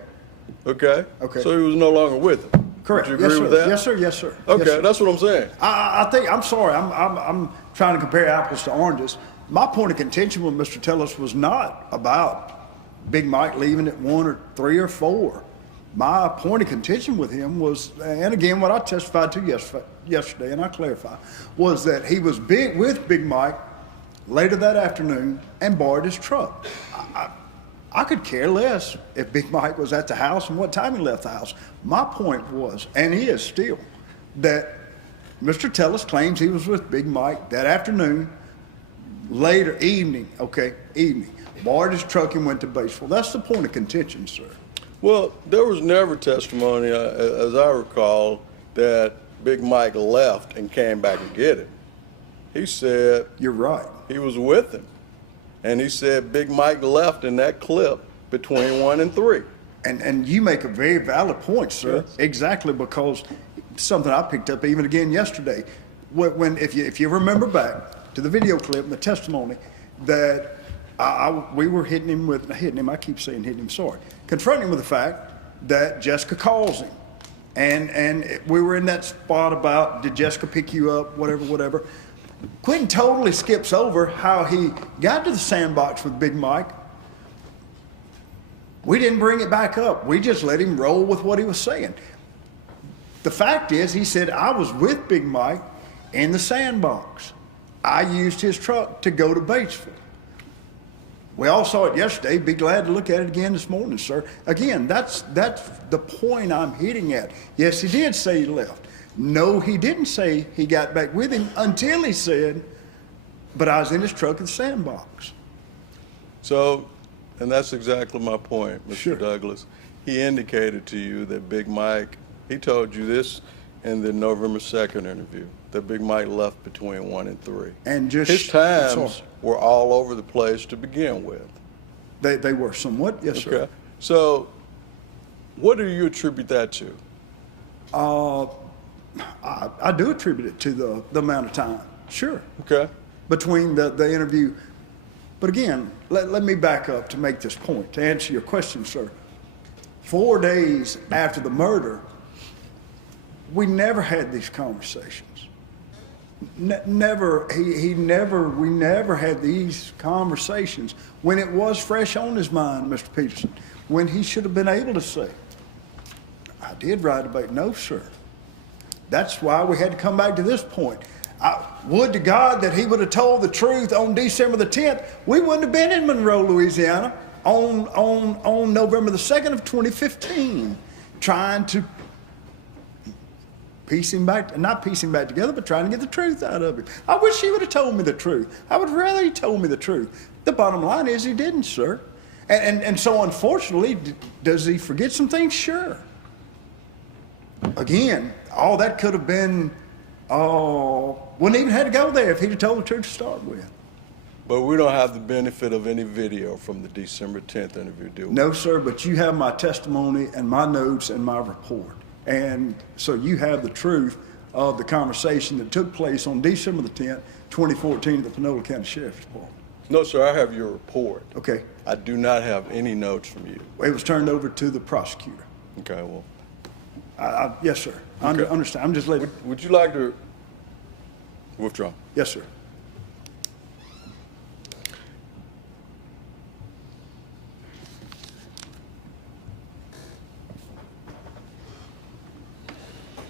okay? Okay. So he was no longer with him. correct. Would you agree Yes, with sir. that? Yes, sir, yes, sir. Okay, Yes, sir. that's what I'm saying. I think, I'm sorry, I'm trying to compare apples to oranges. My point of contention with Mr. Tellis was not about Big Mike leaving at 1 or 3 or 4. My point of contention with him was, and again, what I testified to yesterday, and I clarify, was that he was with Big Mike later that afternoon and borrowed his truck. I could care less if Big Mike was at the house and what time he left the house. My point was, and he is still, that Mr. Tellis claims he was with Big Mike that afternoon, evening, borrowed his truck and went to Batesville. That's the point of contention, sir. Well, there was never testimony, as I recall, that Big Mike left and came back and get it. He said You're right. he was with him. And he said Big Mike left in that clip between 1 and 3. And you make a very valid point, sir. Yes. Exactly, because something I picked up even again yesterday. If you remember back to the video clip and the testimony that we were hitting him, I keep saying hitting him, sorry, confronting him with the fact that Jessica calls him. And we were in that spot about, did Jessica pick you up, whatever. Quentin totally skips over how he got to the sandbox with Big Mike. We didn't bring it back up. We just let him roll with what he was saying. The fact is, he said, I was with Big Mike in the sandbox. I used his truck to go to Batesville. We all saw it yesterday. Be glad to look at it again this morning, sir. Again, that's the point I'm hitting at. Yes, he did say he left. No, he didn't say he got back with him until he said, but I was in his truck at the sandbox. So, and that's exactly my point, Mr. Sure. Douglas. He indicated to you that Big Mike, he told you this in the November 2nd interview, that Big Mike left between 1 and 3. And just his times were all over the place to begin with. They were somewhat, yes, sir. Okay. So, what do you attribute that to? I do attribute it to the amount of time, sure, Okay. between the interview. But again, let me back up to make this point, to answer your question, sir. 4 days after the murder, we never had these conversations. We never had these conversations when it was fresh on his mind, Mr. Peterson, when he should have been able to say, I did ride a bike. No, sir. That's why we had to come back to this point. Would to God that he would have told the truth on December the 10th. We wouldn't have been in Monroe, Louisiana on November the 2nd of 2015, trying to not piece him back together, but trying to get the truth out of him. I wish he would have told me the truth. I would rather he told me the truth. The bottom line is he didn't, sir. And so unfortunately, does he forget some things? Sure. Again, all that could have been, wouldn't even have to go there if he'd have told the truth to start with. But we don't have the benefit of any video from the December 10th interview, do we? No, sir, but you have my testimony and my notes and my report. And so you have the truth of the conversation that took place on December the 10th, 2014 at the Panola County Sheriff's Department. No, sir, I have your report. Okay. I do not have any notes from you. It was turned over to the prosecutor. Okay, well. Yes, sir. I Okay. understand. I'm just letting. Would you like to withdraw? Yes, sir.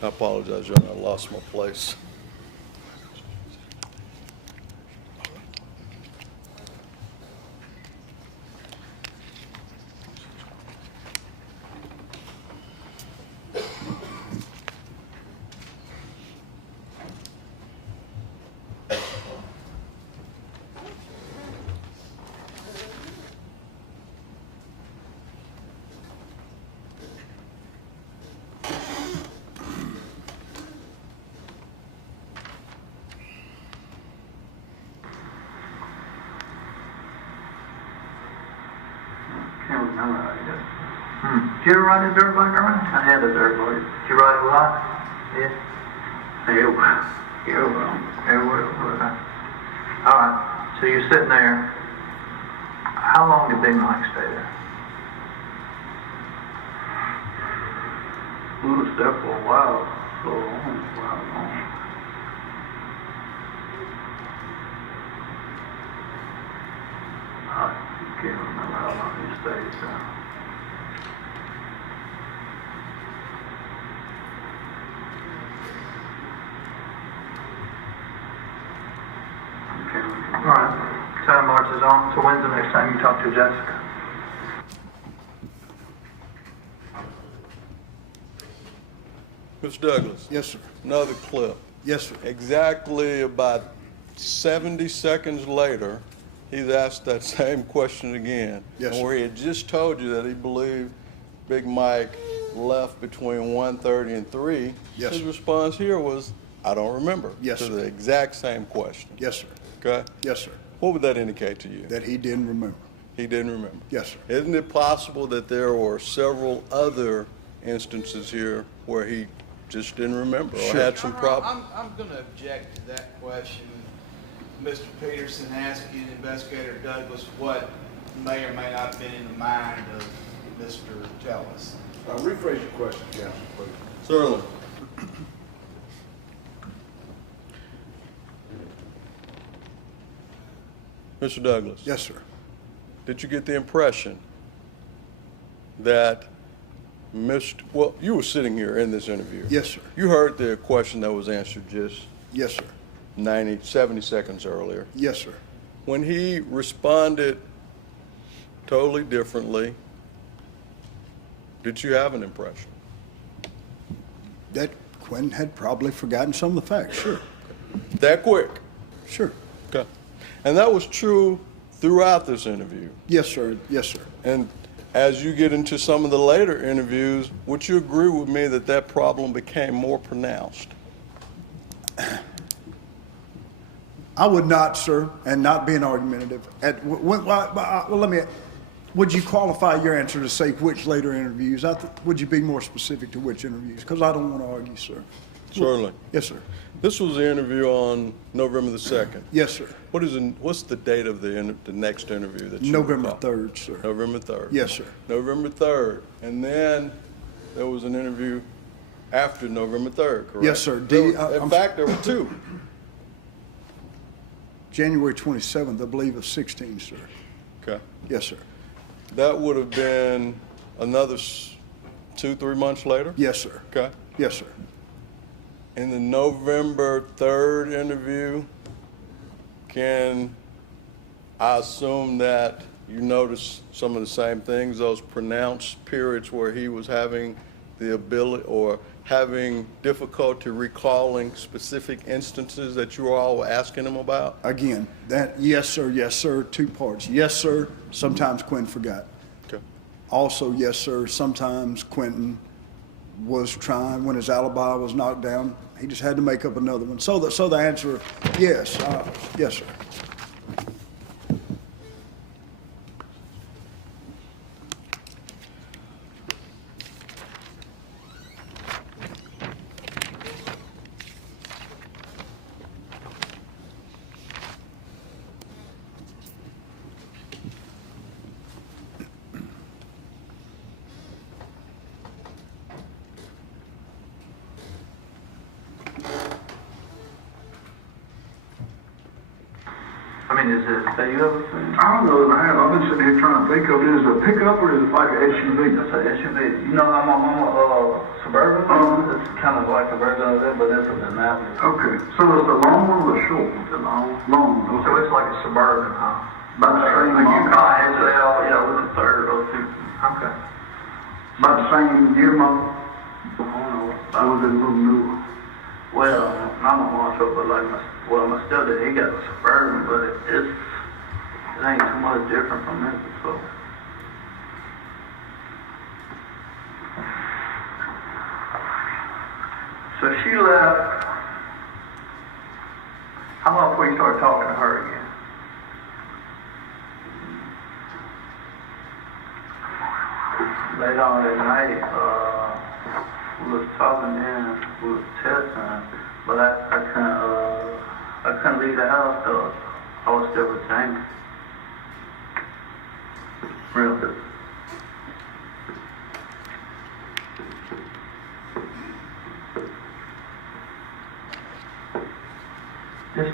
I apologize, Your Honor, I lost my place. Can't remember how he did it. Did you ever ride a dirt bike around? I had a dirt bike. Did you ride it a lot? Yeah. Yeah. All right, so you're sitting there. How long did Big Mike stay there? We was there for a while. So long. I can't remember how long he stayed there. All right. Time marches on. So when's the next time you talk to Jessica? Mr. Douglas. Yes, sir. Another clip. Yes, sir. Exactly about 70 seconds later, he's asked that same question again. Yes, and where he had just told you that he believed Big Mike left between 1:30 and 3, Yes, his sir. response here was, I don't remember. Yes, to sir. the exact same question. Yes, sir. Okay? Yes, sir. What would that indicate to you? That he didn't remember. He didn't remember. Yes, sir. Isn't it possible that there were several other instances here where he just didn't remember or Sure. had some problems? I'm going to object to that question. Mr. Peterson asking Investigator Douglas what may or may not have been in the mind of Mr. Tellis. Rephrase your question, Counsel, please. Certainly. Mr. Douglas. Yes, sir. Did you get the impression that well, you were sitting here in this interview. Yes, sir. You heard the question that was answered just Yes, sir. 70 seconds earlier. Yes, sir. When he responded totally differently, did you have an impression? That Quinn had probably forgotten some of the facts. Sure. That quick? Sure. Okay. And that was true throughout this interview. Yes, sir. Yes, sir. And as you get into some of the later interviews, would you agree with me that that problem became more pronounced? I would not, sir, and not being argumentative. Would you qualify your answer to say which later interviews? Would you be more specific to which interviews? Because I don't want to argue, sir. Certainly. Yes, sir. This was the interview on November the 2nd. Yes, sir. What's the date of the next interview that you November recall? 3rd, sir. November 3rd. Yes, sir. November 3rd. And then there was an interview after November 3rd, correct? Yes, sir. In fact, there were two. January 27th, I believe, of 16, sir. Okay. Yes, sir. That would have been another 2-3 months later? Yes, sir. Okay. Yes, sir. In the November 3rd interview, can I assume that you noticed some of the same things, those pronounced periods where he was having the ability or having difficulty recalling specific instances that you were all asking him about? Again, yes, sir, 2 parts. Yes, sir, sometimes Quinn forgot. Okay. Also, yes, sir, sometimes Quentin was trying, when his alibi was knocked down, he just had to make up another one. So the answer, yes, yes, sir. I mean, is it, that you ever seen? I don't know that I have. I've been sitting here trying to think of, is it a pickup or is it like an SUV? That's an SUV. You know, I'm a Suburban. It's kind of like a version of that, but it's a Denali. Okay, so it's a long one or a short one? It's a long. Long, So okay. it's like a Suburban, huh? About the same Like you model? call XL, yeah, with the third or two. Okay. About the same year model? I don't know. I was a little newer. Well, not my Marshall, but like my stepdad, he got a Suburban, but it ain't too much different from this, so. So she left, how long before you started talking to her again? Late on that night, we was talking then, we was testing, but I couldn't leave the house though. I was still with Jamie. Really? Just,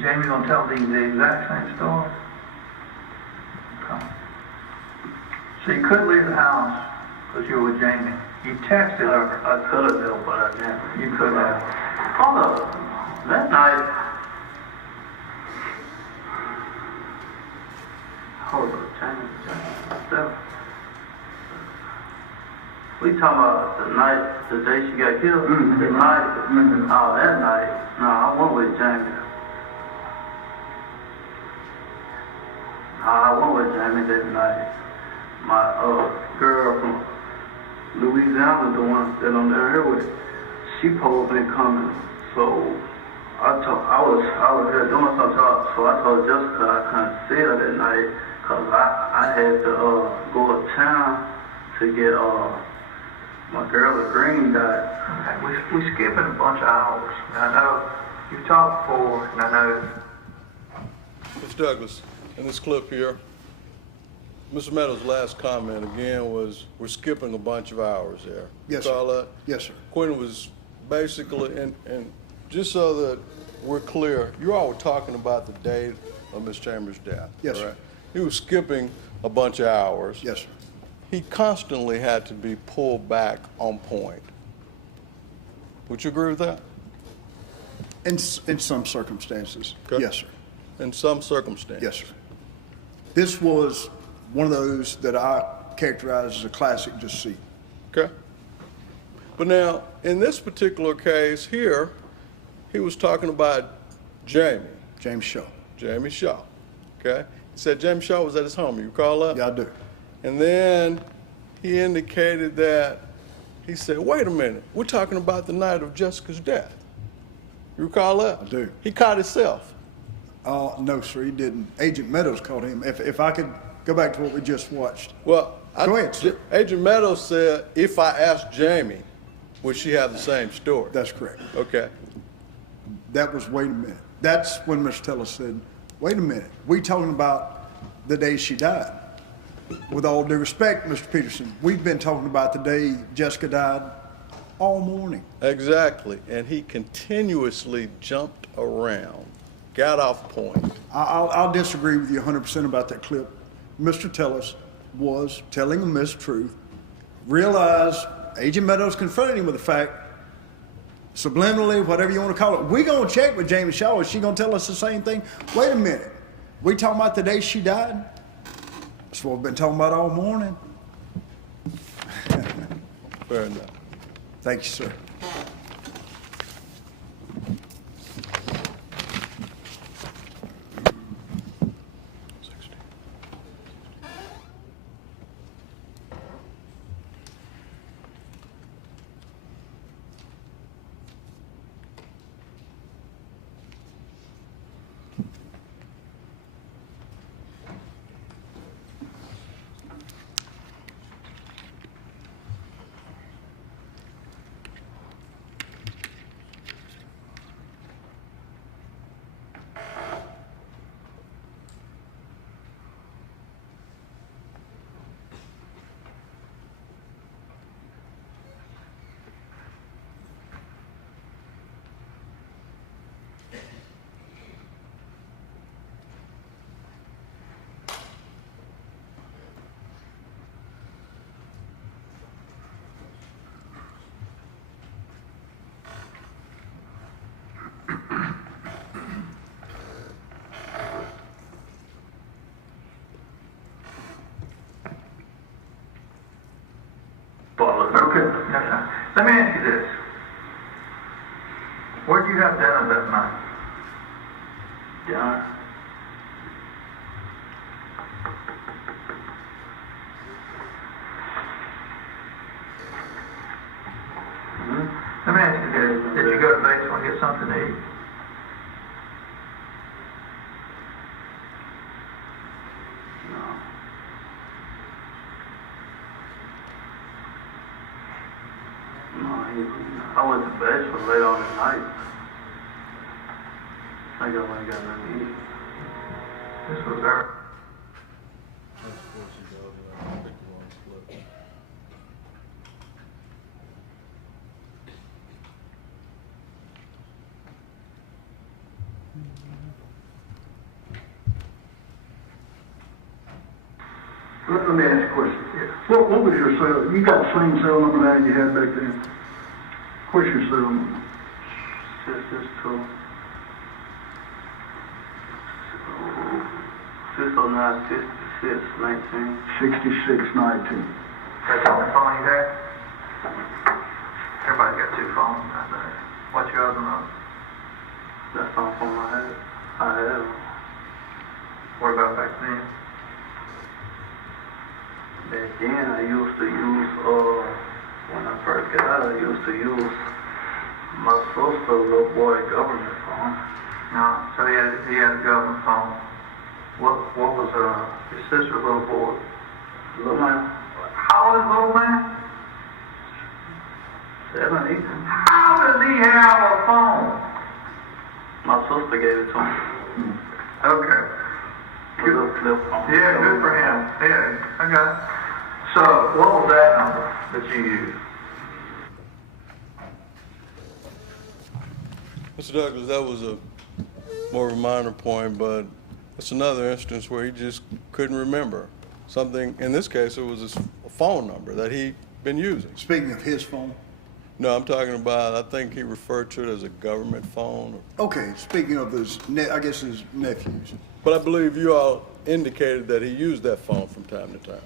Jamie gonna tell the exact same story? Okay. So you couldn't leave the house because you were with Jamie. You texted her. I could have been, but I didn't. You could have. Hold up. That night, We talking about the night, the day she got killed? Mhm. The night? Mhm. Oh, that night? No, I went with Jamie. I went with Jamie that night. My girl from Louisiana, the one that I'm down here with, she supposed to be coming. So I was here doing something, so I told Jessica I couldn't see her that night because I had to go uptown to get my girl a green dot. Okay, we skipping a bunch of hours. And I know you've talked before, and I know Mr. Douglas, in this clip here, Mr. Meadows' last comment again was, we're skipping a bunch of hours there. Yes, You follow sir. that? Yes, sir. Quinn was basically, and just so that we're clear, you all were talking about the date of Ms. Chambers' death. Yes, sir. correct? He was skipping a bunch of hours. Yes, sir. He constantly had to be pulled back on point. Would you agree with that? In some circumstances, Okay. yes, sir. In some circumstances? Yes, sir. This was one of those that I characterize as a classic deceit. Okay. But now, in this particular case here, he was talking about Jamie, James Shaw. Jamie Shaw, okay? He said Jamie Shaw was at his home, you recall that? Yeah, I do. And then he indicated that, he said, wait a minute, we're talking about the night of Jessica's death. You recall that? I do. He caught himself. No, sir, he didn't. Agent Meadows called him. If I could go back to what we just watched. Well, Go ahead, sir. Agent Meadows said, if I asked Jamie, would she have the same story? That's correct. Okay. That was, wait a minute. That's when Mr. Tellis said, wait a minute, we talking about the day she died. With all due respect, Mr. Peterson, we've been talking about the day Jessica died all morning. Exactly, and he continuously jumped around, got off point. I'll disagree with you 100% about that clip. Mr. Tellis was telling a mistruth. Realize Agent Meadows confronted him with the fact, subliminally, whatever you want to call it, we're going to check with Jamie Shaw. Is she going to tell us the same thing? Wait a minute. We talking about the day she died? That's what we've been talking about all morning. Fair enough. Thank you, sir. Okay. Let me ask you this. Where'd you have dinner that night? John? Let me ask you this. Did you go to the basement and get something to eat? No. I went to bed for late on at night. I think I went and got nothing to eat. This was our... Let me ask you a question. What was your cell? You got the same cell number now you had back then? What's your cell number? Just 609 66 19. 6619. That's the only phone you had? Everybody got two phones nowadays. What's your other number? That's not from my head. I have. What about back then? Back then, I used to use, when I first got out, I used to use my sister's little boy government phone. No, so he had a government phone. What was his sister's little boy? Little man, How old is little man? 7, 8. How does he have a phone? My sister gave it to him. Okay. Little flip phone. Yeah, good for him. Yeah, I got it. So, what was that number that you used? Mr. Douglas, that was a more of a minor point, but it's another instance where he just couldn't remember something. In this case, it was a phone number that he'd been using. Speaking of his phone, No, I'm talking about, I think he referred to it as a government phone. okay, speaking of his, I guess his nephews. But I believe you all indicated that he used that phone from time to time.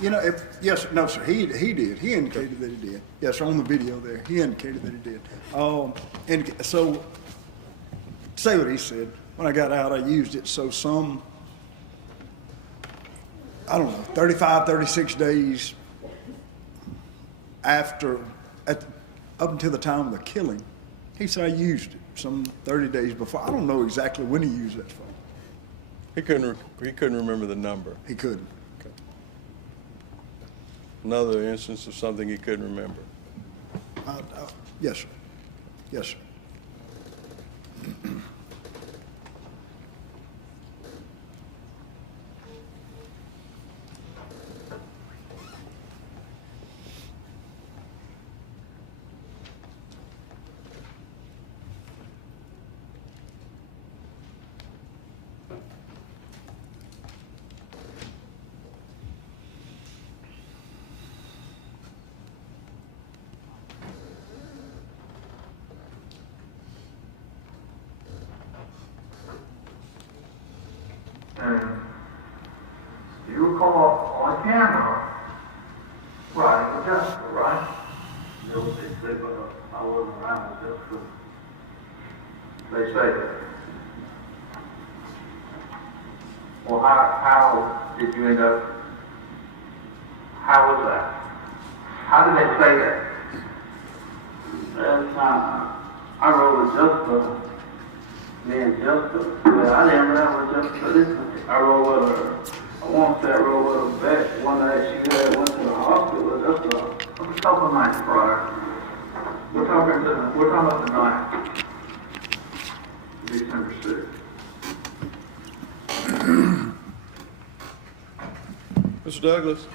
You know, yes, no, sir, he did. He indicated that he did. Yes, on the video there, he indicated that he did. And so, say what he said. When I got out, I used it. So I don't know, 35, 36 days after, up until the time of the killing, he said I used it. Some 30 days before. I don't know exactly when he used that phone. He couldn't remember the number. He couldn't. Another instance of something he couldn't remember. Yes, sir. Yes, sir. And do you recall on camera riding with Jessica, right? They would say, but I wasn't around with Jessica. They say that. Well, how did you end up, how was that? How did they say that? That time, I rode with Jessica. Me and Jessica. Well, I didn't ride with Jessica this time. I rode with her. I want to say I rode with her back one night she had went to the hospital. That's all. A couple of nights prior. We're talking about the night. December 6th. Mr. Douglas,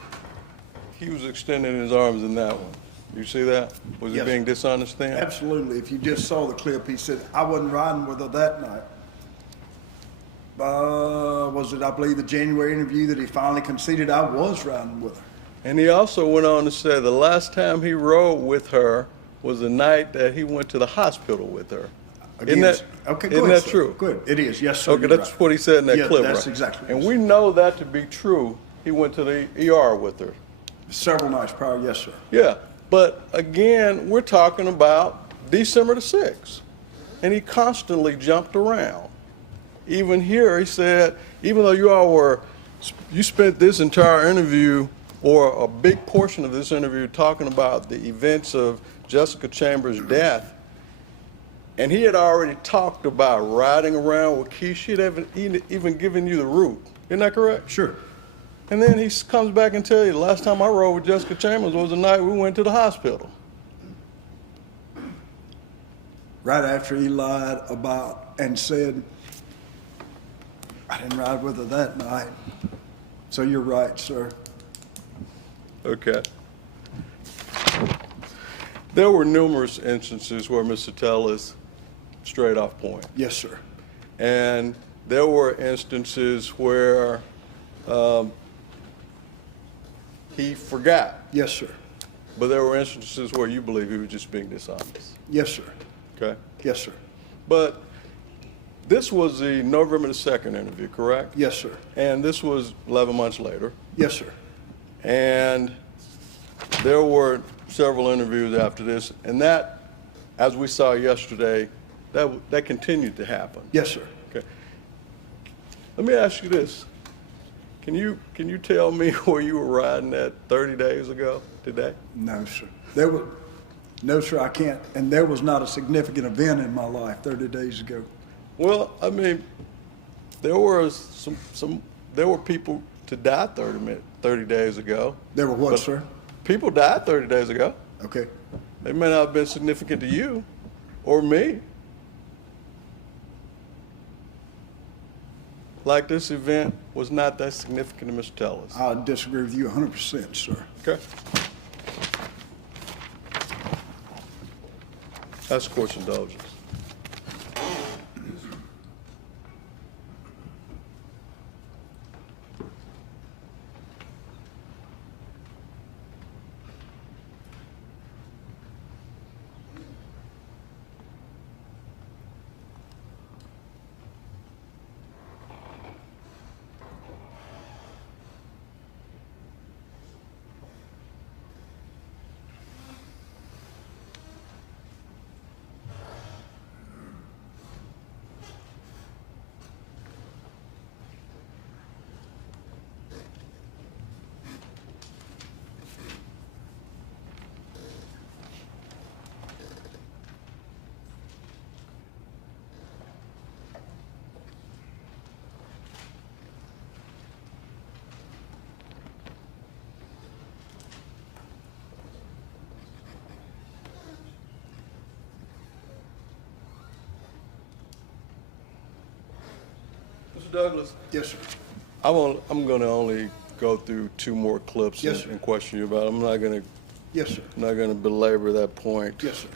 he was extending his arms in that one. You see that? Was he Yes. being dishonest then? Absolutely. If you just saw the clip, he said, I wasn't riding with her that night. Was it, I believe, the January interview that he finally conceded I was riding with her? And he also went on to say the last time he rode with her was the night that he went to the hospital with her. Again, Isn't okay, go isn't ahead, that sir. true? Good. It is. Yes, sir. Okay, you're that's right. what he said in that Yeah, clip, that's right? exactly And what we know that to be true. He went to the ER with her. Several nights prior, yes, sir. Yeah, but again, we're talking about December the 6th. And he constantly jumped around. Even here, he said, even though you spent this entire interview, or a big portion of this interview, talking about the events of Jessica Chambers' death, and he had already talked about riding around with Keith. She had even given you the route. Isn't that correct? Sure. And then he comes back and tells you, the last time I rode with Jessica Chambers was the night we went to the hospital. Right after he lied about and said, I didn't ride with her that night. So you're right, sir. Okay. There were numerous instances where Mr. Tellis strayed off point. Yes, sir. And there were instances where he forgot. Yes, sir. But there were instances where you believe he was just being dishonest. Yes, sir. Okay? Yes, sir. But this was the November the 2nd interview, correct? Yes, sir. And this was 11 months later. Yes, sir. And there were several interviews after this, and that, as we saw yesterday, that continued to happen. Yes, sir. Okay. Let me ask you this. Can you tell me where you were riding at 30 days ago today? No, sir. No, sir, I can't. And there was not a significant event in my life 30 days ago. Well, I mean, there were there were people to die 30 days ago. There were what, But sir? People died 30 days ago. Okay. They may not have been significant to you or me. Like this event was not that significant to Mr. Tellis. I disagree with you 100%, sir. Okay. That's court's indulgence. Mr. Douglas, Yes, sir. I'm going to only go through 2 more clips Yes, sir. and question you about it. I'm not going Yes, sir. to belabor that point. Yes, sir.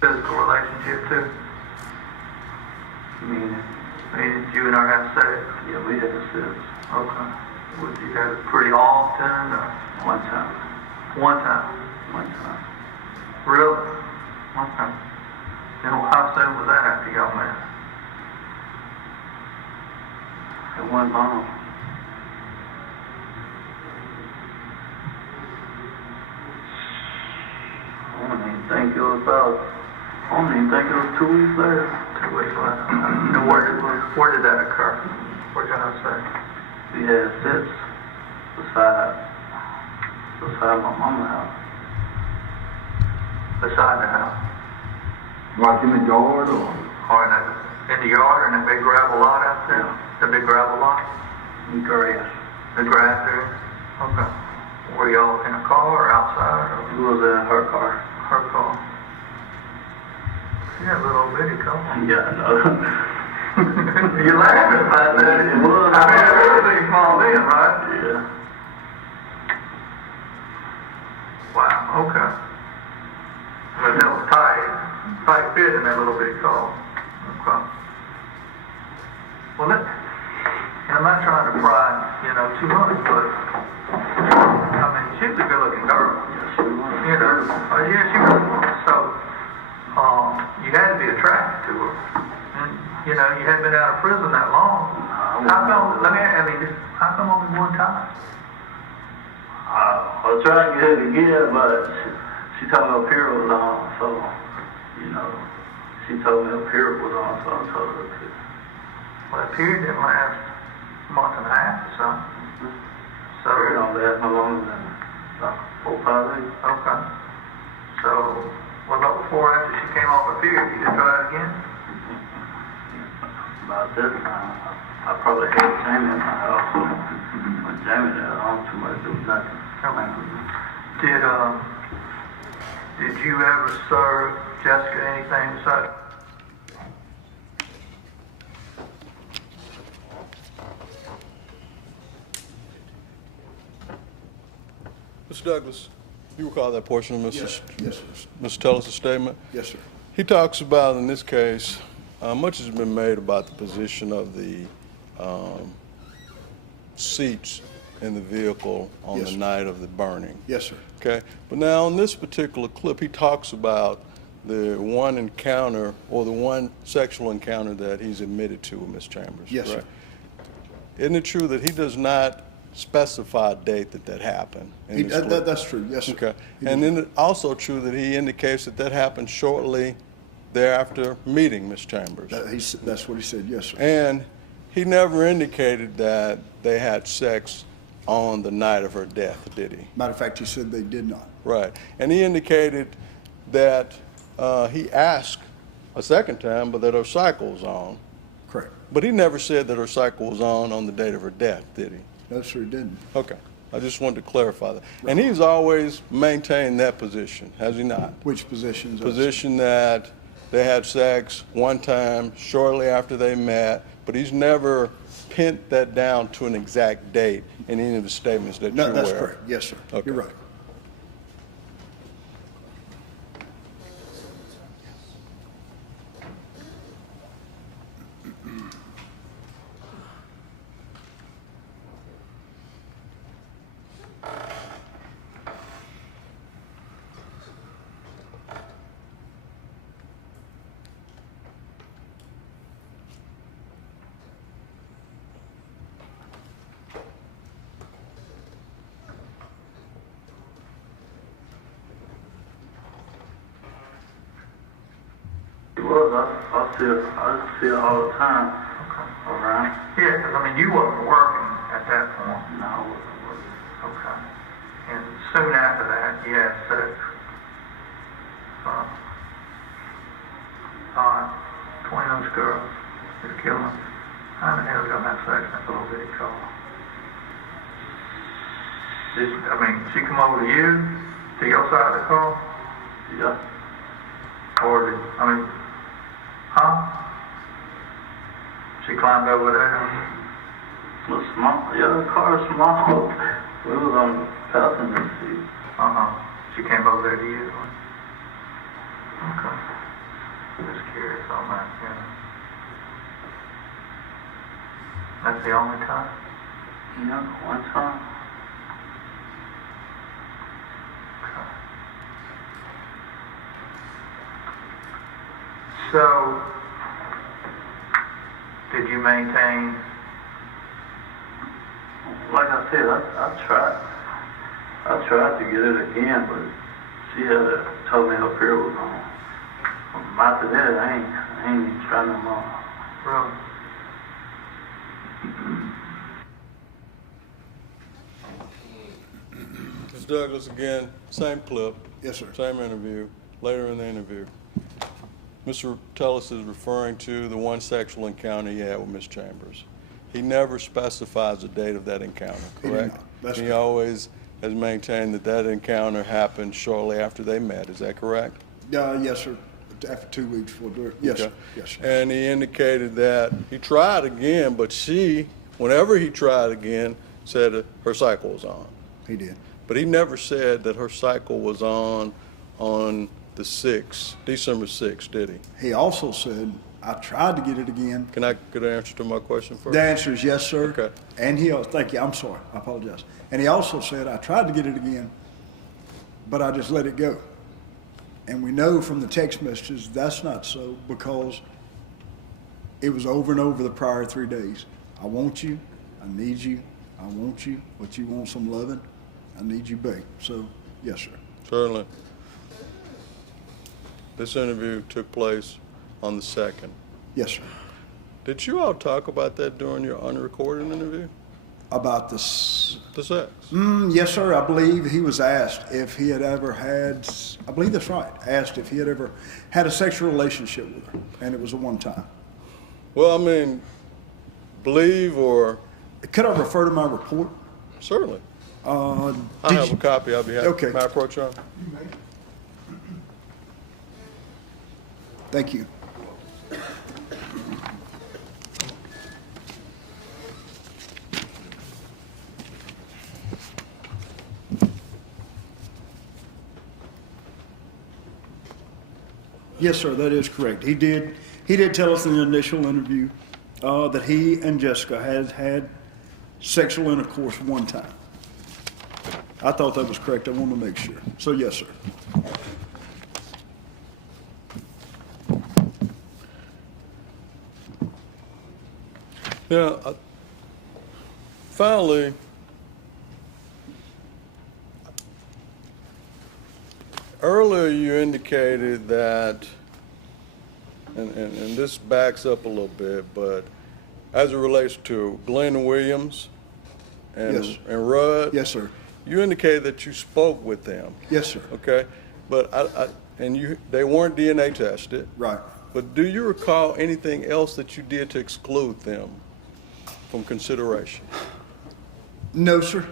Physical relationship too? Meaning, Meaning you and her have sex? yeah, we had sex Okay. Would you have it pretty often or one time. one time? One time. Really? Okay. And how soon was that after y'all met? It wasn't long. I don't even think it was 2 weeks later. 2 weeks later. And where did that occur? Where did y'all say? We had sex beside my mama's house. Beside the house? Like in the yard or? Or in the yard, in that big gravel lot out there? The big gravel lot? In grass. The grass area? Okay. Were y'all in a car or outside or It was in her car. her car? Yeah, a little bitty car. Yeah, I know. You're laughing about that. It was. I mean, everything's small in, right? Yeah. Wow, okay. But that was tight fit in that little bitty car. Okay. Well, I'm not trying to pry, too much, but, I mean, she was a good-looking girl. Yeah, she was. Yeah, she was. So, you had to be attracted to her. And, you hadn't been out of prison that long. How come, how come only one time? I was trying to get her to get, but she told me her period was on, so, she told me her period was on, so I told her to. Well, that period didn't last a month and a half or something. So, Period don't last no longer than about 4 or 5 days. okay. So, what about before or after she came off her period? You didn't try it again? About this time, I probably had Jamie in my house, so when Jamie there, I don't too much do nothing. Okay. Did you ever serve Jessica anything besides? Mr. Douglas, you recall that portion of Yes, sir. Mr. Tellis' statement? Yes, sir. He talks about, in this case, much has been made about the position of the seats in the vehicle on Yes, the sir. night of the burning. Yes, sir. Okay, but now in this particular clip, he talks about the one encounter or the one sexual encounter that he's admitted to with Ms. Chambers. Yes, sir. correct? Isn't it true that he does not specify a date that happened in this clip? That's true, yes, sir. Okay, He and did. then it's also true that he indicates that happened shortly thereafter meeting Ms. Chambers. That's what he said, yes, sir. And he never indicated that they had sex on the night of her death, did he? Matter of fact, he said they did not. Right. And he indicated that he asked a second time, but that her cycle was on. Correct. But he never said that her cycle was on the date of her death, did he? No, sir, he didn't. Okay. I just wanted to clarify that. And he's always maintained that position, has he not? Which positions? Position that they had sex one time shortly after they met, but he's never pinned that down to an exact date in any of the statements that No, you're that's aware of. correct, yes, sir. Okay. You're right. I see it all the time around. Yeah, because I mean, you wasn't working at that point. No, Okay. And soon after that, you had sex. All right. 20 of those girls that killed them. How in the hell did y'all have sex in that little bitty car? She come over to you, to your side of the car? yeah. Or did, huh? She climbed over there? The car is small. We was on the passenger seat. She came over there to you? Okay. Just curious on that, yeah. That's the only time? Yeah, one time. Okay. So, did you maintain? Like I said, I tried to get it again, but she had told me her period was on. After that, I ain't even trying no more. Really? Mr. Douglas, again, same clip. Yes, sir. Same interview. Later in the interview, Mr. Tellis is referring to the one sexual encounter he had with Ms. Chambers. He never specifies the date of that encounter, He did correct? not. That's He correct. always has maintained that encounter happened shortly after they met. Is that correct? Yes, sir. After 2 weeks before, yes, sir. Okay. Yes, sir. And he indicated that he tried again, but she, whenever he tried again, said that her cycle was on. He did. But he never said that her cycle was on the 6th, December 6th, did he? He also said, I tried to get it again. Can I get an answer to my question first? The answer is yes, sir. Okay. And thank you, I'm sorry, I apologize. And he also said, I tried to get it again, but I just let it go. And we know from the text messages that's not so, because it was over and over the prior 3 days. I want you, I need you, I want you, but you want some loving, I need you back. So, yes, sir. Certainly. This interview took place on the 2nd. Yes, sir. Did you all talk about that during your unrecorded interview? About this, The sex? yes, sir, I believe he was asked if he had ever had, I believe that's right, asked if he had ever had a sexual relationship with her, and it was a one time. Well, believe or Could I refer to my report? certainly. Uh, I did have you- a copy. I'll be happy. Okay. May I approach you? Thank you. Yes, sir, that is correct. He did tell us in the initial interview that he and Jessica had sexual intercourse one time. I thought that was correct. I wanted to make sure. So, yes, sir. Yeah, finally, earlier you indicated that, and this backs up a little bit, but as it relates to Glenn Williams and, Yes. and Rudd. Yes, sir. You indicated that you spoke with them. Yes, sir. Okay, but they weren't DNA tested. Right. But do you recall anything else that you did to exclude them from consideration? No, sir.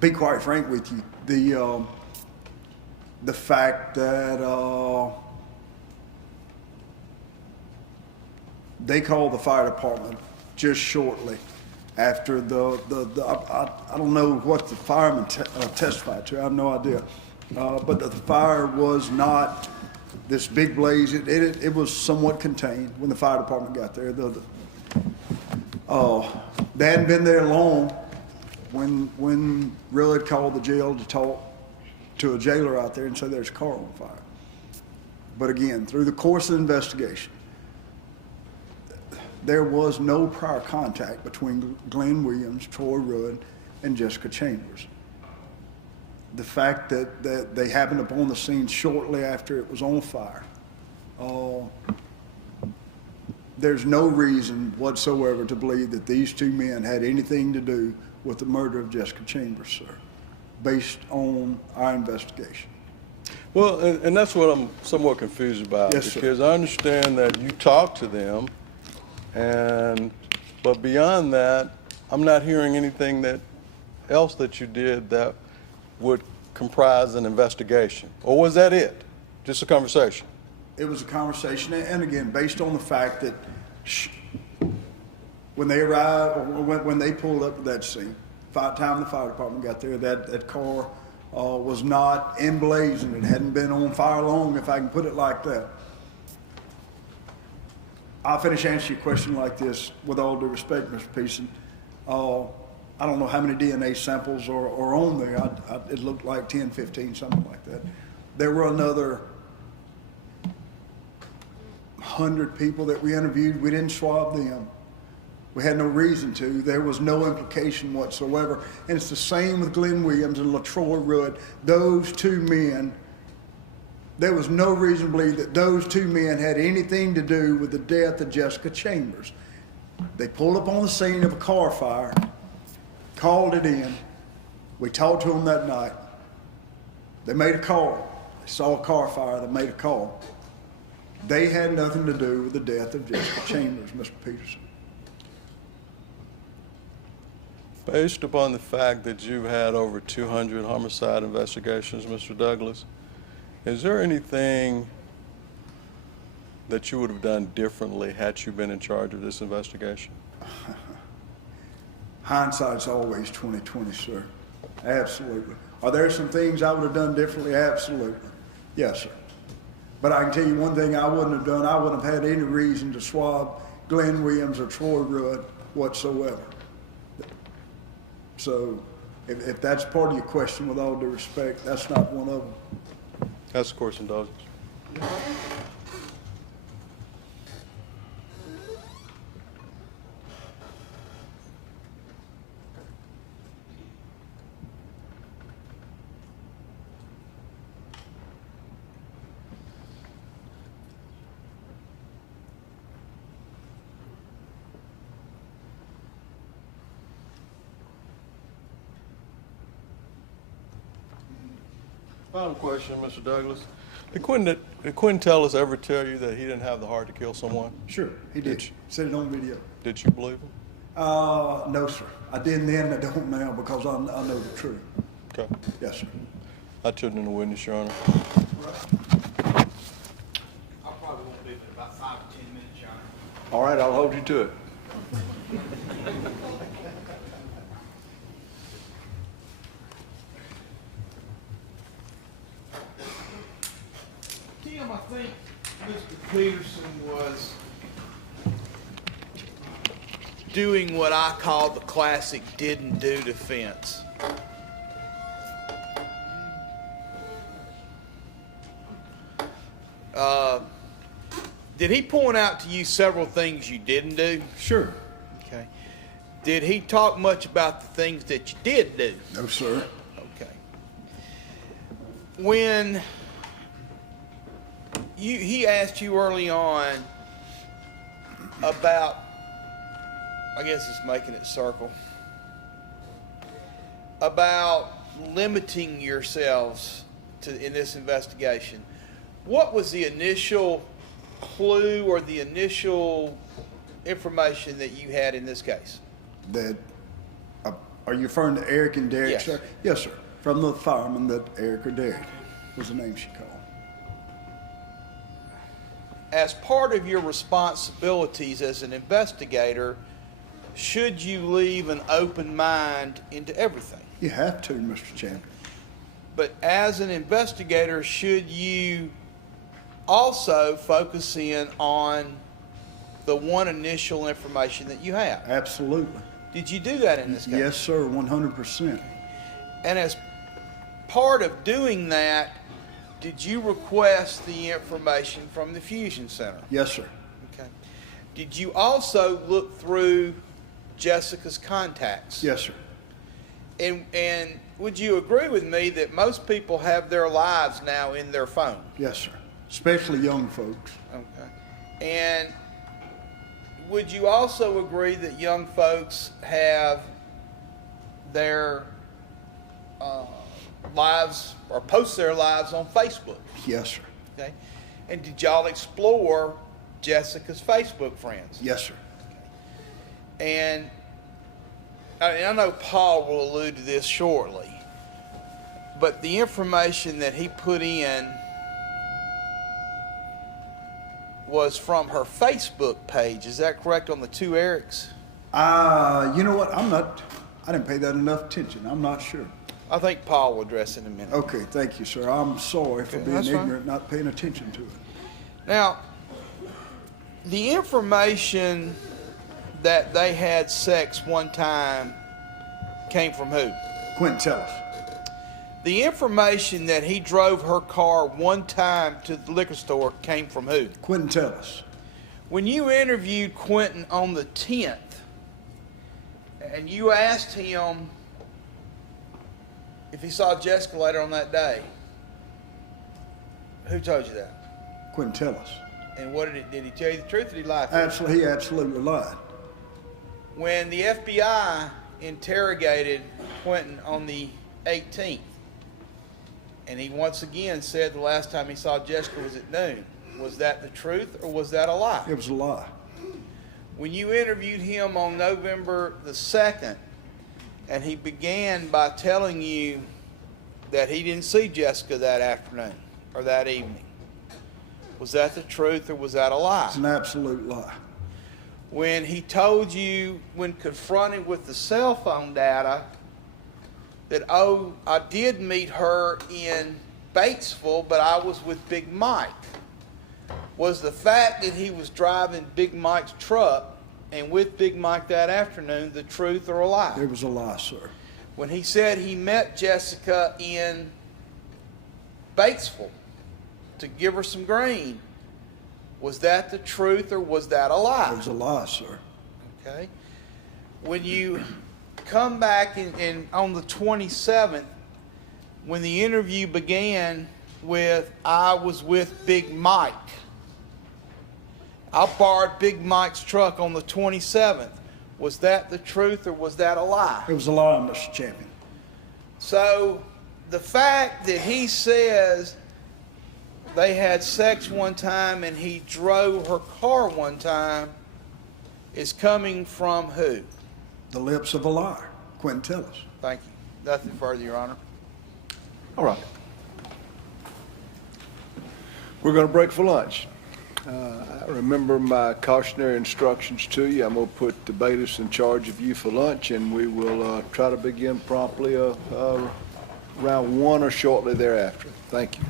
Be quite frank with you, the fact that they called the fire department just shortly after I don't know what the firemen testified to. I have no idea, but the fire was not this big blaze. It was somewhat contained when the fire department got there. They hadn't been there long when Rudd called the jail to talk to a jailer out there and say there's a car on fire. But again, through the course of the investigation, there was no prior contact between Glenn Williams, Troy Rudd, and Jessica Chambers. The fact that they happened upon the scene shortly after it was on fire, there's no reason whatsoever to believe that these two men had anything to do with the murder of Jessica Chambers, sir, based on our investigation. Well, and that's what I'm somewhat confused about. Yes, sir. Because I understand that you talked to them, but beyond that, I'm not hearing anything else that you did that would comprise an investigation. Or was that it? Just a conversation? It was a conversation, and again, based on the fact that when they arrived, or when they pulled up to that scene, time the fire department got there, that car was not emblazoned. It hadn't been on fire long, if I can put it like that. I'll finish answering your question like this, with all due respect, Mr. Pearson. I don't know how many DNA samples are on there. It looked like 10, 15, something like that. There were another 100 people that we interviewed. We didn't swab them. We had no reason to. There was no implication whatsoever. And it's the same with Glenn Williams and LaTroy Rudd. Those two men, there was no reason to believe that those two men had anything to do with the death of Jessica Chambers. They pulled up on the scene of a car fire, called it in. We talked to them that night. They made a call. They saw a car fire. They made a call. They had nothing to do with the death of Jessica Chambers, Mr. Peterson. Based upon the fact that you've had over 200 homicide investigations, Mr. Douglas, is there anything that you would have done differently had you been in charge of this investigation? Hindsight's always 20/20, sir. Absolutely. Are there some things I would have done differently? Absolutely. Yes, sir. But I can tell you one thing I wouldn't have done. I wouldn't have had any reason to swab Glenn Williams or Troy Rudd whatsoever. So if that's part of your question, with all due respect, that's not one of them. That's of course indulgence. Final question, Mr. Douglas. Did Quentin Tellis ever tell you that he didn't have the heart to kill someone? Sure, he did. Said it on video. Did you believe him? No, sir. I didn't then, I don't now, because I know the truth. Okay. Yes, sir. I took it in the witness, Your Honor. I probably won't be but about 5 to 10 minutes, Your Honor. All right, I'll hold you to it. Tim, I think Mr. Peterson was doing what I call the classic didn't do defense. Did he point out to you several things you didn't do? Sure. Okay. Did he talk much about the things that you did do? No, sir. Okay. When he asked you early on about, I guess it's making it circle, about limiting yourselves in this investigation, what was the initial clue or the initial information that you had in this case? That, are you referring to Eric and Derek, Yes. sir? Yes, sir. From the firemen, that Eric or Derek was the name she called. As part of your responsibilities as an investigator, should you leave an open mind into everything? You have to, Mr. Champion. But as an investigator, should you also focus in on the one initial information that you have? Absolutely. Did you do that in this case? Yes, sir, 100%. And as part of doing that, did you request the information from the Fusion Center? Yes, sir. Okay. Did you also look through Jessica's contacts? Yes, sir. And would you agree with me that most people have their lives now in their phone? Yes, sir. Especially young folks. Okay. And would you also agree that young folks have their lives or post their lives on Facebook? Yes, sir. Okay. And did y'all explore Jessica's Facebook friends? Yes, sir. And I know Paul will allude to this shortly, but the information that he put in was from her Facebook page. Is that correct on the two Erics? You know what? I didn't pay that enough attention. I'm not sure. I think Paul will address in a minute. Okay, thank you, sir. I'm sorry for Okay, being that's fine. ignorant, not paying attention to it. Now, the information that they had sex one time came from who? Quentin Tellis. The information that he drove her car one time to the liquor store came from who? Quentin Tellis. When you interviewed Quentin on the 10th, and you asked him if he saw Jessica later on that day, who told you that? Quentin Tellis. And what did he tell you the truth or did he lie to you? Absolutely, he absolutely lied. When the FBI interrogated Quentin on the 18th, and he once again said the last time he saw Jessica was at noon, was that the truth or was that a lie? It was a lie. When you interviewed him on November the 2nd, and he began by telling you that he didn't see Jessica that afternoon or that evening, was that the truth or was that a lie? It's an absolute lie. When he told you, when confronted with the cell phone data, that, oh, I did meet her in Batesville, but I was with Big Mike. Was the fact that he was driving Big Mike's truck and with Big Mike that afternoon the truth or a lie? It was a lie, sir. When he said he met Jessica in Batesville to give her some green, was that the truth or was that a lie? It was a lie, sir. Okay. When you come back and on the 27th, when the interview began with, I was with Big Mike. I borrowed Big Mike's truck on the 27th. Was that the truth or was that a lie? It was a lie, Mr. Champion. So the fact that he says they had sex one time and he drove her car one time is coming from who? The lips of a liar. Quentin Tellis. Thank you. Nothing further, Your Honor. All right. We're going to break for lunch. Remember my cautionary instructions to you. I'm going to put the bailiffs in charge of you for lunch, and we will try to begin promptly around 1 or shortly thereafter. Thank you.